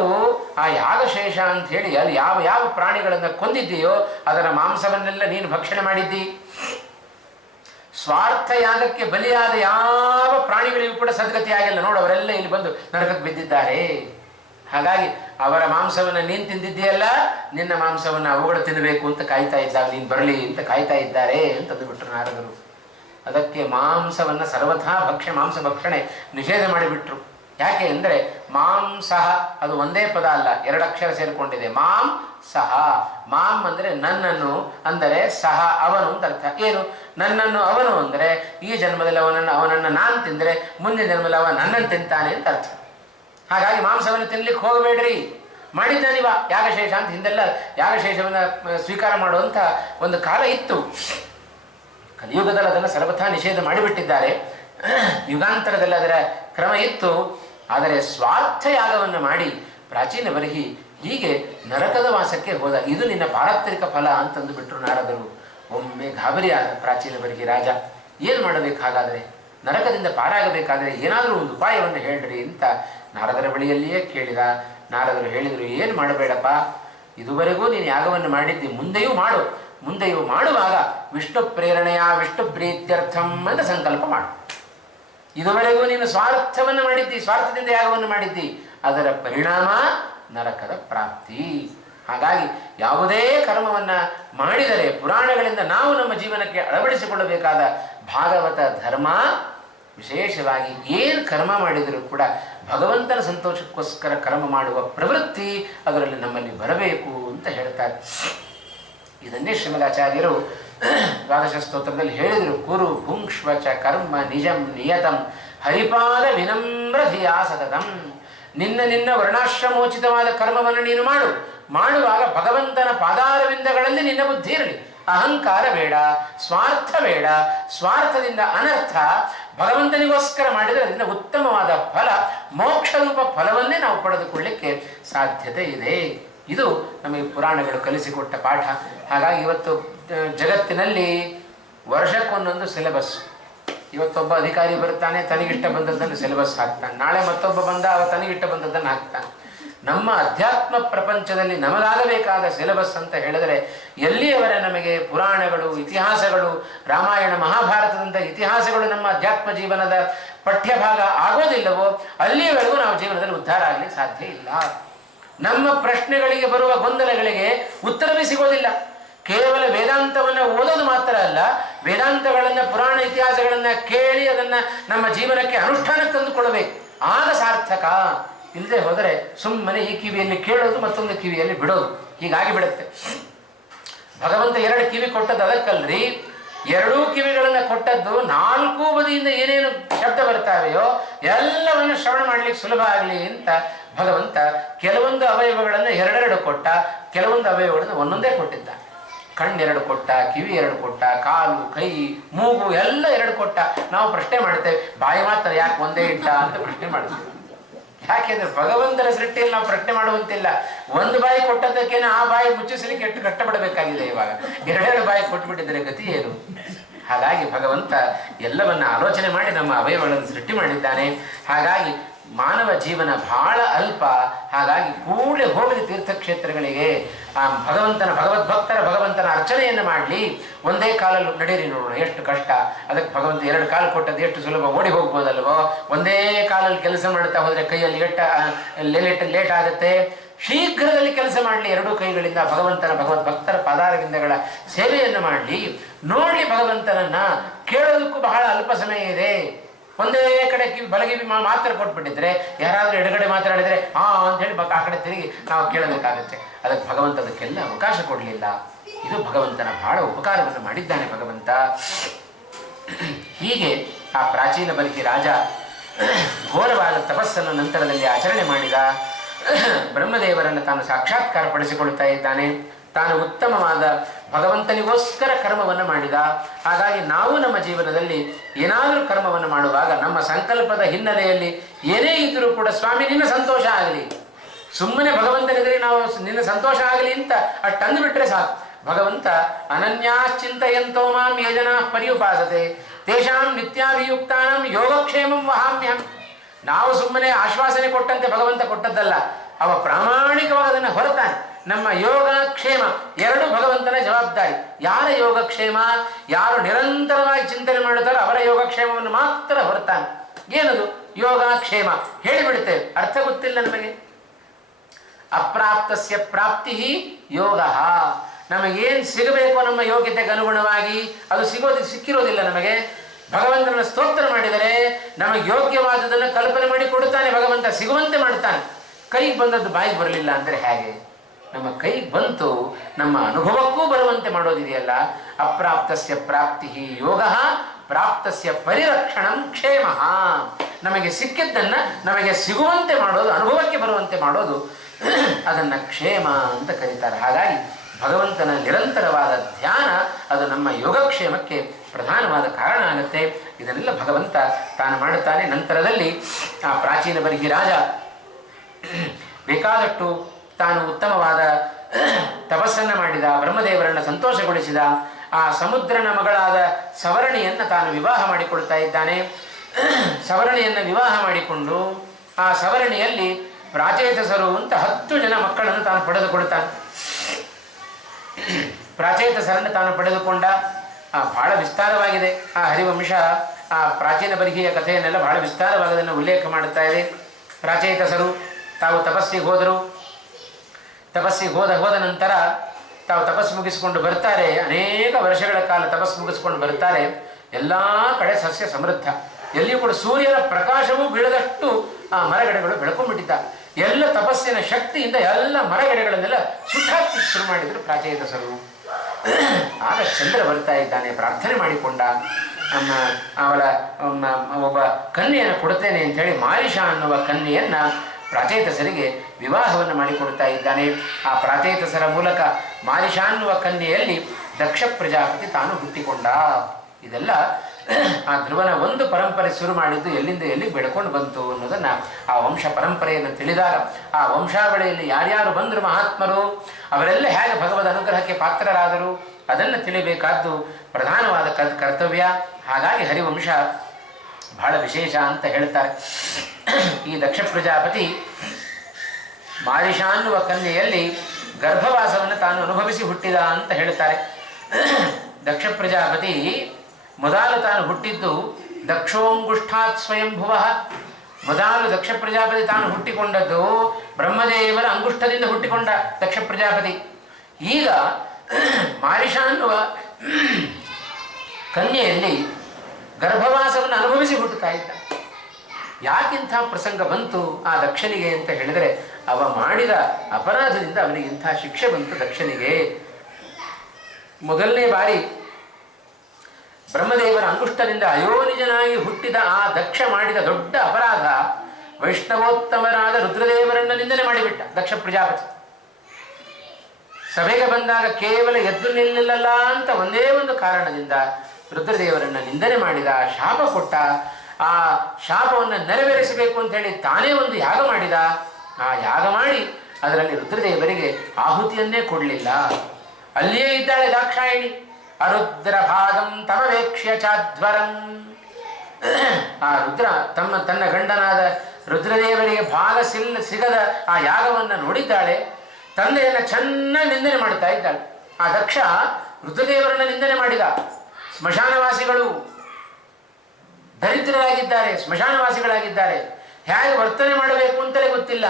ಆ ಯಾಗಶೇಷ ಅಂತ ಹೇಳಿ ಅಲ್ಲಿ ಯಾವ ಯಾವ ಪ್ರಾಣಿಗಳನ್ನು ಕೊಂದಿದ್ದೀಯೋ ಅದರ ಮಾಂಸವನ್ನೆಲ್ಲ ನೀನು ಭಕ್ಷಣೆ ಮಾಡಿದ್ದಿ. ಸ್ವಾರ್ಥ ಯಾಗಕ್ಕೆ ಬಲಿಯಾದ ಯಾವ ಪ್ರಾಣಿಗಳಿಗೂ ಕೂಡ ಸದ್ಗತಿ ಆಗಿಲ್ಲ. ನೋಡು, ಅವರೆಲ್ಲ ಇಲ್ಲಿ ಬಂದು ನರಕಕ್ಕೆ ಬಿದ್ದಿದ್ದಾರೆ. ಹಾಗಾಗಿ ಅವರ ಮಾಂಸವನ್ನು ನೀನು ತಿಂದಿದ್ದೀಯಲ್ಲ, ನಿನ್ನ ಮಾಂಸವನ್ನು ಅವುಗಳು ತಿನ್ನಬೇಕು ಅಂತ ಕಾಯ್ತಾ ಇದ್ದಾಗ ನೀನು ಬರಲಿ ಅಂತ ಕಾಯ್ತಾ ಇದ್ದಾರೆ ಅಂತಂದು ಬಿಟ್ಟರು ನಾರದರು. ಅದಕ್ಕೆ ಮಾಂಸವನ್ನು ಸರ್ವಥಾ ಮಾಂಸ ಭಕ್ಷಣೆ ನಿಷೇಧ ಮಾಡಿಬಿಟ್ರು. ಯಾಕೆ ಅಂದರೆ ಮಾಂಸ ಅದು ಒಂದೇ ಪದ ಅಲ್ಲ, 2 ಅಕ್ಷರ ಸೇರಿಕೊಂಡಿದೆ. ಮಾಂ ಸಹ. ಮಾಂ ಅಂದರೆ ನನ್ನನ್ನು, ಅಂದರೆ ಸಹ ಅವನು ಅಂತ ಅರ್ಥ. ಏನು ನನ್ನನ್ನು ಅವನು ಅಂದರೆ ಈ ಜನ್ಮದಲ್ಲಿ ಅವನನ್ನು ನಾನು ತಿಂದರೆ ಮುಂದಿನ ಜನ್ಮದಲ್ಲಿ ಅವನು ನನ್ನನ್ನು ತಿಂತಾನೆ ಅಂತ ಅರ್ಥ. ಹಾಗಾಗಿ ಮಾಂಸವನ್ನು ತಿನ್ಲಿಕ್ಕೆ ಹೋಗಬೇಡ್ರಿ. ಮಾಡಿದ್ದಾನಿವ ಯಾಗಶೇಷ ಅಂತ. ಹಿಂದೆಲ್ಲ ಯಾಗಶೇಷವನ್ನು ಸ್ವೀಕಾರ ಮಾಡುವಂಥ ಒಂದು ಕಾಲ ಇತ್ತು. ಕಲಿಯುಗದಲ್ಲಿ ಅದನ್ನು ಸರ್ವಥಾ ನಿಷೇಧ ಮಾಡಿಬಿಟ್ಟಿದ್ದಾರೆ. ಯುಗಾಂತರದಲ್ಲಿ ಅದರ ಕ್ರಮ ಇತ್ತು. ಆದರೆ ಸ್ವಾರ್ಥ ಯಾಗವನ್ನು ಮಾಡಿ ಪ್ರಾಚೀನ ಬರ್ಹಿ ಹೀಗೆ ನರಕದ ವಾಸಕ್ಕೆ ಹೋದ. ಇದು ನಿನ್ನ ಪಾರತ್ರಿಕ ಫಲ ಅಂತಂದು ಬಿಟ್ಟರು ನಾರದರು. ಒಮ್ಮೆ ಗಾಬರಿಯಾದ ಪ್ರಾಚೀನ ಬರ್ಹಿ ರಾಜ. ಏನು ಮಾಡಬೇಕು ಹಾಗಾದರೆ? ನರಕದಿಂದ ಪಾರಾಗಬೇಕಾದರೆ ಏನಾದರೂ ಒಂದು ಉಪಾಯವನ್ನು ಹೇಳ್ರಿ ಅಂತ ನಾರದರ ಬಳಿಯಲ್ಲಿಯೇ ಕೇಳಿದ. ನಾರದರು ಹೇಳಿದರು, ಏನು ಮಾಡಬೇಡಪ್ಪ, ಇದುವರೆಗೂ ನೀನು ಯಾಗವನ್ನು ಮಾಡಿದ್ದಿ, ಮುಂದೆಯೂ ಮಾಡು. ಮುಂದೆಯೂ ಮಾಡುವಾಗ ವಿಷ್ಣು ಪ್ರೇರಣೆಯ ವಿಷ್ಣು ಪ್ರೀತ್ಯರ್ಥಂ ಅಂತ ಸಂಕಲ್ಪ ಮಾಡು. ಇದುವರೆಗೂ ನೀನು ಸ್ವಾರ್ಥವನ್ನು ಮಾಡಿದ್ದಿ, ಸ್ವಾರ್ಥದಿಂದ ಯಾಗವನ್ನು ಮಾಡಿದ್ದಿ, ಅದರ ಪರಿಣಾಮ ನರಕದ ಪ್ರಾಪ್ತಿ. ಹಾಗಾಗಿ ಯಾವುದೇ ಕರ್ಮವನ್ನು ಮಾಡಿದರೆ ಪುರಾಣಗಳಿಂದ ನಾವು ನಮ್ಮ ಜೀವನಕ್ಕೆ ಅಳವಡಿಸಿಕೊಳ್ಳಬೇಕಾದ ಭಾಗವತ ಧರ್ಮ, ವಿಶೇಷವಾಗಿ ಏನು ಕರ್ಮ ಮಾಡಿದರೂ ಕೂಡ ಭಗವಂತನ ಸಂತೋಷಕ್ಕೋಸ್ಕರ ಕರ್ಮ ಮಾಡುವ ಪ್ರವೃತ್ತಿ ಅದರಲ್ಲಿ ನಮ್ಮಲ್ಲಿ ಬರಬೇಕು ಅಂತ ಹೇಳ್ತಾರೆ. ಇದನ್ನೇ ಶ್ರೀಮದಾಚಾರ್ಯರು ದ್ವಾದಶ ಸ್ತೋತ್ರದಲ್ಲಿ ಹೇಳಿದರು. ಕುರು ಭುಂಕ್ಷ್ವಚ ಕರ್ಮ ನಿಜಂ ನಿಯತಂ ಹರಿಪಾದ ವಿನಮ್ರ ಧಿಯಾ ಸತತಂ. ನಿನ್ನ ವರ್ಣಾಶ್ರಮೋಚಿತವಾದ ಕರ್ಮವನ್ನು ನೀನು ಮಾಡುವಾಗ ಭಗವಂತನ ಪಾದಾರವಿಂದಗಳಲ್ಲಿ ನಿನ್ನ ಬುದ್ಧಿ ಇರಲಿ. ಅಹಂಕಾರ ಬೇಡ, ಸ್ವಾರ್ಥ ಬೇಡ. ಸ್ವಾರ್ಥದಿಂದ ಅನರ್ಥ. ಭಗವಂತನಿಗೋಸ್ಕರ ಮಾಡಿದರೆ ಅದರಿಂದ ಉತ್ತಮವಾದ ಫಲ, ಮೋಕ್ಷರೂಪ ಫಲವನ್ನೇ ನಾವು ಪಡೆದುಕೊಳ್ಳಿಕ್ಕೆ ಸಾಧ್ಯತೆ ಇದೆ. ಇದು ನಮಗೆ ಪುರಾಣಗಳು ಕಲಿಸಿಕೊಟ್ಟ ಪಾಠ. ಹಾಗಾಗಿ ಇವತ್ತು ಜಗತ್ತಿನಲ್ಲಿ ವರ್ಷಕ್ಕೊಂದೊಂದು ಸಿಲೆಬಸ್. ಇವತ್ತೊಬ್ಬ ಅಧಿಕಾರಿ ಬರ್ತಾನೆ, ತನಗಿಷ್ಟ ಬಂದದ್ದನ್ನು ಸಿಲೆಬಸ್ ಹಾಕ್ತಾನೆ. ನಾಳೆ ಮತ್ತೊಬ್ಬ ಬಂದ, ಅವ ತನಗಿಷ್ಟ ಬಂದದ್ದನ್ನು ಹಾಕ್ತಾನೆ. ನಮ್ಮ ಅಧ್ಯಾತ್ಮ ಪ್ರಪಂಚದಲ್ಲಿ ನಮಗಾಗಬೇಕಾದ ಸಿಲೆಬಸ್ ಅಂತ ಹೇಳಿದರೆ ಎಲ್ಲಿಯವರೆ ನಮಗೆ ಪುರಾಣಗಳು, ಇತಿಹಾಸಗಳು, ರಾಮಾಯಣ ಮಹಾಭಾರತದಂಥ ಇತಿಹಾಸಗಳು ನಮ್ಮ ಅಧ್ಯಾತ್ಮ ಜೀವನದ ಪಠ್ಯಭಾಗ ಆಗೋದಿಲ್ಲವೋ ಅಲ್ಲಿಯವರೆಗೂ ನಾವು ಜೀವನದಲ್ಲಿ ಉದ್ಧಾರ ಆಗಲಿಕ್ಕೆ ಸಾಧ್ಯ ಇಲ್ಲ. ನಮ್ಮ ಪ್ರಶ್ನೆಗಳಿಗೆ ಬರುವ ಗೊಂದಲಗಳಿಗೆ ಉತ್ತರವೇ ಸಿಗೋದಿಲ್ಲ. ಕೇವಲ ವೇದಾಂತವನ್ನು ಓದೋದು ಮಾತ್ರ ಅಲ್ಲ, ವೇದಾಂತಗಳನ್ನು, ಪುರಾಣ ಇತಿಹಾಸಗಳನ್ನು ಕೇಳಿ ಅದನ್ನು ನಮ್ಮ ಜೀವನಕ್ಕೆ ಅನುಷ್ಠಾನಕ್ಕೆ ತಂದುಕೊಡಬೇಕು. ಆಗ ಸಾರ್ಥಕ. ಇಲ್ಲದೆ ಹೋದರೆ ಸುಮ್ಮನೆ ಈ ಕಿವಿಯಲ್ಲಿ ಕೇಳೋದು, ಮತ್ತೊಂದು ಕಿವಿಯಲ್ಲಿ ಬಿಡೋದು, ಹೀಗಾಗಿ ಬಿಡುತ್ತೆ. ಭಗವಂತ 2 ಕಿವಿ ಕೊಟ್ಟದ್ದು ಅದಕ್ಕಲ್ರಿ. 2 ಕಿವಿಗಳನ್ನು ಕೊಟ್ಟದ್ದು 4 ಬದಿಯಿಂದ ಏನೇನು ಶಬ್ದ ಬರ್ತಾವೆಯೋ ಎಲ್ಲವನ್ನು ಶ್ರವಣ ಮಾಡ್ಲಿಕ್ಕೆ ಸುಲಭ ಆಗಲಿ ಅಂತ ಭಗವಂತ ಕೆಲವೊಂದು ಅವಯವಗಳನ್ನು 2 ಕೊಟ್ಟ, ಕೆಲವೊಂದು ಅವಯವಗಳನ್ನು ಒಂದೊಂದೇ ಕೊಟ್ಟಿದ್ದ. ಕಣ್ಣು 2 ಕೊಟ್ಟ, ಕಿವಿ 2 ಕೊಟ್ಟ, ಕಾಲು, ಕೈ, ಮೂಗು ಎಲ್ಲ 2 ಕೊಟ್ಟ. ನಾವು ಪ್ರಶ್ನೆ ಮಾಡ್ತೇವೆ, ಬಾಯಿ ಮಾತ್ರ ಯಾಕೆ ಒಂದೇ ಇಟ್ಟ ಅಂತ ಪ್ರಶ್ನೆ ಮಾಡ್ತೇವೆ. ಯಾಕೆಂದ್ರೆ ಭಗವಂತನ ಸೃಷ್ಟಿಯಲ್ಲಿ ನಾವು ಪ್ರಶ್ನೆ ಮಾಡುವಂತಿಲ್ಲ. ಒಂದು ಬಾಯಿ ಕೊಟ್ಟದ್ದಕ್ಕೇನೆ ಆ ಬಾಯಿ ಮುಚ್ಚಿಸಲಿಕ್ಕೆ ಎಷ್ಟು ಕಷ್ಟಪಡಬೇಕಾಗಿದೆ. ಇವಾಗ 2 ಬಾಯಿ ಕೊಟ್ಟುಬಿಟ್ಟಿದ್ರೆ ಗತಿ ಏನು? ಹಾಗಾಗಿ ಭಗವಂತ ಎಲ್ಲವನ್ನ ಆಲೋಚನೆ ಮಾಡಿ ನಮ್ಮ ಅವಯವಗಳನ್ನು ಸೃಷ್ಟಿ ಮಾಡಿದ್ದಾನೆ. ಹಾಗಾಗಿ ಮಾನವ ಜೀವನ ಬಹಳ ಅಲ್ಪ. ಹಾಗಾಗಿ ಕೂಡಲೇ ಹೋಗಲಿ ತೀರ್ಥಕ್ಷೇತ್ರಗಳಿಗೆ, ಆ ಭಗವಂತನ ಅರ್ಚನೆಯನ್ನು ಮಾಡಲಿ. ಒಂದೇ ಕಾಲಲ್ಲಿ ನಡೀರಿ ನೋಡೋಣ, ಎಷ್ಟು ಕಷ್ಟ. ಅದಕ್ಕೆ ಭಗವಂತ 2 ಕಾಲು ಕೊಟ್ಟದ್ದು ಎಷ್ಟು ಸುಲಭ, ಓಡಿ ಹೋಗ್ಬೋದಲ್ವೋ. ಒಂದೇ ಕಾಲಲ್ಲಿ ಕೆಲಸ ಮಾಡ್ತಾ ಹೋದರೆ ಕೈಯಲ್ಲಿ ಲೇಟ್ ಆಗುತ್ತೆ. ಶೀಘ್ರದಲ್ಲಿ ಕೆಲಸ ಮಾಡಲಿ 2 ಕೈಗಳಿಂದ ಭಗವದ್ಭಕ್ತರ ಪಾದಾರವಿಂದಗಳ ಸೇವೆಯನ್ನು ಮಾಡಲಿ. ನೋಡಲಿ ಭಗವಂತನನ್ನ. ಕೇಳೋದಕ್ಕೂ ಬಹಳ ಅಲ್ಪ ಸಮಯ ಇದೆ. ಒಂದೇ ಕಡೆ ಬಲಗಿವಿ ಮಾತ್ರ ಕೊಟ್ಬಿಟ್ಟಿದ್ರೆ, ಯಾರಾದರೂ ಎಡಗಡೆ ಮಾತಾಡಿದರೆ ಅಂತ ಹೇಳಿ ಆ ಕಡೆ ತಿರುಗಿ ನಾವು ಕೇಳಬೇಕಾಗುತ್ತೆ. ಅದಕ್ಕೆ ಭಗವಂತ ಅದಕ್ಕೆಲ್ಲ ಅವಕಾಶ ಕೊಡಲಿಲ್ಲ. ಇದು ಭಗವಂತನ ಬಹಳ ಉಪಕಾರವನ್ನು ಮಾಡಿದ್ದಾನೆ ಭಗವಂತ. ಹೀಗೆ ಆ ಪ್ರಾಚೀನ ಬಲಿಕೆ ರಾಜ ಘೋರವಾದ ತಪಸ್ಸನ್ನು ನಂತರದಲ್ಲಿ ಆಚರಣೆ ಮಾಡಿದ. ಬ್ರಹ್ಮದೇವರನ್ನು ತಾನು ಸಾಕ್ಷಾತ್ಕಾರ ಪಡಿಸಿಕೊಳ್ತಾ ಇದ್ದಾನೆ. ತಾನು ಉತ್ತಮವಾದ ಭಗವಂತನಿಗೋಸ್ಕರ ಕರ್ಮವನ್ನು ಮಾಡಿದ. ಹಾಗಾಗಿ ನಾವು ನಮ್ಮ ಜೀವನದಲ್ಲಿ ಏನಾದರೂ ಕರ್ಮವನ್ನು ಮಾಡುವಾಗ ನಮ್ಮ ಸಂಕಲ್ಪದ ಹಿನ್ನೆಲೆಯಲ್ಲಿ ಏನೇ ಇದ್ದರೂ ಕೂಡ ಸ್ವಾಮಿ ನಿನ್ನ ಸಂತೋಷ ಆಗಲಿ, ಸುಮ್ಮನೆ ಭಗವಂತನಿದ್ರೆ ನಾವು ನಿನ್ನ ಸಂತೋಷ ಆಗಲಿ ಅಂತ ಅಷ್ಟು ಅಂದುಬಿಟ್ರೆ ಸಾಕು. ಭಗವಂತ ಅನನ್ಯಾಶ್ಚಿಂತಯಂತೋ ಮಾಂ ಯೇ ಜನಾಃ ಪರ್ಯುಪಾಸತೆ ತೇಷಾಂ ನಿತ್ಯಾಭಿಯುಕ್ತಾನಾಂ ಯೋಗಕ್ಷೇಮಂ ವಹಾಮ್ಯಹಂ. ನಾವು ಸುಮ್ಮನೆ ಆಶ್ವಾಸನೆ ಕೊಟ್ಟಂತೆ ಭಗವಂತ ಕೊಟ್ಟದ್ದಲ್ಲ, ಅವ ಪ್ರಾಮಾಣಿಕವಾಗಿ ಅದನ್ನು ಹೊರತಾನೆ. ನಮ್ಮ ಯೋಗ ಕ್ಷೇಮ 2 ಭಗವಂತನ ಜವಾಬ್ದಾರಿ. ಯಾರ ಯೋಗಕ್ಷೇಮ? ಯಾರು ನಿರಂತರವಾಗಿ ಚಿಂತನೆ ಮಾಡುತ್ತಾರೋ ಅವರ ಯೋಗಕ್ಷೇಮವನ್ನು ಮಾತ್ರ ಹೊರತಾನೆ. ಏನದು ಯೋಗಕ್ಷೇಮ? ಹೇಳಿಬಿಡ್ತೇವೆ, ಅರ್ಥ ಗೊತ್ತಿಲ್ಲ ನಮಗೆ. ಅಪ್ರಾಪ್ತಸ್ಯ ಪ್ರಾಪ್ತಿ ಯೋಗ. ನಮಗೇನು ಸಿಗಬೇಕು ನಮ್ಮ ಯೋಗ್ಯತೆಗೆ ಅನುಗುಣವಾಗಿ ಅದು ಸಿಕ್ಕಿರೋದಿಲ್ಲ ನಮಗೆ. ಭಗವಂತನ ಸ್ತೋತ್ರ ಮಾಡಿದರೆ ನಮಗೆ ಯೋಗ್ಯವಾದದನ್ನು ಕಲ್ಪನೆ ಮಾಡಿ ಕೊಡುತ್ತಾನೆ ಭಗವಂತ, ಸಿಗುವಂತೆ ಮಾಡ್ತಾನೆ. ಕೈಗೆ ಬಂದದ್ದು ಬಾಯಿಗೆ ಬರಲಿಲ್ಲ ಅಂದರೆ ಹೇಗೆ? ನಮ್ಮ ಕೈಗೆ ಬಂತು, ನಮ್ಮ ಅನುಭವಕ್ಕೂ ಬರುವಂತೆ ಮಾಡೋದಿದೆಯಲ್ಲ. ಅಪ್ರಾಪ್ತಸ್ಯ ಪ್ರಾಪ್ತಿ ಯೋಗ, ಪ್ರಾಪ್ತಸ್ಯ ಪರಿರಕ್ಷಣಂ ಕ್ಷೇಮ. ನಮಗೆ ಸಿಕ್ಕಿದ್ದನ್ನು ನಮಗೆ ಸಿಗುವಂತೆ ಮಾಡೋದು, ಅನುಭವಕ್ಕೆ ಬರುವಂತೆ ಮಾಡೋದು, ಅದನ್ನು ಕ್ಷೇಮ ಅಂತ ಕರೀತಾರೆ. ಹಾಗಾಗಿ ಭಗವಂತನ ನಿರಂತರವಾದ ಧ್ಯಾನ ಅದು ನಮ್ಮ ಯೋಗಕ್ಷೇಮಕ್ಕೆ ಪ್ರಧಾನವಾದ ಕಾರಣ ಆಗುತ್ತೆ. ಇದನ್ನೆಲ್ಲ ಭಗವಂತ ತಾನು ಮಾಡುತ್ತಾನೆ. ನಂತರದಲ್ಲಿ ಆ ಪ್ರಾಚೀನ ಬರಿಗಿ ರಾಜ ಬೇಕಾದಷ್ಟು ತಾನು ಉತ್ತಮವಾದ ತಪಸ್ಸನ್ನು ಮಾಡಿದ, ಬ್ರಹ್ಮದೇವರನ್ನು ಸಂತೋಷಗೊಳಿಸಿದ. ಆ ಸಮುದ್ರನ ಮಗಳಾದ ಸವರ್ಣಿಯನ್ನು ತಾನು ವಿವಾಹ ಮಾಡಿಕೊಳ್ತಾ ಇದ್ದಾನೆ. ಸವರ್ಣಿಯನ್ನು ವಿವಾಹ ಮಾಡಿಕೊಂಡು ಆ ಸವರ್ಣಿಯಲ್ಲಿ ಪ್ರಾಚೇತಸರು ಅಂತ 10 ಜನ ಮಕ್ಕಳನ್ನು ತಾನು ಪಡೆದುಕೊಳ್ತಾನೆ. ಪ್ರಾಚೇತಸರನ್ನು ತಾನು ಪಡೆದುಕೊಂಡ. ಬಹಳ ವಿಸ್ತಾರವಾಗಿದೆ ಆ ಹರಿವಂಶ. ಆ ಪ್ರಾಚೀನ ಬರಿಗೆಯ ಕಥೆಯನ್ನೆಲ್ಲ ಬಹಳ ವಿಸ್ತಾರವಾಗಿ ಅದನ್ನು ಉಲ್ಲೇಖ ಮಾಡುತ್ತಾ ಇದೆ. ಪ್ರಾಚೇತಸರು ತಾವು ತಪಸ್ಸಿಗೆ ಹೋದರು. ತಪಸ್ಸಿಗೆ ಹೋದ ನಂತರ ತಾವು ತಪಸ್ಸು ಮುಗಿಸಿಕೊಂಡು ಬರ್ತಾರೆ. ಅನೇಕ ವರ್ಷಗಳ ಕಾಲ ತಪಸ್ಸು ಮುಗಿಸ್ಕೊಂಡು ಬರ್ತಾರೆ. ಎಲ್ಲ ಕಡೆ ಸಸ್ಯ ಸಮೃದ್ಧ, ಎಲ್ಲಿಯೂ ಕೂಡ ಸೂರ್ಯನ ಪ್ರಕಾಶವೂ ಬೀಳದಷ್ಟು ಆ ಮರಗಿಡಗಳು ಬೆಳ್ಕೊಂಡ್ಬಿಟ್ಟಿದ್ದ. ಎಲ್ಲ ತಪಸ್ಸಿನ ಶಕ್ತಿಯಿಂದ ಎಲ್ಲ ಮರಗಿಡಗಳನ್ನೆಲ್ಲ ಸುಟ್ಟಾಕಿ ಶುರು ಮಾಡಿದರು ಪ್ರಾಚೇತಸರು. ಆಗ ಚಂದ್ರ ಬರ್ತಾ ಇದ್ದಾನೆ. ಪ್ರಾರ್ಥನೆ ಮಾಡಿಕೊಂಡ. ಅವಳ ಒಬ್ಬ ಕನ್ಯೆಯನ್ನು ಕೊಡುತ್ತೇನೆ ಅಂತ ಹೇಳಿ ಮಾರಿಷಾ ಅನ್ನುವ ಕನ್ಯೆಯನ್ನು ಪ್ರಾಚೇತಸರಿಗೆ ವಿವಾಹವನ್ನು ಮಾಡಿಕೊಡ್ತಾ ಇದ್ದಾನೆ. ಆ ಪ್ರಾಚೇತಸರ ಮೂಲಕ ಮಾರಿಷಾ ಅನ್ನುವ ಕನ್ಯೆಯಲ್ಲಿ ದಕ್ಷ ಪ್ರಜಾಪತಿ ತಾನು ಹುಟ್ಟಿಕೊಂಡ. ಇದೆಲ್ಲ ಆ ಧ್ರುವನ ಒಂದು ಪರಂಪರೆ ಶುರು ಮಾಡಿದ್ದು ಎಲ್ಲಿಂದ ಎಲ್ಲಿಗೆ ಬೆಳ್ಕೊಂಡು ಬಂತು ಅನ್ನೋದನ್ನು ಆ ವಂಶ ಪರಂಪರೆಯನ್ನು ತಿಳಿದಾಗ, ಆ ವಂಶಾವಳಿಯಲ್ಲಿ ಯಾರ್ಯಾರು ಬಂದರು ಮಹಾತ್ಮರು, ಅವರೆಲ್ಲ ಹೇಗೆ ಭಗವದ್ ಅನುಗ್ರಹಕ್ಕೆ ಪಾತ್ರರಾದರು, ಅದನ್ನು ತಿಳಿಬೇಕಾದ್ದು ಪ್ರಧಾನವಾದ ಕರ್ತವ್ಯ. ಹಾಗಾಗಿ ಹರಿವಂಶ ಬಹಳ ವಿಶೇಷ ಅಂತ ಹೇಳ್ತಾರೆ. ಈ ದಕ್ಷ ಪ್ರಜಾಪತಿ ಮಾರಿಷ ಅನ್ನುವ ಕನ್ಯೆಯಲ್ಲಿ ಗರ್ಭವಾಸವನ್ನು ತಾನು ಅನುಭವಿಸಿ ಹುಟ್ಟಿದ ಅಂತ ಹೇಳ್ತಾರೆ. ದಕ್ಷ ಪ್ರಜಾಪತಿ ಮೊದಲು ತಾನು ಹುಟ್ಟಿದ್ದು ದಕ್ಷೋಂಗುಷ್ಠಾತ್ ಸ್ವಯಂಭುವ. ಮೊದಲು ದಕ್ಷ ಪ್ರಜಾಪತಿ ತಾನು ಹುಟ್ಟಿಕೊಂಡದ್ದು ಬ್ರಹ್ಮದೇವರ ಅಂಗುಷ್ಠದಿಂದ ಹುಟ್ಟಿಕೊಂಡ ದಕ್ಷ ಪ್ರಜಾಪತಿ. ಈಗ ಮಾರಿಷ ಅನ್ನುವ ಕನ್ಯೆಯಲ್ಲಿ ಗರ್ಭವಾಸವನ್ನು ಅನುಭವಿಸಿ ಹುಟ್ಟುತ್ತಾ ಇದ್ದ. ಯಾಕಿಂಥ ಪ್ರಸಂಗ ಬಂತು ಆ ದಕ್ಷನಿಗೆ ಅಂತ ಹೇಳಿದರೆ, ಅವ ಮಾಡಿದ ಅಪರಾಧದಿಂದ ಅವನಿಗೆ ಇಂಥ ಶಿಕ್ಷೆ ಬಂತು ದಕ್ಷನಿಗೆ. ಮೊದಲನೇ ಬಾರಿ ಬ್ರಹ್ಮದೇವರ ಅಂಗುಷ್ಟದಿಂದ ಅಯೋನಿಜನಾಗಿ ಹುಟ್ಟಿದ ಆ ದಕ್ಷ ಮಾಡಿದ ದೊಡ್ಡ ಅಪರಾಧ, ವೈಷ್ಣವೋತ್ತಮರಾದ ರುದ್ರದೇವರನ್ನ ನಿಂದನೆ ಮಾಡಿಬಿಟ್ಟ ದಕ್ಷ ಪ್ರಜಾಪತಿ. ಸಭೆಗೆ ಬಂದಾಗ ಕೇವಲ ಎದ್ದು ನಿಲ್ಲಲ್ಲ ಅಂತ ಒಂದೇ ಒಂದು ಕಾರಣದಿಂದ ರುದ್ರದೇವರನ್ನ ನಿಂದನೆ ಮಾಡಿದ, ಶಾಪ ಕೊಟ್ಟ. ಆ ಶಾಪವನ್ನು ನೆರವೇರಿಸಬೇಕು ಅಂತ ಹೇಳಿ ತಾನೇ ಒಂದು ಯಾಗ ಮಾಡಿದ. ಆ ಯಾಗ ಮಾಡಿ ಅದರಲ್ಲಿ ರುದ್ರದೇವರಿಗೆ ಆಹುತಿಯನ್ನೇ ಕೊಡಲಿಲ್ಲ. ಅಲ್ಲಿಯೇ ಇದ್ದಾಳೆ ದಾಕ್ಷಾಯಿಣಿ. ಅರುದ್ರ ಭಾಗಂ ತಮವೇಕ್ಷ್ಯ ಚಾಧ್ವರಂ. ಆ ರುದ್ರ ತನ್ನ ಗಂಡನಾದ ರುದ್ರದೇವರಿಗೆ ಭಾಗ ಸಿಗದ ಆ ಯಾಗವನ್ನು ನೋಡಿದ್ದಾಳೆ. ತಂದೆಯನ್ನು ಚೆನ್ನಾಗಿ ನಿಂದನೆ ಮಾಡ್ತಾ ಇದ್ದಾಳೆ. ಆ ದಕ್ಷ ರುದ್ರದೇವರನ್ನ ನಿಂದನೆ ಮಾಡಿದ. ಸ್ಮಶಾನವಾಸಿಗಳು ದರಿದ್ರರಾಗಿದ್ದಾರೆ, ಸ್ಮಶಾನವಾಸಿಗಳಾಗಿದ್ದಾರೆ, ಹೇಗೆ ವರ್ತನೆ ಮಾಡಬೇಕು ಅಂತಲೇ ಗೊತ್ತಿಲ್ಲ.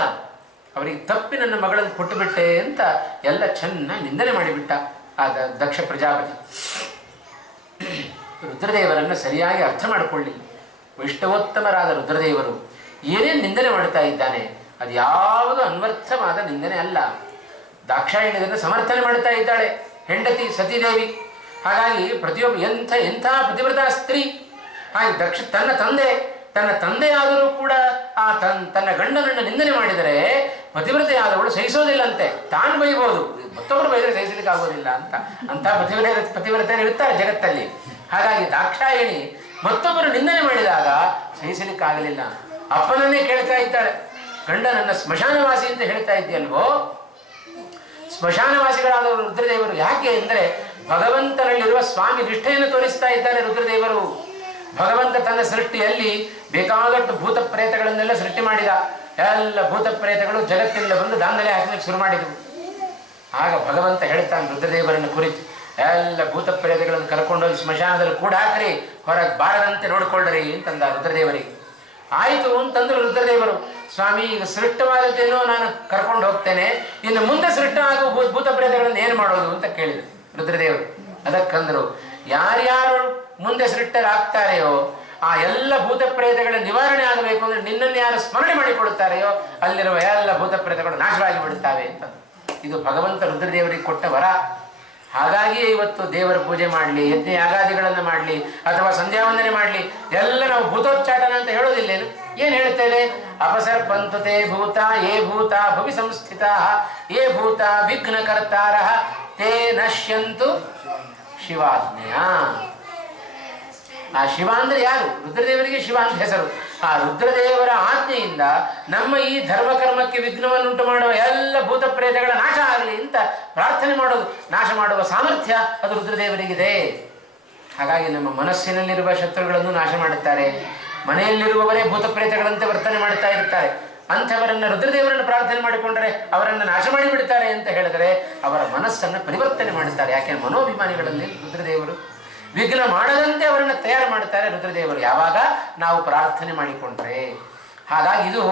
ಅವರಿಗೆ ತಪ್ಪಿ ನನ್ನ ಮಗಳನ್ನು ಕೊಟ್ಟುಬಿಟ್ಟೆ ಅಂತ ಎಲ್ಲ ಚೆನ್ನಾಗಿ ನಿಂದನೆ ಮಾಡಿಬಿಟ್ಟ ಆ ದಕ್ಷ ಪ್ರಜಾಪತಿ. ರುದ್ರದೇವರನ್ನು ಸರಿಯಾಗಿ ಅರ್ಥ ಮಾಡಿಕೊಳ್ಳಿ. ವೈಷ್ಣವೋತ್ತಮರಾದ ರುದ್ರದೇವರು ಏನೇನು ನಿಂದನೆ ಮಾಡ್ತಾ ಇದ್ದಾನೆ, ಅದು ಯಾವುದು ಅನ್ವರ್ಥವಾದ ನಿಂದನೆ ಅಲ್ಲ. ದಾಕ್ಷಾಯಿಣಿಯನ್ನು ಸಮರ್ಥನೆ ಮಾಡ್ತಾ ಇದ್ದಾಳೆ ಹೆಂಡತಿ ಸತೀದೇವಿ. ಹಾಗಾಗಿ ಪ್ರತಿಯೊಬ್ಬ ಎಂಥ ಪತಿವ್ರತಾ ಸ್ತ್ರೀ. ಹಾಗೆ ದಕ್ಷ ತನ್ನ ತಂದೆಯಾದರೂ ಕೂಡ ಆ ತನ್ನ ಗಂಡನನ್ನು ನಿಂದನೆ ಮಾಡಿದರೆ ಪತಿವ್ರತೆಯಾದವಳು ಸಹಿಸೋದಿಲ್ಲಂತೆ. ತಾನು ಬೈಬೋದು, ಮತ್ತೊಬ್ಬರು ಬೈದರೆ ಸಹಿಸಲಿಕ್ಕೆ ಆಗೋದಿಲ್ಲ ಅಂತ ಪತಿವ್ರತೆಯರು ಇರ್ತಾರೆ ಜಗತ್ತಲ್ಲಿ. ಹಾಗಾಗಿ ದಾಕ್ಷಾಯಿಣಿ ಮತ್ತೊಬ್ಬರು ನಿಂದನೆ ಮಾಡಿದಾಗ ಸಹಿಸಲಿಕ್ಕಾಗಲಿಲ್ಲ. ಅಪ್ಪನನ್ನೇ ಕೇಳ್ತಾ ಇದ್ದಾಳೆ, ಗಂಡನನ್ನ ಸ್ಮಶಾನವಾಸಿ ಅಂತ ಹೇಳ್ತಾ ಇದ್ದೀಯಲ್ವೋ. ಸ್ಮಶಾನವಾಸಿಗಳಾದವರು ರುದ್ರದೇವರು ಯಾಕೆ ಅಂದರೆ ಭಗವಂತನಲ್ಲಿರುವ ಸ್ವಾಮಿ ನಿಷ್ಠೆಯನ್ನು ತೋರಿಸ್ತಾ ಇದ್ದಾರೆ ರುದ್ರದೇವರು. ಭಗವಂತ ತನ್ನ ಸೃಷ್ಟಿಯಲ್ಲಿ ಬೇಕಾದಷ್ಟು ಭೂತ ಪ್ರೇತಗಳನ್ನೆಲ್ಲ ಸೃಷ್ಟಿ ಮಾಡಿದ. ಎಲ್ಲ ಭೂತ ಪ್ರೇತಗಳು ಜಗತ್ತಿನಿಂದ ಬಂದು ದಾಂಧಲೆ ಹಾಕಲಿಕ್ಕೆ ಶುರು ಮಾಡಿದವು. ಆಗ ಭಗವಂತ ಹೇಳ್ತಾನೆ ರುದ್ರದೇವರನ್ನು ಕುರಿತು, ಎಲ್ಲ ಭೂತ ಪ್ರೇತಗಳನ್ನು ಕರ್ಕೊಂಡೋಗಿ ಸ್ಮಶಾನದಲ್ಲಿ ಕೂಡ ಹಾಕ್ರಿ, ಹೊರಗೆ ಬಾರದಂತೆ ನೋಡ್ಕೊಳ್ಳ್ರಿ ಅಂತಂದ ರುದ್ರದೇವರಿಗೆ. ಆಯಿತು ಅಂತಂದ್ರು ರುದ್ರದೇವರು. ಸ್ವಾಮಿ, ಈಗ ಸೃಷ್ಟವಾದದ್ದೇನೋ ನಾನು ಕರ್ಕೊಂಡು ಹೋಗ್ತೇನೆ, ಇನ್ನು ಮುಂದೆ ಸೃಷ್ಟ ಆಗುವ ಭೂತ ಪ್ರೇತಗಳನ್ನು ಏನು ಮಾಡೋದು ಅಂತ ಕೇಳಿದ್ರು ರುದ್ರದೇವರು. ಅದಕ್ಕಂದ್ರು, ಯಾರ್ಯಾರು ಮುಂದೆ ಸೃಷ್ಟರಾಗ್ತಾರೆಯೋ ಆ ಎಲ್ಲ ಭೂತ ಪ್ರೇತಗಳ ನಿವಾರಣೆ ಆಗಬೇಕು ಅಂದ್ರೆ ನಿನ್ನನ್ನು ಯಾರು ಸ್ಮರಣೆ ಮಾಡಿಕೊಡುತ್ತಾರೆಯೋ ಅಲ್ಲಿರುವ ಎಲ್ಲ ಭೂತ ಪ್ರೇತಗಳು ನಾಶವಾಗಿ ಬಿಡುತ್ತವೆ ಅಂತ. ಇದು ಭಗವಂತ ರುದ್ರದೇವರಿಗೆ ಕೊಟ್ಟ ವರ. ಹಾಗಾಗಿ ಇವತ್ತು ದೇವರ ಪೂಜೆ ಮಾಡಲಿ, ಯಜ್ಞ ಯಾಗಾದಿಗಳನ್ನು ಮಾಡಲಿ, ಅಥವಾ ಸಂಧ್ಯಾ ವಂದನೆ ಮಾಡಲಿ, ಎಲ್ಲ ನಾವು ಭೂತೋಚ್ಚಾಟನ ಅಂತ ಹೇಳೋದಿಲ್ಲೇನು? ಏನು ಹೇಳ್ತೇವೆ? ಅಪಸರ್ಪಂತುತೆ ಭೂತ ಯೇ ಭೂತ ಭುವಿ ಸಂಸ್ಥಿತ ಯೇ ಭೂತ ವಿಘ್ನಕರ್ತಾರ ತೇ ನಶ್ಯಂತು ಶಿವಾಜ್ಞೆಯ. ಆ ಶಿವ ಅಂದ್ರೆ ಯಾರು? ರುದ್ರದೇವರಿಗೆ ಶಿವ ಅಂತ ಹೆಸರು. ಆ ರುದ್ರದೇವರ ಆಜ್ಞೆಯಿಂದ ನಮ್ಮ ಈ ಧರ್ಮಕರ್ಮಕ್ಕೆ ವಿಘ್ನವನ್ನುಂಟು ಮಾಡುವ ಎಲ್ಲ ಭೂತ ಪ್ರೇತಗಳ ನಾಶ ಆಗಲಿ ಅಂತ ಪ್ರಾರ್ಥನೆ ಮಾಡೋದು. ನಾಶ ಮಾಡುವ ಸಾಮರ್ಥ್ಯ ಅದು ರುದ್ರದೇವರಿಗಿದೆ. ಹಾಗಾಗಿ ನಮ್ಮ ಮನಸ್ಸಿನಲ್ಲಿರುವ ಶತ್ರುಗಳನ್ನು ನಾಶ ಮಾಡುತ್ತಾರೆ. ಮನೆಯಲ್ಲಿರುವವರೇ ಭೂತ ಪ್ರೇತಗಳಂತೆ ವರ್ತನೆ ಮಾಡ್ತಾ ಇರ್ತಾರೆ. ಅಂಥವರನ್ನು ರುದ್ರದೇವರನ್ನು ಪ್ರಾರ್ಥನೆ ಮಾಡಿಕೊಂಡರೆ ಅವರನ್ನು ನಾಶ ಮಾಡಿಬಿಡ್ತಾರೆ ಅಂತ ಹೇಳಿದರೆ ಅವರ ಮನಸ್ಸನ್ನು ಪರಿವರ್ತನೆ ಮಾಡುತ್ತಾರೆ. ಯಾಕೆಂದ್ರೆ ಮನೋಭಿಮಾನಿಗಳಲ್ಲಿ ರುದ್ರದೇವರು ವಿಘ್ನ ಮಾಡದಂತೆ ಅವರನ್ನು ತಯಾರು ಮಾಡುತ್ತಾರೆ ರುದ್ರದೇವರು, ಯಾವಾಗ ನಾವು ಪ್ರಾರ್ಥನೆ ಮಾಡಿಕೊಂಡ್ರೆ. ಹಾಗಾಗಿ ಇದು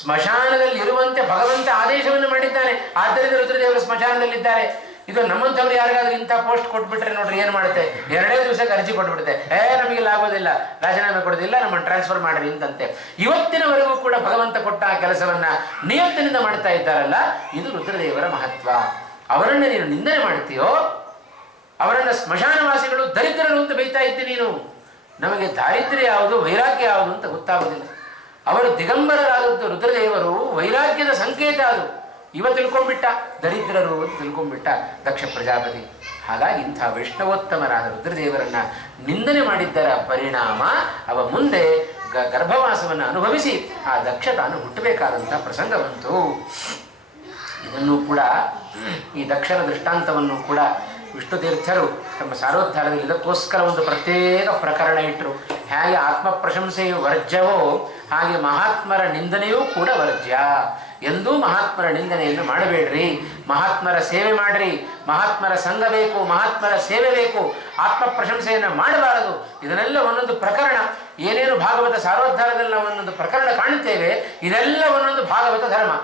ಸ್ಮಶಾನದಲ್ಲಿ ಇರುವಂತೆ ಭಗವಂತ ಆದೇಶವನ್ನು ಮಾಡಿದ್ದಾನೆ. ಆದ್ದರಿಂದ ರುದ್ರದೇವರು ಸ್ಮಶಾನದಲ್ಲಿದ್ದಾರೆ. ಇದು ನಮ್ಮಂಥವ್ರು ಯಾರಿಗಾದ್ರೂ ಇಂಥ ಪೋಸ್ಟ್ ಕೊಟ್ಬಿಟ್ರೆ ನೋಡ್ರಿ ಏನು ಮಾಡುತ್ತೆ, 2 ದಿವಸಕ್ಕೆ ಅರ್ಜಿ ಕೊಟ್ಬಿಡುತ್ತೆ. ನಮಗಿಲ್ಲ ಆಗೋದಿಲ್ಲ, ರಾಜೀನಾಮೆ ಕೊಡೋದಿಲ್ಲ, ನಮ್ಮನ್ನು ಟ್ರಾನ್ಸ್ಫರ್ ಮಾಡ್ರಿ ಅಂತಂತೆ. ಇವತ್ತಿನವರೆಗೂ ಕೂಡ ಭಗವಂತ ಕೊಟ್ಟ ಆ ಕೆಲಸವನ್ನ ನಿಯತ್ತಿನಿಂದ ಮಾಡ್ತಾ ಇದ್ದಾರಲ್ಲ, ಇದು ರುದ್ರದೇವರ ಮಹತ್ವ. ಅವರನ್ನು ನೀನು ನಿಂದನೆ ಮಾಡ್ತೀಯೋ, ಅವರನ್ನು ಸ್ಮಶಾನವಾಸಿಗಳು ದರಿದ್ರರು ಅಂತ ಬೈತಾ ಇದ್ದೆ ನೀನು. ನಮಗೆ ದಾರಿದ್ರ್ಯ ಯಾವುದು, ವೈರಾಗ್ಯ ಯಾವುದು ಅಂತ ಗೊತ್ತಾಗೋದಿಲ್ಲ. ಅವರು ದಿಗಂಬರರಾದದ್ದು ರುದ್ರದೇವರು ವೈರಾಗ್ಯದ ಸಂಕೇತ ಅದು. ಇವ ತಿಳ್ಕೊಂಡ್ಬಿಟ್ಟ, ದರಿದ್ರರು ಅಂತ ತಿಳ್ಕೊಂಡ್ಬಿಟ್ಟ ದಕ್ಷ ಪ್ರಜಾಪತಿ. ಹಾಗಾಗಿ ಇಂಥ ವೈಷ್ಣವೋತ್ತಮರಾದ ರುದ್ರದೇವರನ್ನ ನಿಂದನೆ ಮಾಡಿದ್ದರ ಪರಿಣಾಮ ಅವ ಮುಂದೆ ಗರ್ಭವಾಸವನ್ನು ಅನುಭವಿಸಿ ಆ ದಕ್ಷ ತಾನು ಹುಟ್ಟಬೇಕಾದಂಥ ಪ್ರಸಂಗ ಬಂತು. ಇದನ್ನು ಕೂಡ ಈ ದಕ್ಷನ ದೃಷ್ಟಾಂತವನ್ನು ಕೂಡ ವಿಷ್ಣು ತೀರ್ಥರು ತಮ್ಮ ಸಾರೋದ್ಧಾರದಲ್ಲಿ ಇದಕ್ಕೋಸ್ಕರ ಒಂದು ಪ್ರತ್ಯೇಕ ಪ್ರಕರಣ ಇಟ್ಟರು. ಹೇಗೆ ಆತ್ಮ ಪ್ರಶಂಸೆಯು ವರ್ಜ್ಯವೋ ಹಾಗೆ ಮಹಾತ್ಮರ ನಿಂದನೆಯೂ ಕೂಡ ವರ್ಜ್ಯ. ಎಂದೂ ಮಹಾತ್ಮರ ನಿಂದನೆಯನ್ನು ಮಾಡಬೇಡ್ರಿ, ಮಹಾತ್ಮರ ಸೇವೆ ಮಾಡ್ರಿ, ಮಹಾತ್ಮರ ಸಂಘ ಬೇಕು, ಮಹಾತ್ಮರ ಸೇವೆ ಬೇಕು, ಆತ್ಮ ಪ್ರಶಂಸೆಯನ್ನು ಮಾಡಬಾರದು. ಇದನ್ನೆಲ್ಲ ಒಂದೊಂದು ಪ್ರಕರಣ, ಏನೇನು ಭಾಗವತ ಸಾರೋದ್ಧಾರದಲ್ಲಿ ನಾವು ಒಂದೊಂದು ಪ್ರಕರಣ ಕಾಣುತ್ತೇವೆ, ಇದೆಲ್ಲ ಒಂದೊಂದು ಭಾಗವತ ಧರ್ಮ.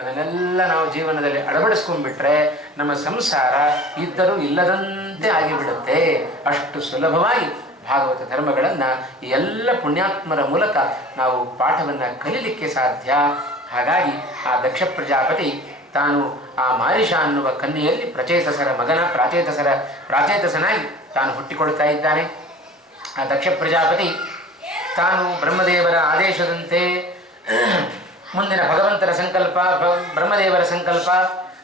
ಅದನ್ನೆಲ್ಲ ನಾವು ಜೀವನದಲ್ಲಿ ಅಳವಡಿಸ್ಕೊಂಡ್ಬಿಟ್ರೆ ನಮ್ಮ ಸಂಸಾರ ಇದ್ದರೂ ಇಲ್ಲದಂತೆ ಆಗಿಬಿಡುತ್ತೆ. ಅಷ್ಟು ಸುಲಭವಾಗಿ ಭಾಗವತ ಧರ್ಮಗಳನ್ನು ಈ ಎಲ್ಲ ಪುಣ್ಯಾತ್ಮರ ಮೂಲಕ ನಾವು ಪಾಠವನ್ನು ಕಲೀಲಿಕ್ಕೆ ಸಾಧ್ಯ. ಹಾಗಾಗಿ ಆ ದಕ್ಷ ಪ್ರಜಾಪತಿ ತಾನು ಆ ಮಾರಿಷ ಅನ್ನುವ ಕನ್ಯೆಯಲ್ಲಿ ಪ್ರಚೇತಸರ ಮಗನ ಪ್ರಾಚೇತಸನಾಗಿ ತಾನು ಹುಟ್ಟಿಕೊಳ್ತಾ ಇದ್ದಾನೆ. ಆ ದಕ್ಷ ಪ್ರಜಾಪತಿ ತಾನು ಬ್ರಹ್ಮದೇವರ ಆದೇಶದಂತೆ ಮುಂದಿನ ಭಗವಂತನ ಸಂಕಲ್ಪ, ಬ್ರಹ್ಮದೇವರ ಸಂಕಲ್ಪ,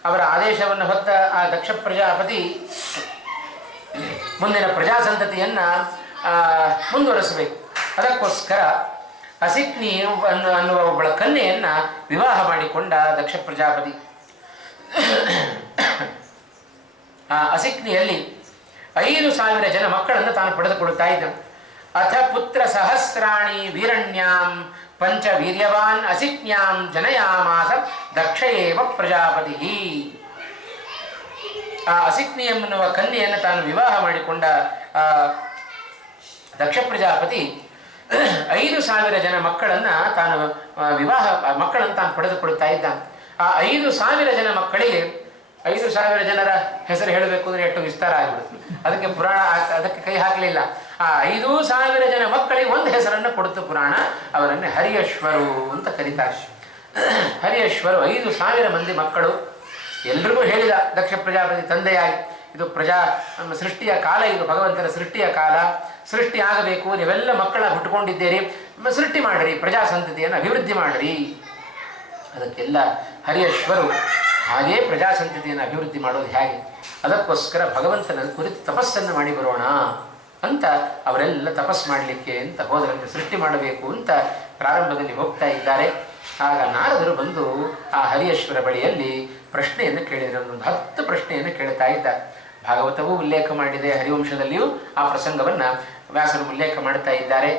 ಅವರ ಆದೇಶವನ್ನು ಹೊತ್ತ ಆ ದಕ್ಷ ಪ್ರಜಾಪತಿ ಮುಂದಿನ ಪ್ರಜಾಸಂತತಿಯನ್ನು ಮುಂದುವರೆಸಬೇಕು. ಅದಕ್ಕೋಸ್ಕರ ಅಸಿಕ್ನಿ ಅನ್ನುವ ಒಬ್ಬಳ ಕನ್ಯೆಯನ್ನು ವಿವಾಹ ಮಾಡಿಕೊಂಡ ದಕ್ಷ ಪ್ರಜಾಪತಿ. ಆ ಅಸಿಕ್ನಿಯಲ್ಲಿ 5,000 ಜನ ಮಕ್ಕಳನ್ನು ತಾನು ಪಡೆದುಕೊಳ್ತಾ ಇದ್ದ. ಅಥ ಪುತ್ರ ಸಹಸ್ರಾಣಿ ವೀರಣ್ಯಾಂ ಪಂಚ ವೀರ್ಯವಾನ್ ಅಸಿಕ್ನ್ಯಾಂ ಜನಯಾಮಾಸ ದಕ್ಷಯೇವ ಪ್ರಜಾಪತಿ. ಆ ಅಸಿಕ್ನಿ ಎನ್ನುವ ಕನ್ಯೆಯನ್ನು ತಾನು ವಿವಾಹ ಮಾಡಿಕೊಂಡ ದಕ್ಷ ಪ್ರಜಾಪತಿ 5,000 ಜನ ಮಕ್ಕಳನ್ನು ತಾನು ಪಡೆದುಕೊಳ್ತಾ ಇದ್ದ. ಆ 5,000 ಜನ ಮಕ್ಕಳಿಗೆ 5,000 ಜನರ ಹೆಸರು ಹೇಳಬೇಕು ಅಂದರೆ ಎಷ್ಟು ವಿಸ್ತಾರ ಆಗಿಬಿಡುತ್ತೆ. ಅದಕ್ಕೆ ಪುರಾಣ ಅದಕ್ಕೆ ಕೈ ಹಾಕಲಿಲ್ಲ. ಆ 5,000 ಜನ ಮಕ್ಕಳಿಗೆ ಒಂದು ಹೆಸರನ್ನು ಕೊಡುತ್ತೆ ಪುರಾಣ. ಅವರನ್ನೇ ಹರಿಯಶ್ವರು ಅಂತ ಕರೀತಾರೆ. ಹರಿಯಶ್ವರು 5,000 ಮಂದಿ ಮಕ್ಕಳು. ಎಲ್ರಿಗೂ ಹೇಳಿದ ದಕ್ಷ ಪ್ರಜಾಪತಿ ತಂದೆಯಾಗಿ, ಇದು ನಮ್ಮ ಸೃಷ್ಟಿಯ ಕಾಲ, ಇದು ಭಗವಂತನ ಸೃಷ್ಟಿಯ ಕಾಲ, ಸೃಷ್ಟಿ ಆಗಬೇಕು, ನೀವೆಲ್ಲ ಮಕ್ಕಳ ಹುಟ್ಟುಕೊಂಡಿದ್ದೀರಿ, ಸೃಷ್ಟಿ ಮಾಡಿರಿ, ಪ್ರಜಾಸಂತತಿಯನ್ನು ಅಭಿವೃದ್ಧಿ ಮಾಡಿರಿ. ಅದಕ್ಕೆಲ್ಲ ಹರಿಯಶ್ವರು ಹಾಗೇ ಪ್ರಜಾಸಂತತಿಯನ್ನು ಅಭಿವೃದ್ಧಿ ಮಾಡೋದು ಹೇಗೆ, ಅದಕ್ಕೋಸ್ಕರ ಭಗವಂತನ ಕುರಿತು ತಪಸ್ಸನ್ನು ಮಾಡಿ ಬರೋಣ ಅಂತ ಅವರೆಲ್ಲ ತಪಸ್ಸು ಮಾಡಲಿಕ್ಕೆ ಅಂತ ಹೋದರಂತೆ, ಸೃಷ್ಟಿ ಮಾಡಬೇಕು ಅಂತ ಪ್ರಾರಂಭದಲ್ಲಿ ಹೋಗ್ತಾ ಇದ್ದಾರೆ. ಆಗ ನಾರದರು ಬಂದು ಆ ಹರಿಯಶ್ವರ ಬಳಿಯಲ್ಲಿ ಪ್ರಶ್ನೆಯನ್ನು ಕೇಳಿದರು. ಒಂದು 10 ಪ್ರಶ್ನೆಯನ್ನು ಕೇಳ್ತಾ ಇದ್ದಾರೆ. ಭಾಗವತವೂ ಉಲ್ಲೇಖ ಮಾಡಿದೆ, ಹರಿವಂಶದಲ್ಲಿಯೂ ಆ ಪ್ರಸಂಗವನ್ನು ವ್ಯಾಸರು ಉಲ್ಲೇಖ ಮಾಡ್ತಾ ಇದ್ದಾರೆ.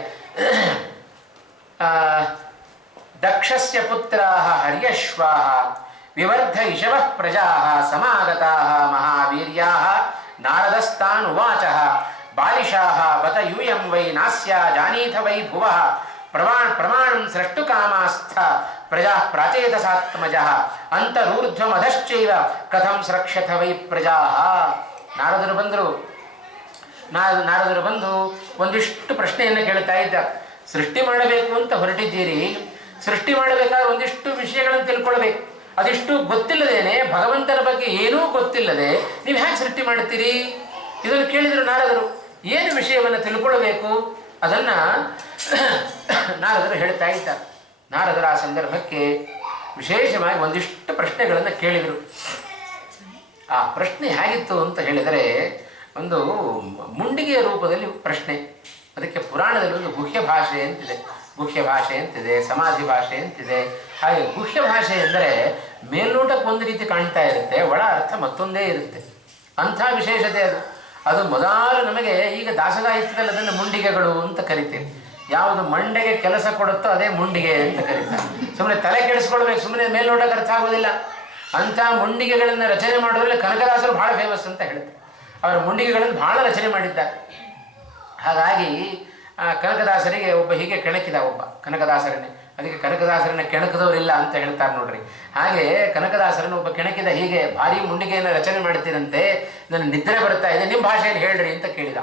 ದಕ್ಷಸ್ಯ ಪುತ್ರಾಃ ಹರ್ಯಶ್ವಾಃ ವಿವರ್ಧ ಇಷವಃ ಪ್ರಜಾಃ ಸಮಾಗತಾಃ ಮಹಾವೀರ್ಯಾಃ ನಾರದಸ್ತಾನ್ ಉವಾಚಃ ಬಾಲಿಶಾಃ ಬತ ಯೂಯಂ ವೈ ನಾಸ್ಯ ಜಾನೀಥ ವೈ ಭುವಃ ಪ್ರಮಾಣಂ ಸೃಷ್ಟು ಕಾಮಾಸ್ಥ ಪ್ರಜಾ ಪ್ರಾಚೇತಸಾತ್ಮಜಃ ಅಂತರೂರ್ಧ್ವಮಧಶ್ಚೈವ ಕಥಂ ಸ್ರಕ್ಷ್ಯಥ ವೈ ಪ್ರಜಾಃ. ನಾರದರು ಬಂದು ಒಂದಿಷ್ಟು ಪ್ರಶ್ನೆಯನ್ನು ಕೇಳ್ತಾ ಇದ್ದ. ಸೃಷ್ಟಿ ಮಾಡಬೇಕು ಅಂತ ಹೊರಟಿದ್ದೀರಿ, ಸೃಷ್ಟಿ ಮಾಡಬೇಕಾದ್ರೆ ಒಂದಿಷ್ಟು ವಿಷಯಗಳನ್ನು ತಿಳ್ಕೊಳ್ಬೇಕು. ಅದಿಷ್ಟು ಗೊತ್ತಿಲ್ಲದೇನೆ, ಭಗವಂತನ ಬಗ್ಗೆ ಏನೂ ಗೊತ್ತಿಲ್ಲದೆ ನೀವು ಹೇಗೆ ಸೃಷ್ಟಿ ಮಾಡ್ತೀರಿ? ಇದನ್ನು ಕೇಳಿದರು ನಾರದರು. ಏನು ವಿಷಯವನ್ನು ತಿಳ್ಕೊಳ್ಬೇಕು ಅದನ್ನು ನಾರದರು ಹೇಳ್ತಾ ಇದ್ದಾರೆ. ನಾರದರು ಆ ಸಂದರ್ಭಕ್ಕೆ ವಿಶೇಷವಾಗಿ ಒಂದಿಷ್ಟು ಪ್ರಶ್ನೆಗಳನ್ನು ಕೇಳಿದರು. ಆ ಪ್ರಶ್ನೆ ಹೇಗಿತ್ತು ಅಂತ ಹೇಳಿದರೆ, ಒಂದು ಮುಂಡಿಗೆಯ ರೂಪದಲ್ಲಿ ಪ್ರಶ್ನೆ. ಅದಕ್ಕೆ ಪುರಾಣದಲ್ಲಿ ಒಂದು ಗುಹ್ಯ ಭಾಷೆ ಅಂತಿದೆ, ಸಮಾಧಿ ಭಾಷೆ ಅಂತಿದೆ. ಹಾಗೆ ಗುಹ್ಯ ಭಾಷೆ ಎಂದರೆ ಮೇಲ್ನೋಟಕ್ಕೆ ಒಂದು ರೀತಿ ಕಾಣ್ತಾ ಇರುತ್ತೆ, ಒಳ ಅರ್ಥ ಮತ್ತೊಂದೇ ಇರುತ್ತೆ. ಅಂಥ ವಿಶೇಷತೆ ಅದು ಮೊದಲು ನಮಗೆ ಈಗ ದಾಸಗಾಹಿತ್ಯದಲ್ಲಿ ಅದನ್ನು ಮುಂಡಿಗೆಗಳು ಅಂತ ಕರಿತೇವೆ. ಯಾವುದು ಮಂಡೆಗೆ ಕೆಲಸ ಕೊಡುತ್ತೋ ಅದೇ ಮುಂಡಿಗೆ ಅಂತ ಕರೀತಾರೆ. ಸುಮ್ಮನೆ ತಲೆ ಕೆಡಿಸ್ಕೊಳ್ಬೇಕು, ಸುಮ್ಮನೆ ಮೇಲ್ನೋಟಕ್ಕೆ ಅರ್ಥ ಆಗೋದಿಲ್ಲ. ಅಂಥ ಮುಂಡಿಗೆಗಳನ್ನು ರಚನೆ ಮಾಡೋದ್ರಲ್ಲಿ ಕನಕದಾಸರು ಬಹಳ ಫೇಮಸ್ ಅಂತ ಹೇಳ್ತಾರೆ. ಅವರ ಮುಂಡಿಗೆಗಳನ್ನು ಬಹಳ ರಚನೆ ಮಾಡಿದ್ದಾರೆ. ಹಾಗಾಗಿ ಕನಕದಾಸರಿಗೆ ಒಬ್ಬ ಹೀಗೆ ಕೆಣಕಿದ, ಒಬ್ಬ ಕನಕದಾಸರನ್ನೇ. ಅದಕ್ಕೆ ಕನಕದಾಸರನ್ನ ಕೆಣಕದವರಿಲ್ಲ ಅಂತ ಹೇಳ್ತಾರೆ ನೋಡ್ರಿ. ಹಾಗೆ ಕನಕದಾಸರನ್ನು ಒಬ್ಬ ಕೆಣಕಿದ, ಹೀಗೆ ಭಾರಿ ಮುಂಡಿಗೆಯನ್ನು ರಚನೆ ಮಾಡ್ತೀರಂತೆ, ನನ್ನ ನಿದ್ರೆ ಬರ್ತಾ ಇದೆ, ನಿಮ್ಮ ಭಾಷೆಯಲ್ಲಿ ಹೇಳ್ರಿ ಅಂತ ಕೇಳಿದ.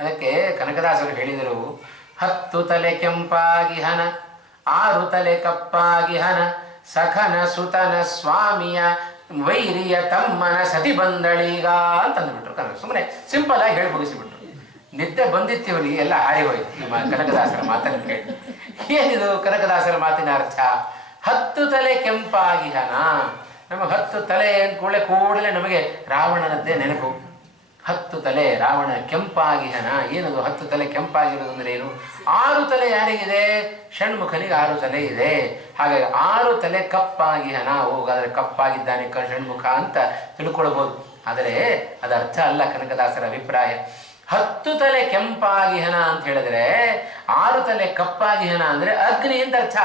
ಅದಕ್ಕೆ ಕನಕದಾಸರು ಹೇಳಿದರು, 10 ತಲೆ ಕೆಂಪಾಗಿಹನ 6 ತಲೆ ಕಪ್ಪಾಗಿಹನ ಸಖನ ಸುತನ ಸ್ವಾಮಿಯ ವೈರಿಯ ತಮ್ಮನ ಸತಿ ಬಂದಳೀಗ ಅಂತ ಅಂದ್ಬಿಟ್ರು. ಸುಮ್ಮನೆ ಸಿಂಪಲ್ ಆಗಿ ಹೇಳಿ ಮುಗಿಸಿಬಿಟ್ರು. ನಿದ್ದೆ ಬಂದಿತ್ತೀವನಿಗೆ ಎಲ್ಲ ಹಾರಿ ಹೋಯ್ತು ನಿಮ್ಮ ಕನಕದಾಸರ ಮಾತನ್ನು ಕೇಳಿ. ಏನಿದು ಕನಕದಾಸರ ಮಾತಿನ ಅರ್ಥ? 10 ತಲೆ ಕೆಂಪಾಗಿಹನ, ನಮಗೆ 10 ತಲೆ ಅಂದ್ಕೊಳ್ಳೆ ಕೂಡಲೇ ನಮಗೆ ರಾವಣನದ್ದೇ ನೆನಪು. 10 ತಲೆ ರಾವಣ ಕೆಂಪಾಗಿಹನ. ಏನದು 10 ತಲೆ ಕೆಂಪಾಗಿರೋದು ಅಂದ್ರೆ ಏನು? 6 ತಲೆ ಯಾರಿಗಿದೆ? ಷಣ್ಮುಖನಿಗೆ 6 ತಲೆ ಇದೆ. ಹಾಗಾಗಿ 6 ತಲೆ ಕಪ್ಪಾಗಿಹನ. ಹೋಗಾದ್ರೆ ಕಪ್ಪಾಗಿದ್ದಾನೆ ಷಣ್ಮುಖ ಅಂತ ತಿಳ್ಕೊಳ್ಬೋದು. ಆದರೆ ಅದು ಅರ್ಥ ಅಲ್ಲ ಕನಕದಾಸರ ಅಭಿಪ್ರಾಯ. 10 ತಲೆ ಕೆಂಪಾಗಿಹನ ಅಂತ ಹೇಳಿದ್ರೆ 6 ತಲೆ ಕಪ್ಪಾಗಿಹನ ಅಂದ್ರೆ ಅಗ್ನಿ ಅಂತ ಅರ್ಥ.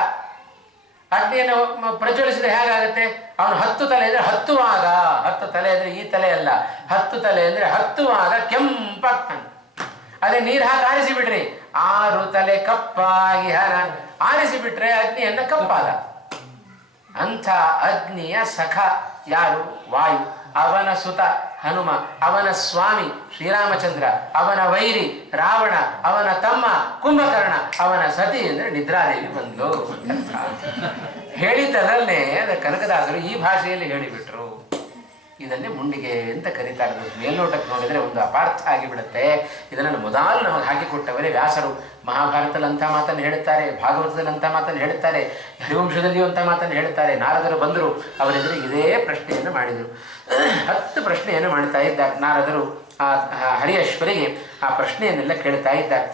ಅಗ್ನಿಯನ್ನು ಪ್ರಜ್ವಲಿಸಿದ್ರೆ ಹೇಗಾಗುತ್ತೆ? ಅವನು 10 ತಲೆ ಅಂದ್ರೆ ಹತ್ತುವಾಗ, 10 ತಲೆ ಅಂದ್ರೆ ಈ ತಲೆ ಅಲ್ಲ, 10 ತಲೆ ಅಂದ್ರೆ ಹತ್ತುವಾಗ ಕೆಂಪಾಗ್ತಾನೆ. ಅದೇ ನೀರು ಹಾಕಿ ಆರಿಸಿ ಬಿಡ್ರಿ, 6 ತಲೆ ಕಪ್ಪಾಗಿಹನ. ಆರಿಸಿ ಬಿಟ್ರೆ ಅಗ್ನಿಯನ್ನ ಕಪ್ಪಾದ. ಅಂಥ ಅಗ್ನಿಯ ಸಖ ಯಾರು? ವಾಯು. ಅವನ ಸುತ ಹನುಮ, ಅವನ ಸ್ವಾಮಿ ಶ್ರೀರಾಮಚಂದ್ರ, ಅವನ ವೈರಿ ರಾವಣ, ಅವನ ತಮ್ಮ ಕುಂಭಕರ್ಣ, ಅವನ ಸತಿ ಅಂದ್ರೆ ನಿದ್ರಾದೇವಿ ಬಂದ್ಲು ಅಂತ ಹೇಳಿದ್ದರಲ್ಲೇ ಅದ ಕನಕದಾಸರು ಈ ಭಾಷೆಯಲ್ಲಿ ಹೇಳಿಬಿಟ್ರು. ಇದನ್ನೇ ಮುಂಡಿಗೆ ಅಂತ ಕರೀತಾರೆ. ಮೇಲ್ನೋಟಕ್ಕೆ ನೋಡಿದರೆ ಒಂದು ಅಪಾರ್ಥ ಆಗಿಬಿಡುತ್ತೆ. ಇದನ್ನು ಮೊದಲು ನಮಗೆ ಹಾಕಿಕೊಟ್ಟವರೇ ವ್ಯಾಸರು. ಮಹಾಭಾರತದಲ್ಲಿ ಅಂಥ ಮಾತನ್ನು ಹೇಳುತ್ತಾರೆ, ಭಾಗವತದಲ್ಲಿ ಅಂಥ ಮಾತನ್ನು ಹೇಳುತ್ತಾರೆ, ಹರಿವಂಶದಲ್ಲಿಯೂ ಅಂಥ ಮಾತನ್ನು ಹೇಳುತ್ತಾರೆ. ನಾರದರು ಬಂದರು, ಅವರೆದುರು ಇದೇ ಪ್ರಶ್ನೆಯನ್ನು ಮಾಡಿದರು. 10 ಪ್ರಶ್ನೆಯನ್ನು ಮಾಡ್ತಾ ಇದ್ದಾರೆ ನಾರದರು. ಆ ಹರಿಯಶ್ವರಿಗೆ ಆ ಪ್ರಶ್ನೆಯನ್ನೆಲ್ಲ ಕೇಳ್ತಾ ಇದ್ದಾರೆ.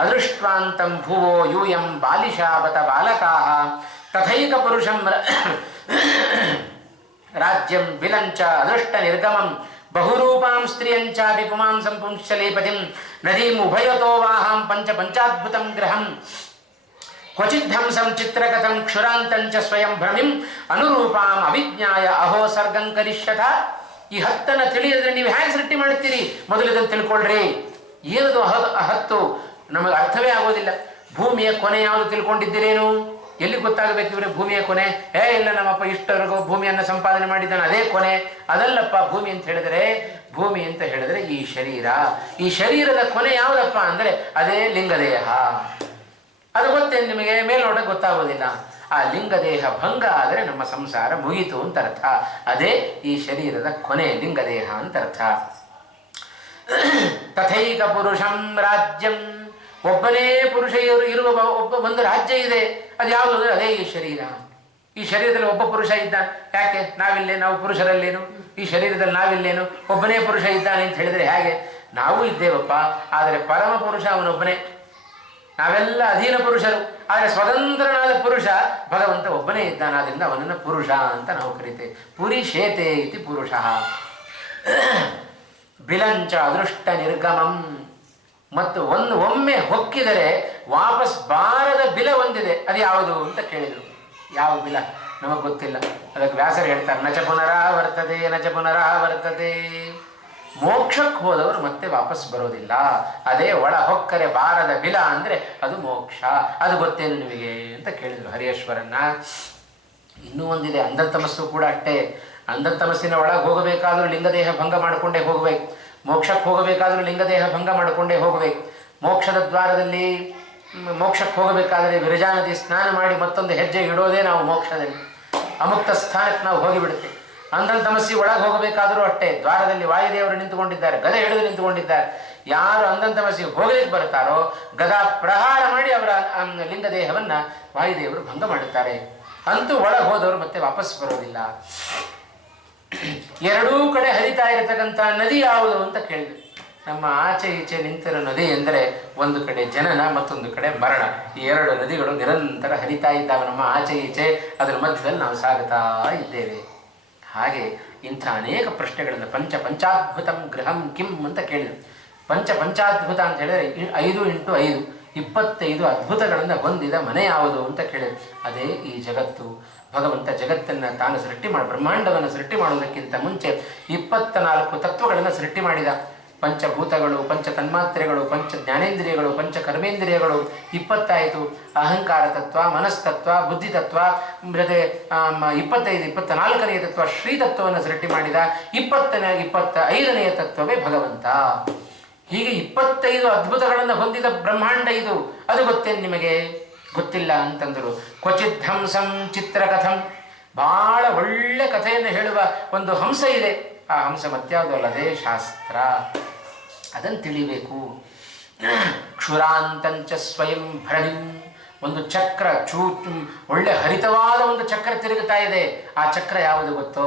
ಅದೃಷ್ಟಾಂತಂ ಭುವೋ ಯೂಯಂ ಬಾಲಿಶಾವತ ಬಾಲಕಾಹ ತಥೈಕ ಪುರುಷಂ ರಾಜ್ಯಂ ವಿಲಂಚ ಅದೃಷ್ಟ ನಿರ್ಗಮಂ ಬಹುರೂಪಾಂ ಸ್ತ್ರೀಯಂಚಾಪಿ ಪುಮಾಂಸಂ ಪುಂಶ್ಚಲೇಪತಿಂ ನದೀಂ ಉಭಯತೋ ವಾಹಾಂ ಪಂಚಾದ್ಭುತಂ ಗ್ರಹಂ ಕ್ವಚಿದ್ಧಂಸಂ ಚಿತ್ರಕಥಂ ಕ್ಷುರಾಂತಂಚ ಸ್ವಯಂ ಭ್ರಮಿಂ ಅನುರೂಪಾಂ ಅವಿಜ್ಞಾಯ ಅಹೋ ಸರ್ಗಂ ಕರಿಷ್ಯಥ. ಈ 10 ತಿಳಿಯಿದ್ರೆ ನೀವು ಹೇಗೆ ಸೃಷ್ಟಿ ಮಾಡುತ್ತೀರಿ? ಮೊದಲು ಇದನ್ನು ತಿಳ್ಕೊಳ್ರಿ. ಏನದು 10? ನಮಗೆ ಅರ್ಥವೇ ಆಗೋದಿಲ್ಲ. ಭೂಮಿಯ ಕೊನೆ ಯಾವುದು ತಿಳ್ಕೊಂಡಿದ್ದೀರೇನು? ಎಲ್ಲಿ ಗೊತ್ತಾಗಬೇಕು ಇವರೇ ಭೂಮಿಯ ಕೊನೆ? ಇಲ್ಲ, ನಮ್ಮಪ್ಪ ಇಷ್ಟವರೆಗೂ ಭೂಮಿಯನ್ನು ಸಂಪಾದನೆ ಮಾಡಿದ್ದಾನೆ, ಅದೇ ಕೊನೆ. ಅದಲ್ಲಪ್ಪ ಭೂಮಿ ಅಂತ ಹೇಳಿದರೆ, ಭೂಮಿ ಅಂತ ಹೇಳಿದ್ರೆ ಈ ಶರೀರ. ಈ ಶರೀರದ ಕೊನೆ ಯಾವುದಪ್ಪ ಅಂದರೆ ಅದೇ ಲಿಂಗದೇಹ. ಅದು ಗೊತ್ತೇನು ನಿಮಗೆ? ಮೇಲ್ನೋಟ ಗೊತ್ತಾಗೋದಿಲ್ಲ. ಆ ಲಿಂಗದೇಹ ಭಂಗ ಆದರೆ ನಮ್ಮ ಸಂಸಾರ ಮುಗಿತು ಅಂತ ಅರ್ಥ. ಅದೇ ಈ ಶರೀರದ ಕೊನೆ ಲಿಂಗದೇಹ ಅಂತ ಅರ್ಥ. ತಥೈಕ ಪುರುಷಂ ರಾಜ್ಯಂ, ಒಬ್ಬನೇ ಪುರುಷ ಇರುವ ಒಂದು ರಾಜ್ಯ ಇದೆ. ಅದು ಯಾವುದು ಅಂದರೆ ಅದೇ ಈ ಶರೀರ. ಈ ಶರೀರದಲ್ಲಿ ಒಬ್ಬ ಪುರುಷ ಇದ್ದಾನೆ. ಯಾಕೆ? ನಾವಿಲ್ಲೇ, ನಾವು ಪುರುಷರಲ್ಲೇನು? ಈ ಶರೀರದಲ್ಲಿ ನಾವಿಲ್ಲೇನು? ಒಬ್ಬನೇ ಪುರುಷ ಇದ್ದಾನೆ ಅಂತ ಹೇಳಿದರೆ ಹೇಗೆ? ನಾವು ಇದ್ದೇವಪ್ಪ, ಆದರೆ ಪರಮ ಪುರುಷ ಅವನೊಬ್ಬನೇ. ನಾವೆಲ್ಲ ಅಧೀನ ಪುರುಷರು, ಆದರೆ ಸ್ವತಂತ್ರನಾದ ಪುರುಷ ಭಗವಂತ ಒಬ್ಬನೇ ಇದ್ದಾನೆ. ಆದ್ದರಿಂದ ಅವನನ್ನು ಪುರುಷ ಅಂತ ನಾವು ಕರಿತೇವೆ. ಪುರಿಶೇತೆ ಇತಿ ಪುರುಷ. ಬಿಲಂಚ ಅದೃಷ್ಟ ನಿರ್ಗಮಂ, ಮತ್ತು ಒಮ್ಮೆ ಹೊಕ್ಕಿದರೆ ವಾಪಸ್ ಬಾರದ ಬಿಲ ಒಂದಿದೆ. ಅದು ಯಾವುದು ಅಂತ ಕೇಳಿದರು. ಯಾವ ಬಿಲ ನಮಗೆ ಗೊತ್ತಿಲ್ಲ. ಅದಕ್ಕೆ ವ್ಯಾಸರು ಹೇಳ್ತಾರೆ, ನಚ ಪುನರಾವರ್ತದೆ ನಚ ಪುನರಾವರ್ತದೆ. ಮೋಕ್ಷಕ್ಕೆ ಹೋದವರು ಮತ್ತೆ ವಾಪಸ್ ಬರೋದಿಲ್ಲ. ಅದೇ ಒಳ ಹೊಕ್ಕರೆ ಬಾರದ ಬಿಲ ಅಂದರೆ ಅದು ಮೋಕ್ಷ. ಅದು ಗೊತ್ತೇನು ನಿಮಗೆ ಅಂತ ಕೇಳಿದರು ಹರಿಯೇಶ್ವರನ್ನ. ಇನ್ನೂ ಒಂದಿದೆ, ಅಂಧತಮಸ್ಸು ಕೂಡ ಅಷ್ಟೇ. ಅಂಧತಮಸ್ಸಿನ ಒಳಗೆ ಹೋಗಬೇಕಾದ್ರೂ ಲಿಂಗದೇಹ ಭಂಗ ಮಾಡಿಕೊಂಡೇ ಹೋಗಬೇಕು. ಮೋಕ್ಷಕ್ಕೆ ಹೋಗಬೇಕಾದ್ರೂ ಲಿಂಗದೇಹ ಭಂಗ ಮಾಡಿಕೊಂಡೇ ಹೋಗಬೇಕು. ಮೋಕ್ಷದ ದ್ವಾರದಲ್ಲಿ ಮೋಕ್ಷಕ್ಕೆ ಹೋಗಬೇಕಾದರೆ ವಿರಜಾ ನದಿ ಸ್ನಾನ ಮಾಡಿ ಮತ್ತೊಂದು ಹೆಜ್ಜೆ ಇಡೋದೇ ನಾವು ಮೋಕ್ಷದಲ್ಲಿ. ಅಮುಕ್ತ ಸ್ಥಾನಕ್ಕೆ ನಾವು ಹೋಗಿಬಿಡುತ್ತೆ. ಅಂಧತಮಸ್ಸಿ ಒಳಗೆ ಹೋಗಬೇಕಾದರೂ ಅಷ್ಟೇ. ದ್ವಾರದಲ್ಲಿ ವಾಯುದೇವರು ನಿಂತುಕೊಂಡಿದ್ದಾರೆ, ಗದೆ ಹಿಡಿದು ನಿಂತುಕೊಂಡಿದ್ದಾರೆ. ಯಾರು ಅಂಧತಮಸ್ಸಿಗೆ ಹೋಗಲಿಕ್ಕೆ ಬರ್ತಾರೋ ಗದಾ ಪ್ರಹಾರ ಮಾಡಿ ಅವರ ಲಿಂಗದೇಹವನ್ನು ವಾಯುದೇವರು ಭಂಗ ಮಾಡುತ್ತಾರೆ. ಅಂತೂ ಒಳಗೆ ಹೋದವರು ಮತ್ತೆ ವಾಪಸ್ ಬರೋದಿಲ್ಲ. ಎರಡೂ ಕಡೆ ಹರಿತಾ ಇರತಕ್ಕಂಥ ನದಿ ಯಾವುದು ಅಂತ ಕೇಳಿದ್ರು. ನಮ್ಮ ಆಚೆ ಈಚೆ ನಿಂತಿರೋ ನದಿ ಎಂದರೆ ಒಂದು ಕಡೆ ಜನನ, ಮತ್ತೊಂದು ಕಡೆ ಮರಣ. ಈ 2 ನದಿಗಳು ನಿರಂತರ ಹರಿತಾ ಇದ್ದಾವೆ ನಮ್ಮ ಆಚೆ ಈಚೆ. ಅದರ ಮಧ್ಯದಲ್ಲಿ ನಾವು ಸಾಗುತ್ತಾ ಇದ್ದೇವೆ. ಹಾಗೆ ಇಂಥ ಅನೇಕ ಪ್ರಶ್ನೆಗಳನ್ನು ಪಂಚಾದ್ಭುತಂ ಗೃಹಂ ಕಿಂ ಅಂತ ಕೇಳಿದರು. ಪಂಚಾದ್ಭುತ ಅಂತ ಹೇಳಿದರೆ 5 × 5 25 ಅದ್ಭುತಗಳನ್ನು ಹೊಂದಿದ ಮನೆ ಯಾವುದು ಅಂತ ಕೇಳಿದರು. ಅದೇ ಈ ಜಗತ್ತು. ಭಗವಂತ ಜಗತ್ತನ್ನು ತಾನು ಸೃಷ್ಟಿ ಮಾಡಿ, ಬ್ರಹ್ಮಾಂಡವನ್ನು ಸೃಷ್ಟಿ ಮಾಡುವುದಕ್ಕಿಂತ ಮುಂಚೆ 24 ತತ್ವಗಳನ್ನು ಸೃಷ್ಟಿ ಮಾಡಿದ. ಪಂಚಭೂತಗಳು, ಪಂಚ ತನ್ಮಾತ್ರೆಗಳು, ಪಂಚ ಜ್ಞಾನೇಂದ್ರಿಯಗಳು, ಪಂಚ ಕರ್ಮೇಂದ್ರಿಯಗಳು 20 ಆಯಿತು. ಅಹಂಕಾರ ತತ್ವ, ಮನಸ್ತತ್ವ, ಬುದ್ಧಿ ತತ್ವ, ಜೊತೆ 24ನೇ ತತ್ವ ಶ್ರೀ ತತ್ವವನ್ನು ಸೃಷ್ಟಿ ಮಾಡಿದ. 25ನೇ ತತ್ವವೇ ಭಗವಂತ. ಹೀಗೆ 25 ಅದ್ಭುತಗಳನ್ನು ಹೊಂದಿದ ಬ್ರಹ್ಮಾಂಡ ಇದು. ಅದು ಗೊತ್ತೇನು ನಿಮಗೆ? ಗೊತ್ತಿಲ್ಲ ಅಂತಂದರು. ಕ್ವಚಿತ್ ಹಂಸಂ ಚಿತ್ರಕಥಂ, ಬಹಳ ಒಳ್ಳೆ ಕಥೆಯನ್ನು ಹೇಳುವ ಒಂದು ಹಂಸ ಇದೆ. ಆ ಹಂಸ ಮತ್ಯಾವುದು ಅಲ್ಲದೆ ಶಾಸ್ತ್ರ. ಅದನ್ನು ತಿಳಿಬೇಕು. ಕ್ಷುರಾಂತಂಚ ಸ್ವಯಂ ಭ್ರಮಿಂ, ಒಂದು ಚಕ್ರ ಒಳ್ಳೆ ಹರಿತವಾದ ಒಂದು ಚಕ್ರ ತಿರುಗುತ್ತಾ ಇದೆ. ಆ ಚಕ್ರ ಯಾವುದು ಗೊತ್ತೋ?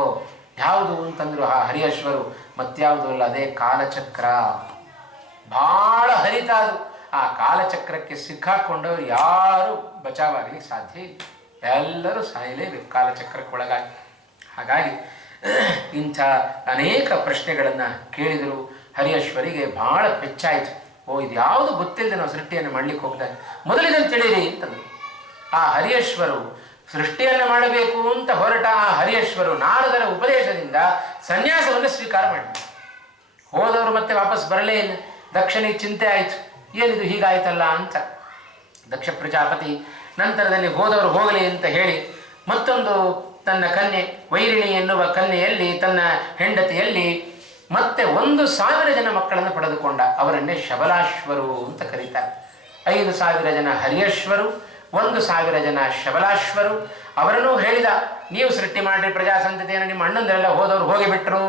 ಯಾವುದು ಅಂತಂದ್ರು ಆ ಹರಿಯಶ್ವರು, ಮತ್ಯಾವುದು ಅಲ್ಲ, ಅದೇ ಕಾಲಚಕ್ರ. ಬಹಳ ಹರಿತ ಅದು. ಆ ಕಾಲಚಕ್ರಕ್ಕೆ ಸಿಕ್ಕಾಕೊಂಡವರು ಯಾರು ಬಚಾವಾಗಲಿಕ್ಕೆ ಸಾಧ್ಯ ಇಲ್ಲ, ಎಲ್ಲರೂ ಸಾಯಲೇಬೇಕು ಕಾಲಚಕ್ರಕ್ಕೊಳಗಾಗಿ. ಹಾಗಾಗಿ ಇಂಥ ಅನೇಕ ಪ್ರಶ್ನೆಗಳನ್ನು ಕೇಳಿದರು. ಹರಿಯಶ್ವರಿಗೆ ಬಹಳ ಪೆಚ್ಚಾಯಿತು. ಓ, ಇದು ಯಾವುದು ಗೊತ್ತಿಲ್ಲದೆ ನಾವು ಸೃಷ್ಟಿಯನ್ನು ಮಾಡಲಿಕ್ಕೆ ಹೋಗ್ತಾರೆ, ಮೊದಲಿನಲ್ಲಿ ತಿಳಿಯಿರಿ ಅಂತಂದರು. ಆ ಹರಿಯಶ್ವರು ಸೃಷ್ಟಿಯನ್ನು ಮಾಡಬೇಕು ಅಂತ ಹೊರಟ ಆ ಹರಿಯಶ್ವರು ನಾರದರ ಉಪದೇಶದಿಂದ ಸನ್ಯಾಸವನ್ನು ಸ್ವೀಕಾರ ಮಾಡಿದರು. ಹೋದವರು ಮತ್ತೆ ವಾಪಸ್ ಬರಲೇ ಇಲ್ಲ. ದಕ್ಷನಿಗೆ ಚಿಂತೆ ಆಯಿತು, ಏನಿದು ಹೀಗಾಯ್ತಲ್ಲ ಅಂತ. ದಕ್ಷ ಪ್ರಜಾಪತಿ ನಂತರದಲ್ಲಿ ಹೋದವರು ಹೋಗಲಿ ಅಂತ ಹೇಳಿ ಮತ್ತೊಂದು ತನ್ನ ಕನ್ಯೆ ವೈರಿಣಿ ಎನ್ನುವ ಕನ್ಯೆಯಲ್ಲಿ, ತನ್ನ ಹೆಂಡತಿಯಲ್ಲಿ ಮತ್ತೆ 1,000 ಜನ ಮಕ್ಕಳನ್ನು ಪಡೆದುಕೊಂಡ. ಅವರನ್ನೇ ಶಬಲಾಶ್ವರು ಅಂತ ಕರೀತಾರೆ. 5,000 ಜನ ಹರಿಯಶ್ವರು, 1,000 ಜನ ಶಬಲಾಶ್ವರು. ಅವರನ್ನು ಹೇಳಿದ, ನೀವು ಸೃಷ್ಟಿ ಮಾಡಿ ಪ್ರಜಾಸಂತತಿಯನ್ನು, ನಿಮ್ಮ ಅಣ್ಣಂದರೆಲ್ಲ ಹೋದವರು ಹೋಗಿಬಿಟ್ರು.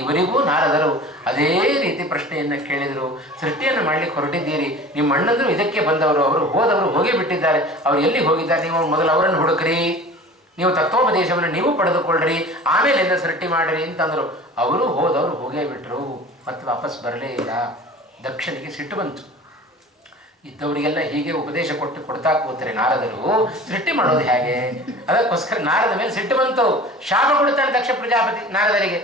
ಇವರಿಗೂ ನಾರದರು ಅದೇ ರೀತಿ ಪ್ರಶ್ನೆಯನ್ನು ಕೇಳಿದರು. ಸೃಷ್ಟಿಯನ್ನು ಮಾಡಲಿಕ್ಕೆ ಹೊರಟಿದ್ದೀರಿ, ನಿಮ್ಮ ಅಣ್ಣಂದರು ಇದಕ್ಕೆ ಬಂದವರು, ಅವರು ಹೋದವರು ಹೋಗಿ ಬಿಟ್ಟಿದ್ದಾರೆ, ಅವರು ಎಲ್ಲಿ ಹೋಗಿದ್ದಾರೆ? ನೀವು ಮೊದಲು ಅವರನ್ನು ಹುಡುಕ್ರಿ, ನೀವು ತತ್ವೋಪದೇಶವನ್ನು ನೀವು ಪಡೆದುಕೊಳ್ಳ್ರಿ, ಆಮೇಲೆ ಸೃಷ್ಟಿ ಮಾಡಿರಿ ಅಂತಂದರು. ಅವರು ಹೋದವರು ಹೋಗೇ ಬಿಟ್ರು, ಮತ್ತು ವಾಪಸ್ ಬರಲೇ ಇಲ್ಲ. ದಕ್ಷನಿಗೆ ಸಿಟ್ಟು ಬಂತು. ಇದ್ದವರಿಗೆಲ್ಲ ಹೀಗೆ ಉಪದೇಶ ಕೊಡ್ತಾ ಕೂತ್ರೆ ನಾರದರು ಸೃಷ್ಟಿ ಮಾಡೋದು ಹೇಗೆ? ಅದಕ್ಕೋಸ್ಕರ ನಾರದ ಮೇಲೆ ಸಿಟ್ಟು ಬಂತು. ಶಾಪ ಕೊಡುತ್ತಾನೆ ದಕ್ಷ ಪ್ರಜಾಪತಿ ನಾರದರಿಗೆ.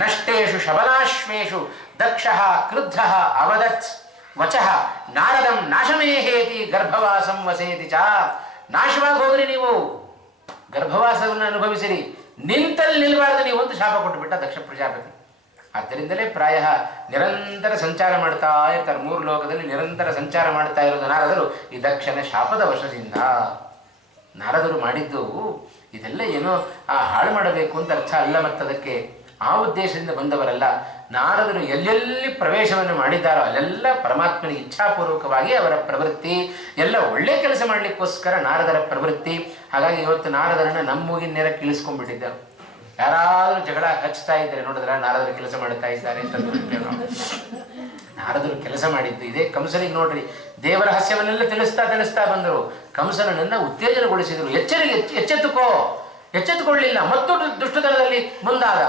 ನಷ್ಟೇಶು ಶಬಲಾಶ್ವೇಶು ದಕ್ಷ ಕ್ರುದ್ಧ ಅವದತ್ ವಚಃ ನಾರದಂ ನಾಶಮೇಹೇತಿ ಗರ್ಭವಾಸಂ ವಸೇತಿ ಚ. ನಾಶವಾಗಿ ಹೋಗ್ರಿ, ನೀವು ಗರ್ಭವಾಸವನ್ನು ಅನುಭವಿಸಿರಿ, ನಿಂತಲ್ಲಿ ನಿಲ್ಬಾರ್ದು ನೀವು ಅಂತ ಶಾಪ ಕೊಟ್ಟುಬಿಟ್ಟ ದಕ್ಷ ಪ್ರಜಾಪತಿ. ಆದ್ದರಿಂದಲೇ ಪ್ರಾಯ ನಿರಂತರ ಸಂಚಾರ ಮಾಡ್ತಾ ಇರ್ತಾರೆ, 3 ಲೋಕದಲ್ಲಿ ನಿರಂತರ ಸಂಚಾರ ಮಾಡ್ತಾ ಇರೋದು ನಾರದರು ಈ ದಕ್ಷನ ಶಾಪದ ವಶದಿಂದ. ನಾರದರು ಮಾಡಿದ್ದು ಇದೆಲ್ಲ ಏನೋ ಹಾಳು ಮಾಡಬೇಕು ಅಂತ ಅರ್ಥ ಅಲ್ಲ, ಮತ್ತದಕ್ಕೆ ಆ ಉದ್ದೇಶದಿಂದ ಬಂದವರಲ್ಲ. ನಾರದರು ಎಲ್ಲೆಲ್ಲಿ ಪ್ರವೇಶವನ್ನು ಮಾಡಿದ್ದಾರೋ ಅಲ್ಲೆಲ್ಲ ಪರಮಾತ್ಮನಿಗೆ ಇಚ್ಛಾಪೂರ್ವಕವಾಗಿ ಅವರ ಪ್ರವೃತ್ತಿ, ಎಲ್ಲ ಒಳ್ಳೆ ಕೆಲಸ ಮಾಡಲಿಕ್ಕೋಸ್ಕರ ನಾರದರ ಪ್ರವೃತ್ತಿ. ಹಾಗಾಗಿ ಇವತ್ತು ನಾರದರನ್ನು ನಮ್ಮೂಗಿನ ನೇರಕ್ಕೆ ಇಳಿಸ್ಕೊಂಡ್ಬಿಟ್ಟಿದ್ದರು. ಯಾರಾದರೂ ಜಗಳ ಹಚ್ತಾ ಇದ್ದಾರೆ ನೋಡಿದ್ರೆ ನಾರದರು ಕೆಲಸ ಮಾಡ್ತಾ ಇದ್ದಾರೆ ಅಂತ ನಾರದರು ಕೆಲಸ ಮಾಡಿದ್ದು ಇದೇ. ಕಂಸನಿಗೆ ನೋಡ್ರಿ, ದೇವರ ರಹಸ್ಯವನ್ನೆಲ್ಲ ತಿಳಿಸ್ತಾ ಬಂದರು. ಕಂಸನನ್ನು ಉತ್ತೇಜನಗೊಳಿಸಿದರು. ಎಚ್ಚೆತ್ತುಕೊಳ್ಳಿಲ್ಲ, ಮತ್ತು ದುಷ್ಟತನದಲ್ಲಿ ಮುಂದಾದ.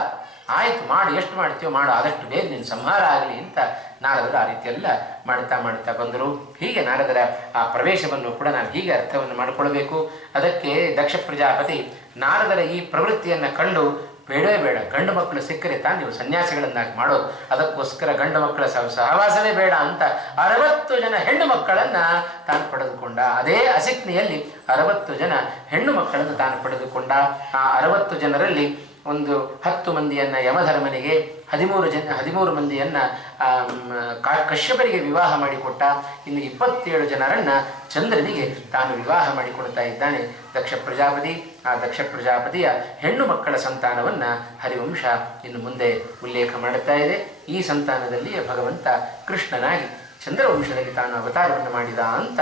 ಆಯ್ತು, ಮಾಡು, ಎಷ್ಟು ಮಾಡ್ತೀವೋ ಮಾಡು, ಆದಷ್ಟು ಬೇಗ ನಿನ್ನ ಸಂಹಾರ ಆಗಲಿ ಅಂತ ನಾರದರು ಆ ರೀತಿಯೆಲ್ಲ ಮಾಡ್ತಾ ಬಂದರು. ಹೀಗೆ ನಾರದರ ಆ ಪ್ರವೇಶವನ್ನು ಕೂಡ ನಾವು ಹೀಗೆ ಅರ್ಥವನ್ನು ಮಾಡಿಕೊಳ್ಬೇಕು. ಅದಕ್ಕೆ ದಕ್ಷ ಪ್ರಜಾಪತಿ ನಾರದರ ಈ ಪ್ರವೃತ್ತಿಯನ್ನು ಕಂಡು ಬೇಡವೇ ಬೇಡ, ಗಂಡು ಮಕ್ಕಳು ಸಿಕ್ಕರೆ ತಾನು ನೀವು ಸನ್ಯಾಸಿಗಳನ್ನಾಗಿ ಮಾಡೋದು, ಅದಕ್ಕೋಸ್ಕರ ಗಂಡು ಮಕ್ಕಳ ಸಹವಾಸವೇ ಬೇಡ ಅಂತ 60 ಜನ ಹೆಣ್ಣು ಮಕ್ಕಳನ್ನು ತಾನು ಪಡೆದುಕೊಂಡ. ಅದೇ ಅಸಿಕ್ನಿಯಲ್ಲಿ 60 ಜನ ಹೆಣ್ಣು ಮಕ್ಕಳನ್ನು ತಾನು ಪಡೆದುಕೊಂಡ. ಆ 60 ಜನರಲ್ಲಿ ಒಂದು 10 ಮಂದಿಯನ್ನು ಯಮಧರ್ಮನಿಗೆ, 13 ಮಂದಿಯನ್ನು ಕಶ್ಯಪರಿಗೆ ವಿವಾಹ ಮಾಡಿಕೊಟ್ಟ. ಇನ್ನು 27 ಜನರನ್ನು ಚಂದ್ರನಿಗೆ ತಾನು ವಿವಾಹ ಮಾಡಿಕೊಡ್ತಾ ಇದ್ದಾನೆ ದಕ್ಷ ಪ್ರಜಾಪತಿ. ಆ ದಕ್ಷ ಪ್ರಜಾಪತಿಯ ಹೆಣ್ಣು ಮಕ್ಕಳ ಸಂತಾನವನ್ನು ಹರಿವಂಶ ಇನ್ನು ಮುಂದೆ ಉಲ್ಲೇಖ ಮಾಡುತ್ತಾ ಇದೆ. ಈ ಸಂತಾನದಲ್ಲಿಯೇ ಭಗವಂತ ಕೃಷ್ಣನಾಗಿ ಚಂದ್ರವಂಶದಲ್ಲಿ ತಾನು ಅವತಾರವನ್ನು ಮಾಡಿದ ಅಂತ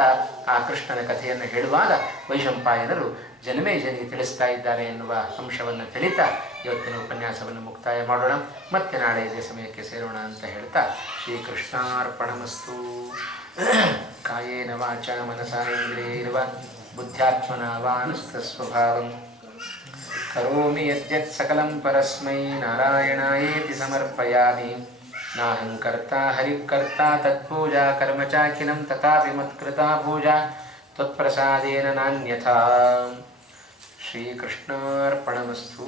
ಆ ಕೃಷ್ಣನ ಕಥೆಯನ್ನು ಹೇಳುವಾಗ ವೈಶಂಪಾಯನರು ಜನಮೇಜನಿಗೆ ತಿಳಿಸ್ತಾ ಇದ್ದಾರೆ ಎನ್ನುವ ಅಂಶವನ್ನು ತಿಳಿತಾ ಇವತ್ತಿನ ಉಪನ್ಯಾಸವನ್ನು ಮುಕ್ತಾಯ ಮಾಡೋಣ. ಮತ್ತೆ ನಾಳೆ ಇದೇ ಸಮಯಕ್ಕೆ ಸೇರೋಣ ಅಂತ ಹೇಳ್ತಾ ಶ್ರೀಕೃಷ್ಣಾರ್ಪಣಮಸ್ತು. ಕಾಯೇನ ವಾಚ ಮನಸಾ ಇಂದ್ರಿಯೈರ್ವಾ ಬುದ್ಧ್ಯಾತ್ಮನಾ ವಾನುಸ್ತಸ್ವಭಾವಂ ಕರೋಮಿ ಯದ್ಯತ್ ಸಕಲಂ ಪರಸ್ಮೈ ನಾರಾಯಣಾಯೇತಿ ಸಮರ್ಪಯಾಮಿ. ನಾಹಂ ಕರ್ತಾ ಹರಿಕರ್ತಾ ತತ್ಪೂಜಾ ಕರ್ಮ ಚಾಖಿಲಂ ತಥಾಪಿ ಮತ್ಕೃತಾ ಪೂಜಾ ತ್ವತ್ಪ್ರಸಾದೇನ ನಾನ್ಯಥಾ. ಶ್ರೀಕೃಷ್ಣಾರ್ಪಣಮಸ್ತು.